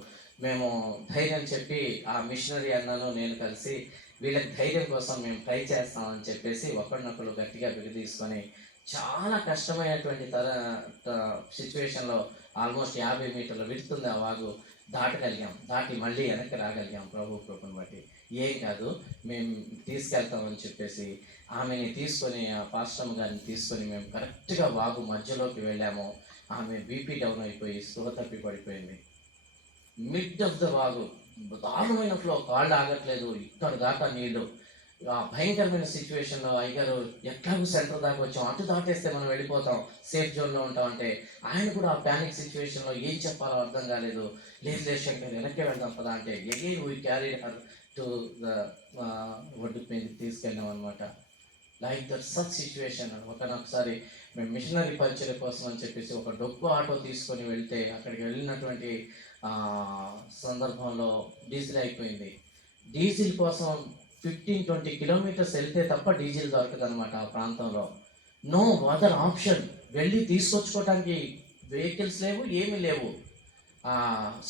మేము ధైర్యం చెప్పి ఆ మిషనరీ అన్నాను నేను కలిసి వీళ్ళకి ధైర్యం కోసం మేము ట్రై చేస్తామని చెప్పేసి ఒకరినొకరు గట్టిగా బిగదీసుకొని చాలా కష్టమైనటువంటి సిచ్యువేషన్లో ఆల్మోస్ట్ 50 మీటర్ల విడుతుంది ఆ వాగు. దాటగలిగాం, దాటి మళ్ళీ వెనక్కి రాగలిగాం ప్రభు కృపను బట్టి. ఏం కాదు, మేము తీసుకెళ్తామని చెప్పేసి ఆమెని తీసుకొని, ఆ పాస్టమ్ గారిని తీసుకొని మేము కరెక్ట్గా వాగు మధ్యలోకి వెళ్ళాము. ఆమె బీపీ డౌన్ అయిపోయి స్పృహ తప్పి పడిపోయింది. మిడ్ ఆఫ్ ద వాగు, దారుణమైన ఫ్లో, కాళ్ళు ఆగట్లేదు, ఇక్కడ దాకా నీళ్ళు. ఆ భయంకరమైన సిచ్యువేషన్లో అయ్యగారు ఎట్లాగూ సెంటర్ దాకా వచ్చాం, అటు దాటేస్తే మనం వెళ్ళిపోతాం, సేఫ్ జోన్లో ఉంటాం అంటే ఆయన కూడా ఆ ప్యానిక్ సిచ్యువేషన్లో ఏం చెప్పాలో అర్థం కాలేదు. లేదు లేదు శంకర్ వెనక్కి వెళ్దాం పదా అంటే again we carry her to the ఒడ్డు మీద తీసుకెళ్ళాం అనమాట. Like that such situation. ఒకసారి మేము మిషనరీ పరిచయం కోసం అని చెప్పేసి ఒక డొక్కు ఆటో తీసుకొని వెళ్తే అక్కడికి వెళ్ళినటువంటి సందర్భంలో డీజిల్ అయిపోయింది. డీజిల్ కోసం 15-20 కిలోమీటర్స్ వెళ్తే తప్ప డీజిల్ దొరకదు అనమాట ఆ ప్రాంతంలో. నో అదర్ ఆప్షన్, వెళ్ళి తీసుకొచ్చుకోవటానికి వెహికల్స్ లేవు, ఏమీ లేవు.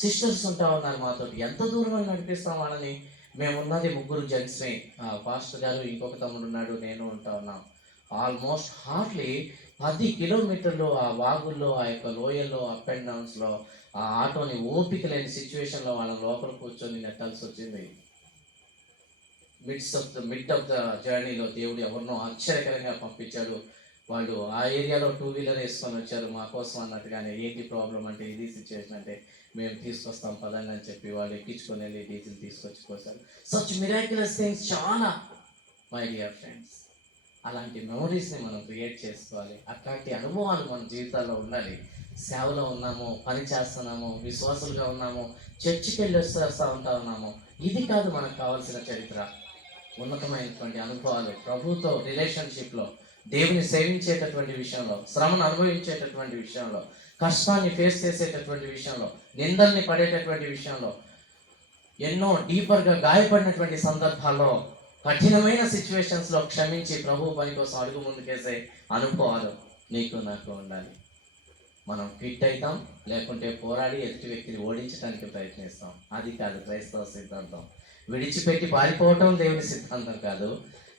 సిస్టర్స్ ఉంటా ఉన్నారు మాతో, ఎంత దూరం అని నడిపిస్తాం వాళ్ళని. మేము ఉన్నది 3 జెంట్స్ని, పాస్టర్ గారు, ఇంకొక తమ్ముడు ఉన్నాడు, నేను ఉంటా ఉన్నాం. ఆల్మోస్ట్ హార్డ్లీ 10 కిలోమీటర్లు ఆ వాగుల్లో, ఆ యొక్క లోయల్లో, అప్ అండ్ డౌన్స్లో ఆ ఆటోని ఓపిక లేని సిచ్యువేషన్లో వాళ్ళని లోపల కూర్చొని నెట్టాల్సి వచ్చింది. మిడ్ ఆఫ్ ద జర్నీలో దేవుడు ఎవరినో ఆశ్చర్యకరంగా పంపించాడు. వాళ్ళు ఆ ఏరియాలో 2 వీలర్ వేసుకొని వచ్చారు మా కోసం అన్నట్టుగానే. ఏంటి ప్రాబ్లం అంటే ఇది సిచ్యువేషన్ అంటే మేము తీసుకొస్తాం పదండి అని చెప్పి వాళ్ళు ఎక్కించుకొని వెళ్ళి డీజిల్ తీసుకొచ్చుకోసారు. సచ్ మిరాక్యులస్ థింగ్స్ చాలా, మై డియర్ ఫ్రెండ్స్. అలాంటి మెమరీస్ని మనం క్రియేట్ చేసుకోవాలి. అట్లాంటి అనుభవాలు మన జీవితాల్లో ఉండాలి. సేవలో ఉన్నాము, పని చేస్తున్నాము, విశ్వాసులుగా ఉన్నాము, చర్చికి వెళ్ళి వస్తూ ఉన్నాము. ఇది కాదు మనకు కావాల్సిన చరిత్ర. ఉన్నతమైనటువంటి అనుభవాలు ప్రభుతో రిలేషన్షిప్లో, దేవుని సేవించేటటువంటి విషయంలో, శ్రమను అనుభవించేటటువంటి విషయంలో, కష్టాన్ని ఫేస్ చేసేటటువంటి విషయంలో, నిందల్ని పడేటటువంటి విషయంలో, ఎన్నో డీపర్గా గాయపడినటువంటి సందర్భాల్లో, కఠినమైన సిచ్యువేషన్స్లో క్షమించి ప్రభు పని కోసం అడుగు ముందుకేసే అనుభవాలు నీకు నాకు ఉండాలి. మనం ఫిట్ అవుతాం, లేకుంటే పోరాడి ఎదుటి వ్యక్తిని ఓడించడానికి ప్రయత్నిస్తాం. అది కాదు క్రైస్తవ సిద్ధాంతం. విడిచిపెట్టి పారిపోవటం దేవుని సిద్ధాంతం కాదు.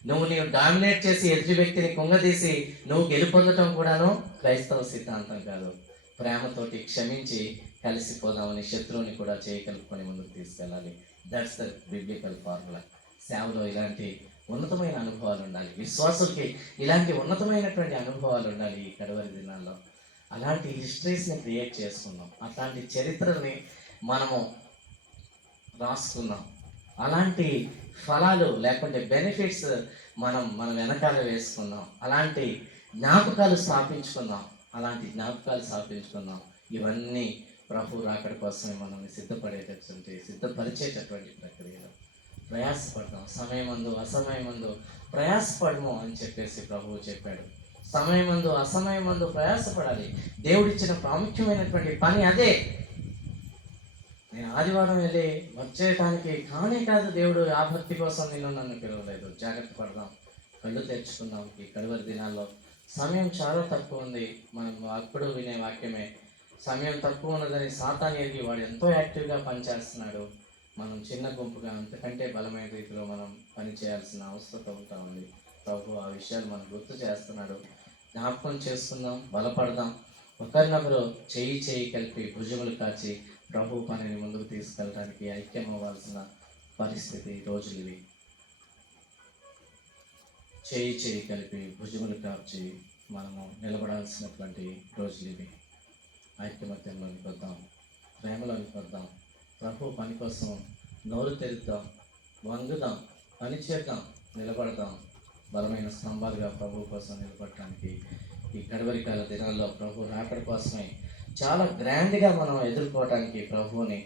నీవు డామినేట్ చేసి ఎదుటి వ్యక్తిని కుంగదీసి నువ్వు గెలుపొందటం కూడాను క్రైస్తవ సిద్ధాంతం కాదు. ప్రేమతోటి క్షమించి కలిసిపోదామని శత్రువుని కూడా చేయగలుపుకొని ముందుకు తీసుకెళ్ళాలి. That's the biblical formula. సేవలో ఇలాంటి ఉన్నతమైన అనుభవాలు ఉండాలి. విశ్వాసులకి ఇలాంటి ఉన్నతమైనటువంటి అనుభవాలు ఉండాలి. ఈ కడవరి దినాల్లో అలాంటి హిస్టరీస్ని క్రియేట్ చేసుకున్నాం, అట్లాంటి చరిత్రని మనము రాసుకున్నాం. అలాంటి ఫలాలు లేకుంటే బెనిఫిట్స్ మన వెనకాల వేసుకున్నాం. అలాంటి జ్ఞాపకాలు స్థాపించుకున్నాం. ఇవన్నీ ప్రభు రాకడ కోసమే మనల్ని సిద్ధపరిచేటటువంటి ప్రక్రియలో ప్రయాసపడదాం. సమయమందు అసమయమందు ప్రయాసపడము అని చెప్పేసి ప్రభువు చెప్పాడు. సమయమందు అసమయమందు ప్రయాసపడాలి. దేవుడిచ్చిన ప్రాముఖ్యమైనటువంటి పని అదే. నేను ఆదివారం వెళ్ళి వచ్చేయటానికి కానే కాదు, దేవుడు ఆ భక్తి కోసం నన్ను పిలవలేదు. జాగ్రత్త పడదాం, కళ్ళు తెచ్చుకుందాం. ఈ కలువరి దినాల్లో సమయం చాలా తక్కువ ఉంది. మనం అప్పుడు వినే వాక్యమే, సమయం తక్కువ ఉన్నదని సాతాను ఎరిగి వాడు ఎంతో యాక్టివ్గా పనిచేస్తున్నాడు. మనం చిన్న గుంపుగా అంతకంటే బలమైన రీతిలో మనం పని చేయాల్సిన అవసరం ఉంటా ఉంది. ప్రభు ఆ విషయాలు మనం గుర్తు చేస్తున్నాడు. జ్ఞాపకం చేసుకుందాం, బలపడదాం. ఒకరినొకరు చేయి కలిపి భుజములు కాచి ప్రభు పనిని ముందుకు తీసుకెళ్ళడానికి ఐక్యం అవ్వాల్సిన పరిస్థితి రోజులు ఇవి. చేయి కలిపి భుజములు కాచి మనము నిలబడాల్సినటువంటి రోజులు ఇవి. ఐక్యమత్యంలోనికి వద్దాం, ప్రేమలోనికి వద్దాం. ప్రభు పని కోసం నోరు తెరుద్దాం, వంగుదాం, పని చేద్దాం, నిలబడదాం. బలమైన స్తంభాలుగా ప్రభు కోసం నిలబడటానికి ఈ కడవరికాల దినాల్లో ప్రభు రాకడ కోసమే చాలా గ్రాండ్గా మనం ఎదుర్కోవటానికి ప్రభువుని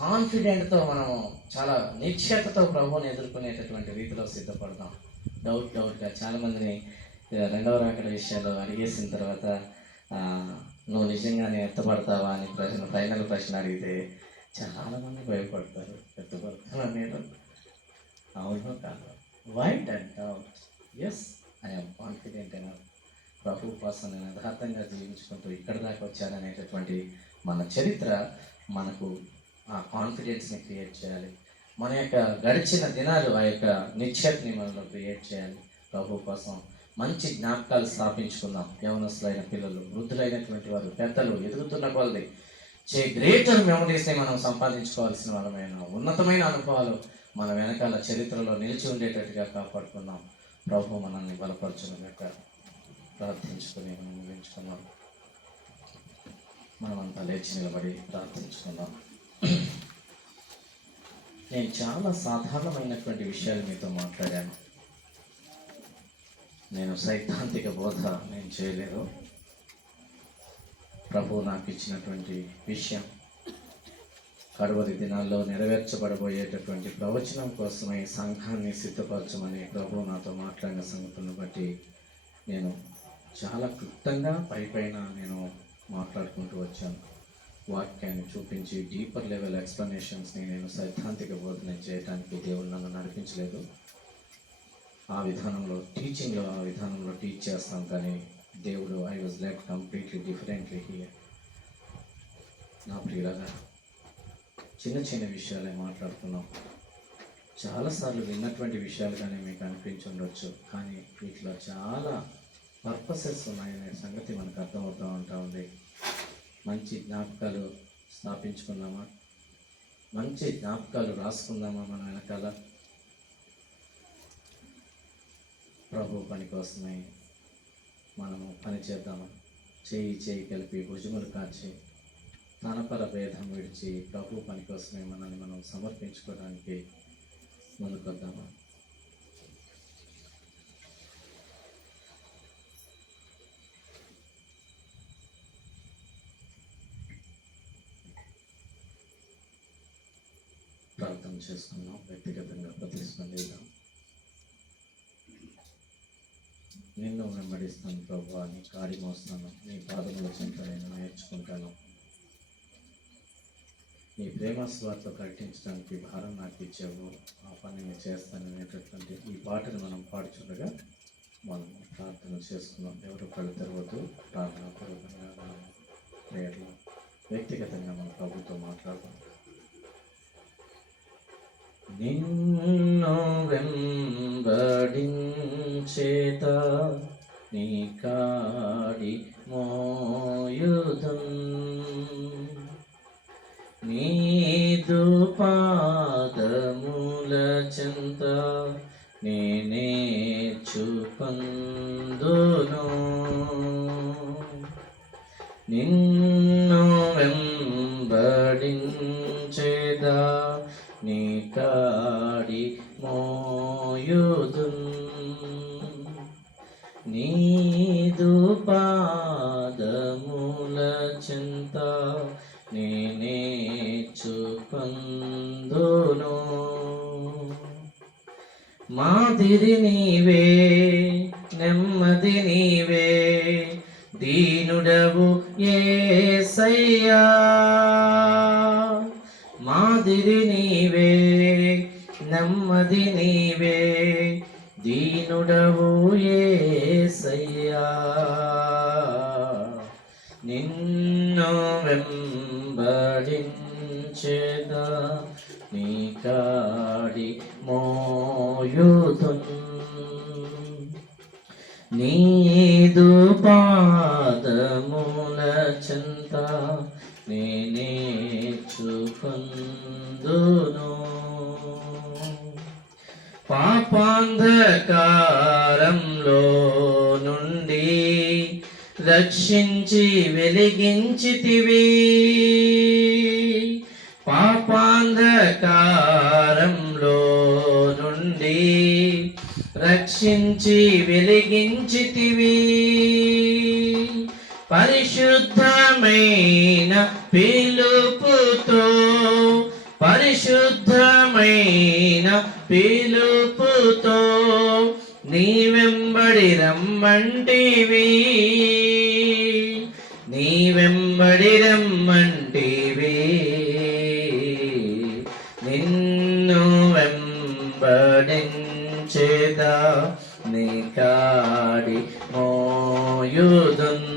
కాన్ఫిడెంట్తో మనము చాలా నిశ్చయతతో ప్రభువుని ఎదుర్కొనేటటువంటి రీతిలో సిద్ధపడదాం. డౌట్గా చాలామందిని రెండవ రాకడ విషయాల్లో అడిగేసిన తర్వాత నువ్వు నిజంగానే ఎత్తపడతావా అని ఫైనల్ ప్రశ్న అడిగితే చాలామంది భయపడతారు. ఎత్తపడతాను నేను, అవును కాదు. White and doubt, yes I'm confident అయినా ప్రభు కోసం నేను యథార్థంగా జీవించుకుంటూ ఇక్కడ దాకా వచ్చాననేటటువంటి మన చరిత్ర మనకు ఆ కాన్ఫిడెన్స్ని క్రియేట్ చేయాలి. మన యొక్క గడిచిన దినాలు ఆ యొక్క నిశ్చయతని మనలో క్రియేట్ చేయాలి. ప్రభు కోసం మంచి జ్ఞాపకాలు స్థాపించుకుందాం. యవనస్తులైన పిల్లలు, వృద్ధులైనటువంటి వారు, పెద్దలు, ఎదుగుతున్న కొలది గ్రేటర్ మెమరీస్ని మనం సంపాదించుకోవాల్సిన వాళ్ళమైన ఉన్నతమైన అనుభవాలు మన వెనకాల చరిత్రలో నిలిచి ఉండేటట్టుగా కాపాడుకున్నాం. ప్రభు మనల్ని బలపరచడం యొక్క ప్రార్థించుకొని మనం ముగించుకున్నాం. మనమంతా లేచి నిలబడి ప్రార్థించుకుందాం. నేను చాలా సాధారణమైనటువంటి విషయాలు మీతో మాట్లాడాను. నేను సైద్ధాంతిక బోధ నేను చేయలేదు. ప్రభు నాకు ఇచ్చినటువంటి విషయం కడవరి దినాల్లో నెరవేర్చబడబోయేటటువంటి ప్రవచనం కోసమై సంఘాన్ని సిద్ధపరచమని ప్రభు నాతో మాట్లాడిన సంగతులను బట్టి నేను చాలా క్లుప్తంగా పైన నేను మాట్లాడుకుంటూ వచ్చాను. వాక్యాన్ని చూపించి డీపర్ లెవెల్ ఎక్స్ప్లెనేషన్స్ని నేను సైద్ధాంతిక బోధన చేయడానికి దేవుడు నన్ను నడిపించలేదు. ఆ విధానంలో టీచ్ చేస్తాం. కానీ దేవుడు I was lead completely differently here. నా ప్రియులగా చిన్న విషయాలే మాట్లాడుతున్నాం. చాలాసార్లు విన్నటువంటి విషయాలుగానే మీకు అనిపించి ఉండొచ్చు, కానీ వీటిలో చాలా పర్పసెస్ ఉన్నాయనే సంగతి మనకు అర్థమవుతూ ఉంటా ఉంది. మంచి జ్ఞాపకాలు స్థాపించుకుందామా, మంచి జ్ఞాపకాలు రాసుకుందామా మన వెనకాల. ప్రభు పని కోసమే మనము పని చేద్దామా, చేయి కలిపి భుజములు కాచి తనపర భేదం విడిచి ప్రభు పని కోసమే మనల్ని మనం సమర్పించుకోవడానికి ముందుకొద్దామా. ప్రార్థన చేసుకున్నాం, వ్యక్తిగతంగా ప్రతిస్పందిద్దాం. నిన్ను వెంబడిస్తాను ప్రభు, నీ కాడి మోస్తాను, నీ పాదముల చెంత నేను నేర్చుకుంటాను. నీ ప్రేమ స్వార్థ ప్రకటించడానికి భారం నాకు ఇచ్చావు, ఆ పనిని చేస్తాను అనేటటువంటి ఈ పాటను మనం పాడుచుండగా మనం ప్రార్థన చేసుకున్నాం. ఎవరు కళ్ళు తెరవద్దు. ప్రార్థన పూర్వకంగా మనం ప్రేయర్లో వ్యక్తిగతంగా మన ప్రభుతో మాట్లాడదాం. నిన్ను వెంబడించేత నీ కాడి మోయుదం, నీదు పాదముల చెంత నేర్చుకొందును. నిన్ను వెంబడించేదా నీ కాడి మోయుదున్, నీదు పాదముల చెంత నేర్చుకొందును. మాదిరి నీవే, నెమ్మది నీవే, దీనుడవు యేసయ్యా. మాదిరి నీవే, నెమ్మది నీవే, దీనుడవు యేసయ్యా. నిన్ను వెంబడించేదా నీ కాడి మోయుదున్, నీదు పాదముల చెంత నేర్చుకొందును. పాపాంధకారంలో నుండి రక్షించి వెలిగించితివి, పాపాంధకారంలో నుండి రక్షించి వెలిగించితివి. పరిశుద్ధమైన పిలుపుతో, పరిశుద్ధమైన పిలుపుతో నీ వెంబడి రమ్మంటివి, నీ వెంబడి రమ్మంటివి. నిన్ను వెంబడించేదా నీ కాడి మోయుదున్,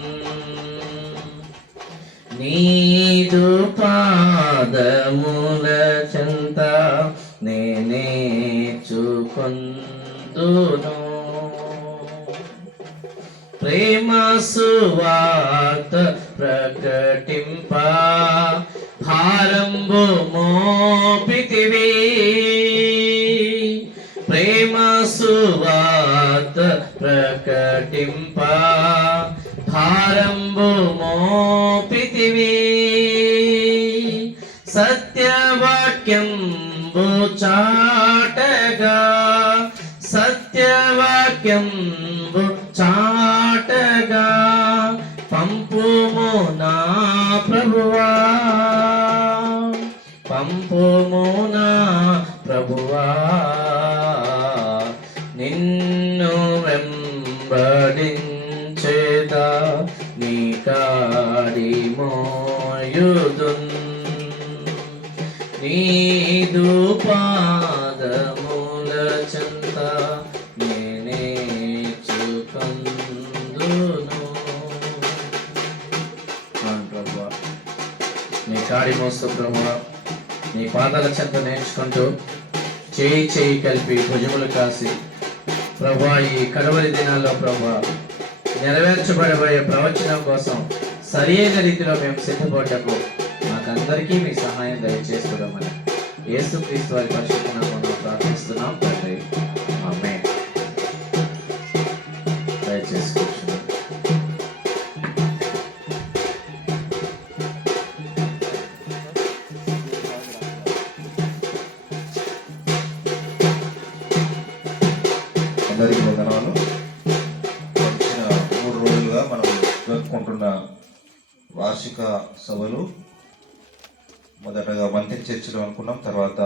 నీదు పాదముల చెంత నేర్చుకొందును. ప్రేమ సువార్త ప్రకటింప మోపితివి, ప్రేమ సువార్త ప్రకటింప భారంబు మోపితివి, సత్యవాక్యంబు చాటగా సత్యవాక్యంబు చాటగా పంపుము నా ప్రభువా, పంపుము నా ప్రభువా, నిన్ను వెంబడించేదా నీ కాడి మోయుదున్, నీదు పాదముల చెంత నేనేచుకందును. ప్రభువా నీ కాడి మోస్తూ ప్రభువా నీ పాదాల చెంత నేర్చుకుంటూ చేయి చేయి కలిపి భుజములు కాసి ప్రభువా ఈ కడవరి దినాల్లో ప్రభువా నెరవేర్చబడబోయే ప్రవచనం కోసం సరియైన రీతిలో మేము సిద్ధపడ్డకు మాకందరికీ మీ సహాయం దయచేస్తున్నామని యేసుక్రీస్తు వారి పరిశుద్ధ నామములో ప్రార్థిస్తున్నాం తండ్రి, ఆమేన్. దయచేసి కూర్చున్నాం. అందరికీ వందనాలు. వచ్చిన 3 రోజులుగా మనం జరుపుకుంటున్న వార్షిక సభలు మొదటగా మంత్రి చర్చిలో అనుకున్నాం, తర్వాత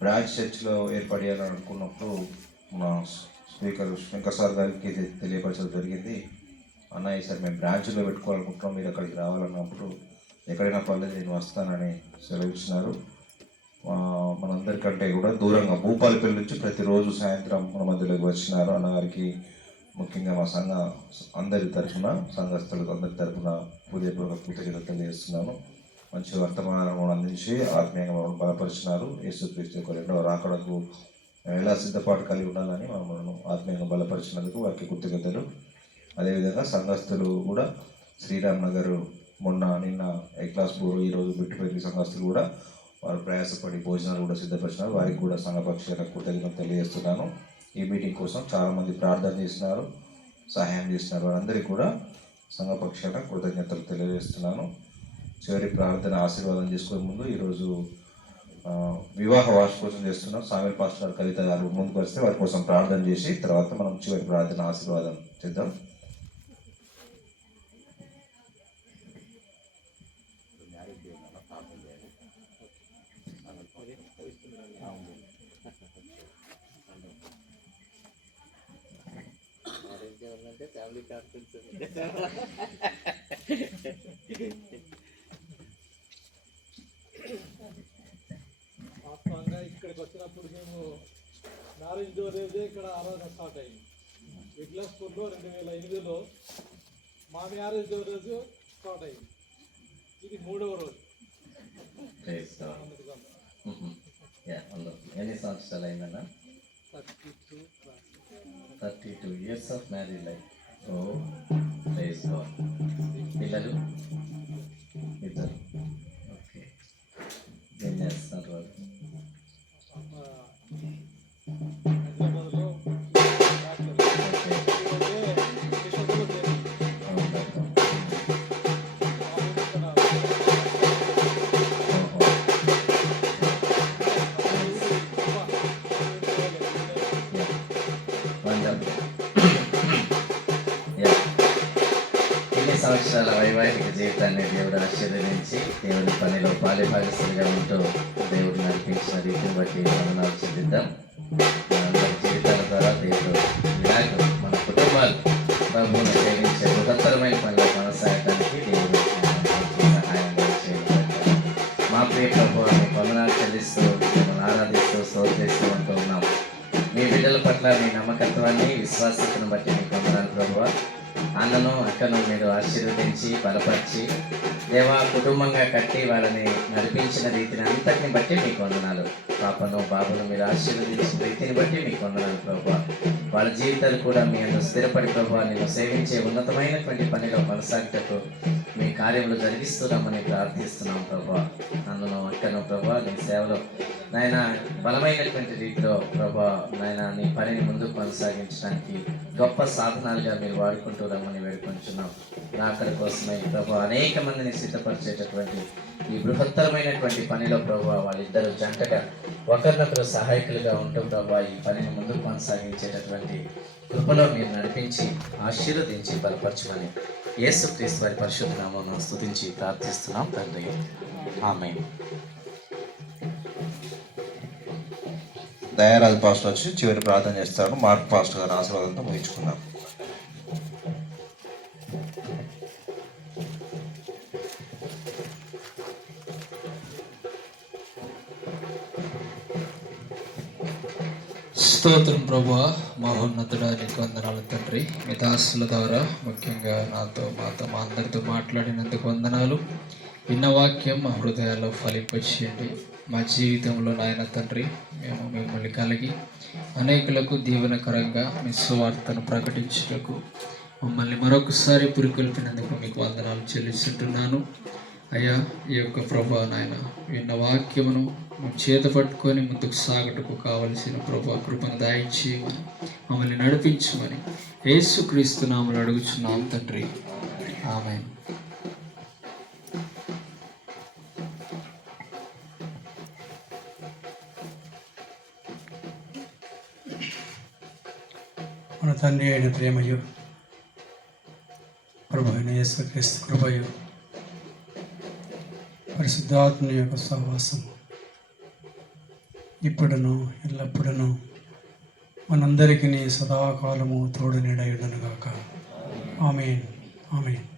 బ్రాంచ్ చర్చిలో ఏర్పడేయాలని అనుకున్నప్పుడు మా స్పీకర్ శంకర్ సార్ గారికి తెలియపరచడం జరిగింది. అన్న ఈసారి మేము బ్రాంచ్లో పెట్టుకోవాలనుకుంటున్నాం, మీరు అక్కడికి రావాలన్నప్పుడు ఎక్కడైనా పర్లేదు నేను వస్తానని సెలవు ఇచ్చినారు. మనందరికంటే కూడా దూరంగా భూపాలపల్లి నుంచి ప్రతిరోజు సాయంత్రం మన మధ్యలోకి వచ్చినారు. అన్నగారికి ముఖ్యంగా మా సంఘ అందరి తరఫున సంఘస్థులకు అందరి తరఫున హృదయపూర్వక కృతజ్ఞతలు తెలియజేస్తున్నాను. మంచి వర్తమానం అందించి ఆత్మీయంగా మనం బలపరిచినారు. యేసుక్రీస్తు యొక్క రెండవ రాకడకు ఎలా సిద్ధపాటు కలిగి ఉండాలని మనము ఆత్మీయంగా బలపరిచినందుకు వారికి కృతజ్ఞతలు. అదేవిధంగా సంఘస్థులు కూడా శ్రీరామ్ నగర్ మొన్న నిన్న ఎక్లాస్పూర్ ఈరోజు బిట్టుపల్లి సంఘస్థులు కూడా వారు ప్రయాసపడి భోజనాలు కూడా సిద్ధపరిచినారు. వారికి కూడా సంఘపక్షాలకు కృతజ్ఞతలు తెలియజేస్తున్నాను. ఈ మీటింగ్ కోసం చాలామంది ప్రార్థన చేసినారు, సహాయం చేసినారు. వారందరికీ కూడా సంఘపక్షాన కృతజ్ఞతలు తెలియజేస్తున్నాను. చివరి ప్రార్థన ఆశీర్వాదం చేసుకునే ముందు ఈరోజు వివాహ వార్షికోత్సవం చేస్తున్నాం. సామిల్ పాస్టర్ కవిత గారు ముందుకు వస్తే వారి కోసం ప్రార్థన చేసి తర్వాత మనం చివరి ప్రార్థన ఆశీర్వాదం చేద్దాం. ఫ్యామిలీ కాన్ఫరెన్స్ వాస్తవంగా ఇక్కడికి వచ్చినప్పుడు మేము మ్యారేజ్ డే రోజే ఇక్కడ ఆరాధన స్టార్ట్ అయింది. విగ్లాస్పూర్లో 2008లో మా మ్యారేజ్ డే రోజు స్టార్ట్ అయింది. ఇది 3వ రోజు. ఎన్ని సంవత్సరాలు అయిందన్నా? 32 years of married life. Oh, praise God. పిల్లలు ఇద్దరు. ఓకే, ఏం చేస్తున్నారు వాళ్ళు? హైదరాబాద్లో సంవత్సరాల వైవాహిక జీవితాన్ని దేవుడు ఆశీర్వదించి దేవుని పనిలో పాలిభాగస్తులుగా ఉంటూ దేవుడు నడిపించిన రీతిని బట్టి వందనాలు చెల్లిద్దాం. మనందరి జీవితాల ద్వారా దేవుడు ఇలాగ మన కుటుంబాలు ప్రభువును సేవించే బృహత్తరమైన పనిలో కొనసాగడానికి దేవుడు సహాయం చేయడం. మా ప్రియ ప్రభువు మీకు వందనాలు చెల్లిస్తూ మిమ్మల్ని ఆరాధిస్తూ స్తోత్రిస్తూ ఉంటూ ఉన్నాం. మీ బిడ్డల పట్ల మీ నమ్మకత్వాన్ని విశ్వాసతను బట్టి మీకు వందనాలు ప్రభువా. అన్నను అక్కను మీరు ఆశీర్వదించి బలపరిచి దేవా కుటుంబంగా కట్టి వాళ్ళని నడిపించిన రీతిని అంతటిని బట్టి మీకు వందనాలు. పాపను బాబును మీరు ఆశీర్వదించిన రీతిని బట్టి మీకు వందనాలు ప్రభా. వాళ్ళ జీవితాలు కూడా మీ అందరూ స్థిరపడి ప్రభా నేను సేవించే ఉన్నతమైనటువంటి పనిలో కొనసాగుటకు మీ కార్యములు జరిగిస్తున్నామని ప్రార్థిస్తున్నాం ప్రభా. అన్నను అక్కను ప్రభా నీ సేవలో నాయన బలమైనటువంటి రీతిలో ప్రభా నాయన నీ పనిని ముందుకు కొనసాగించడానికి గొప్ప సాధనాలుగా మీరు వాడుకుంటూ రమ్మని వేడుకుంటున్నాం. రాకడ కోసమై ప్రభా అనేక మందిని సిద్ధపరిచేటటువంటి ఈ బృహత్తరమైనటువంటి పనిలో ప్రభా వాళ్ళిద్దరూ జంటగా ఒకరినొకరు సహాయకులుగా ఉంటూ ప్రభా ఈ పనిని ముందుకు కొనసాగించేటటువంటి కృపలో మీరు నడిపించి ఆశీర్వదించి బలపరచమని యేసుక్రీస్తు వారి పరిశుద్ధ నామమున స్తుతించి ప్రార్థిస్తున్నాం తండ్రి. ఆమేన్. దయారాజు పాస్టర్ వచ్చి చివరి ప్రార్థన చేస్తారు. మార్క్ పాస్టర్ గారి ఆశీర్వాదంతో ముగించుకున్నాం. స్తోత్రం ప్రభువా, మహోన్నతుడా నీకు వందనాలు తండ్రి. మీ దాసుల ద్వారా ముఖ్యంగా నాతో మా అందరితో మాట్లాడినందుకు వందనాలు. విన్న వాక్యం మా హృదయాల్లో ఫలింపచేయండి. మా జీవితంలో నాయన తండ్రి మేము మిమ్మల్ని కలిగి అనేకులకు దీవెనకరంగా మీ సువార్తను ప్రకటించుటకు మమ్మల్ని మరొకసారి పురికొల్పినందుకు మీకు వందనాలు చెల్లిస్తుంటున్నాను. అయ్యా ఈ యొక్క ప్రభా నాయన విన్న వాక్యమును చేత పట్టుకొని ముందుకు సాగుటకు కావలసిన ప్రభా కృపను దయచేయమని మమ్మల్ని నడిపించమని యేసుక్రీస్తు నామములో అడుగుచున్నాం తండ్రి. ఆమేన్. మన తండ్రి అయిన ప్రేమయు ప్రభు అయిన యేసుక్రీస్తు కృపయు పరిశుద్ధాత్మ యొక్క సహవాసం ఇప్పుడును ఎల్లప్పుడూ మనందరికీ సదాకాలము తోడు నీడయుడనుగాక. ఆమేన్. ఆమేన్.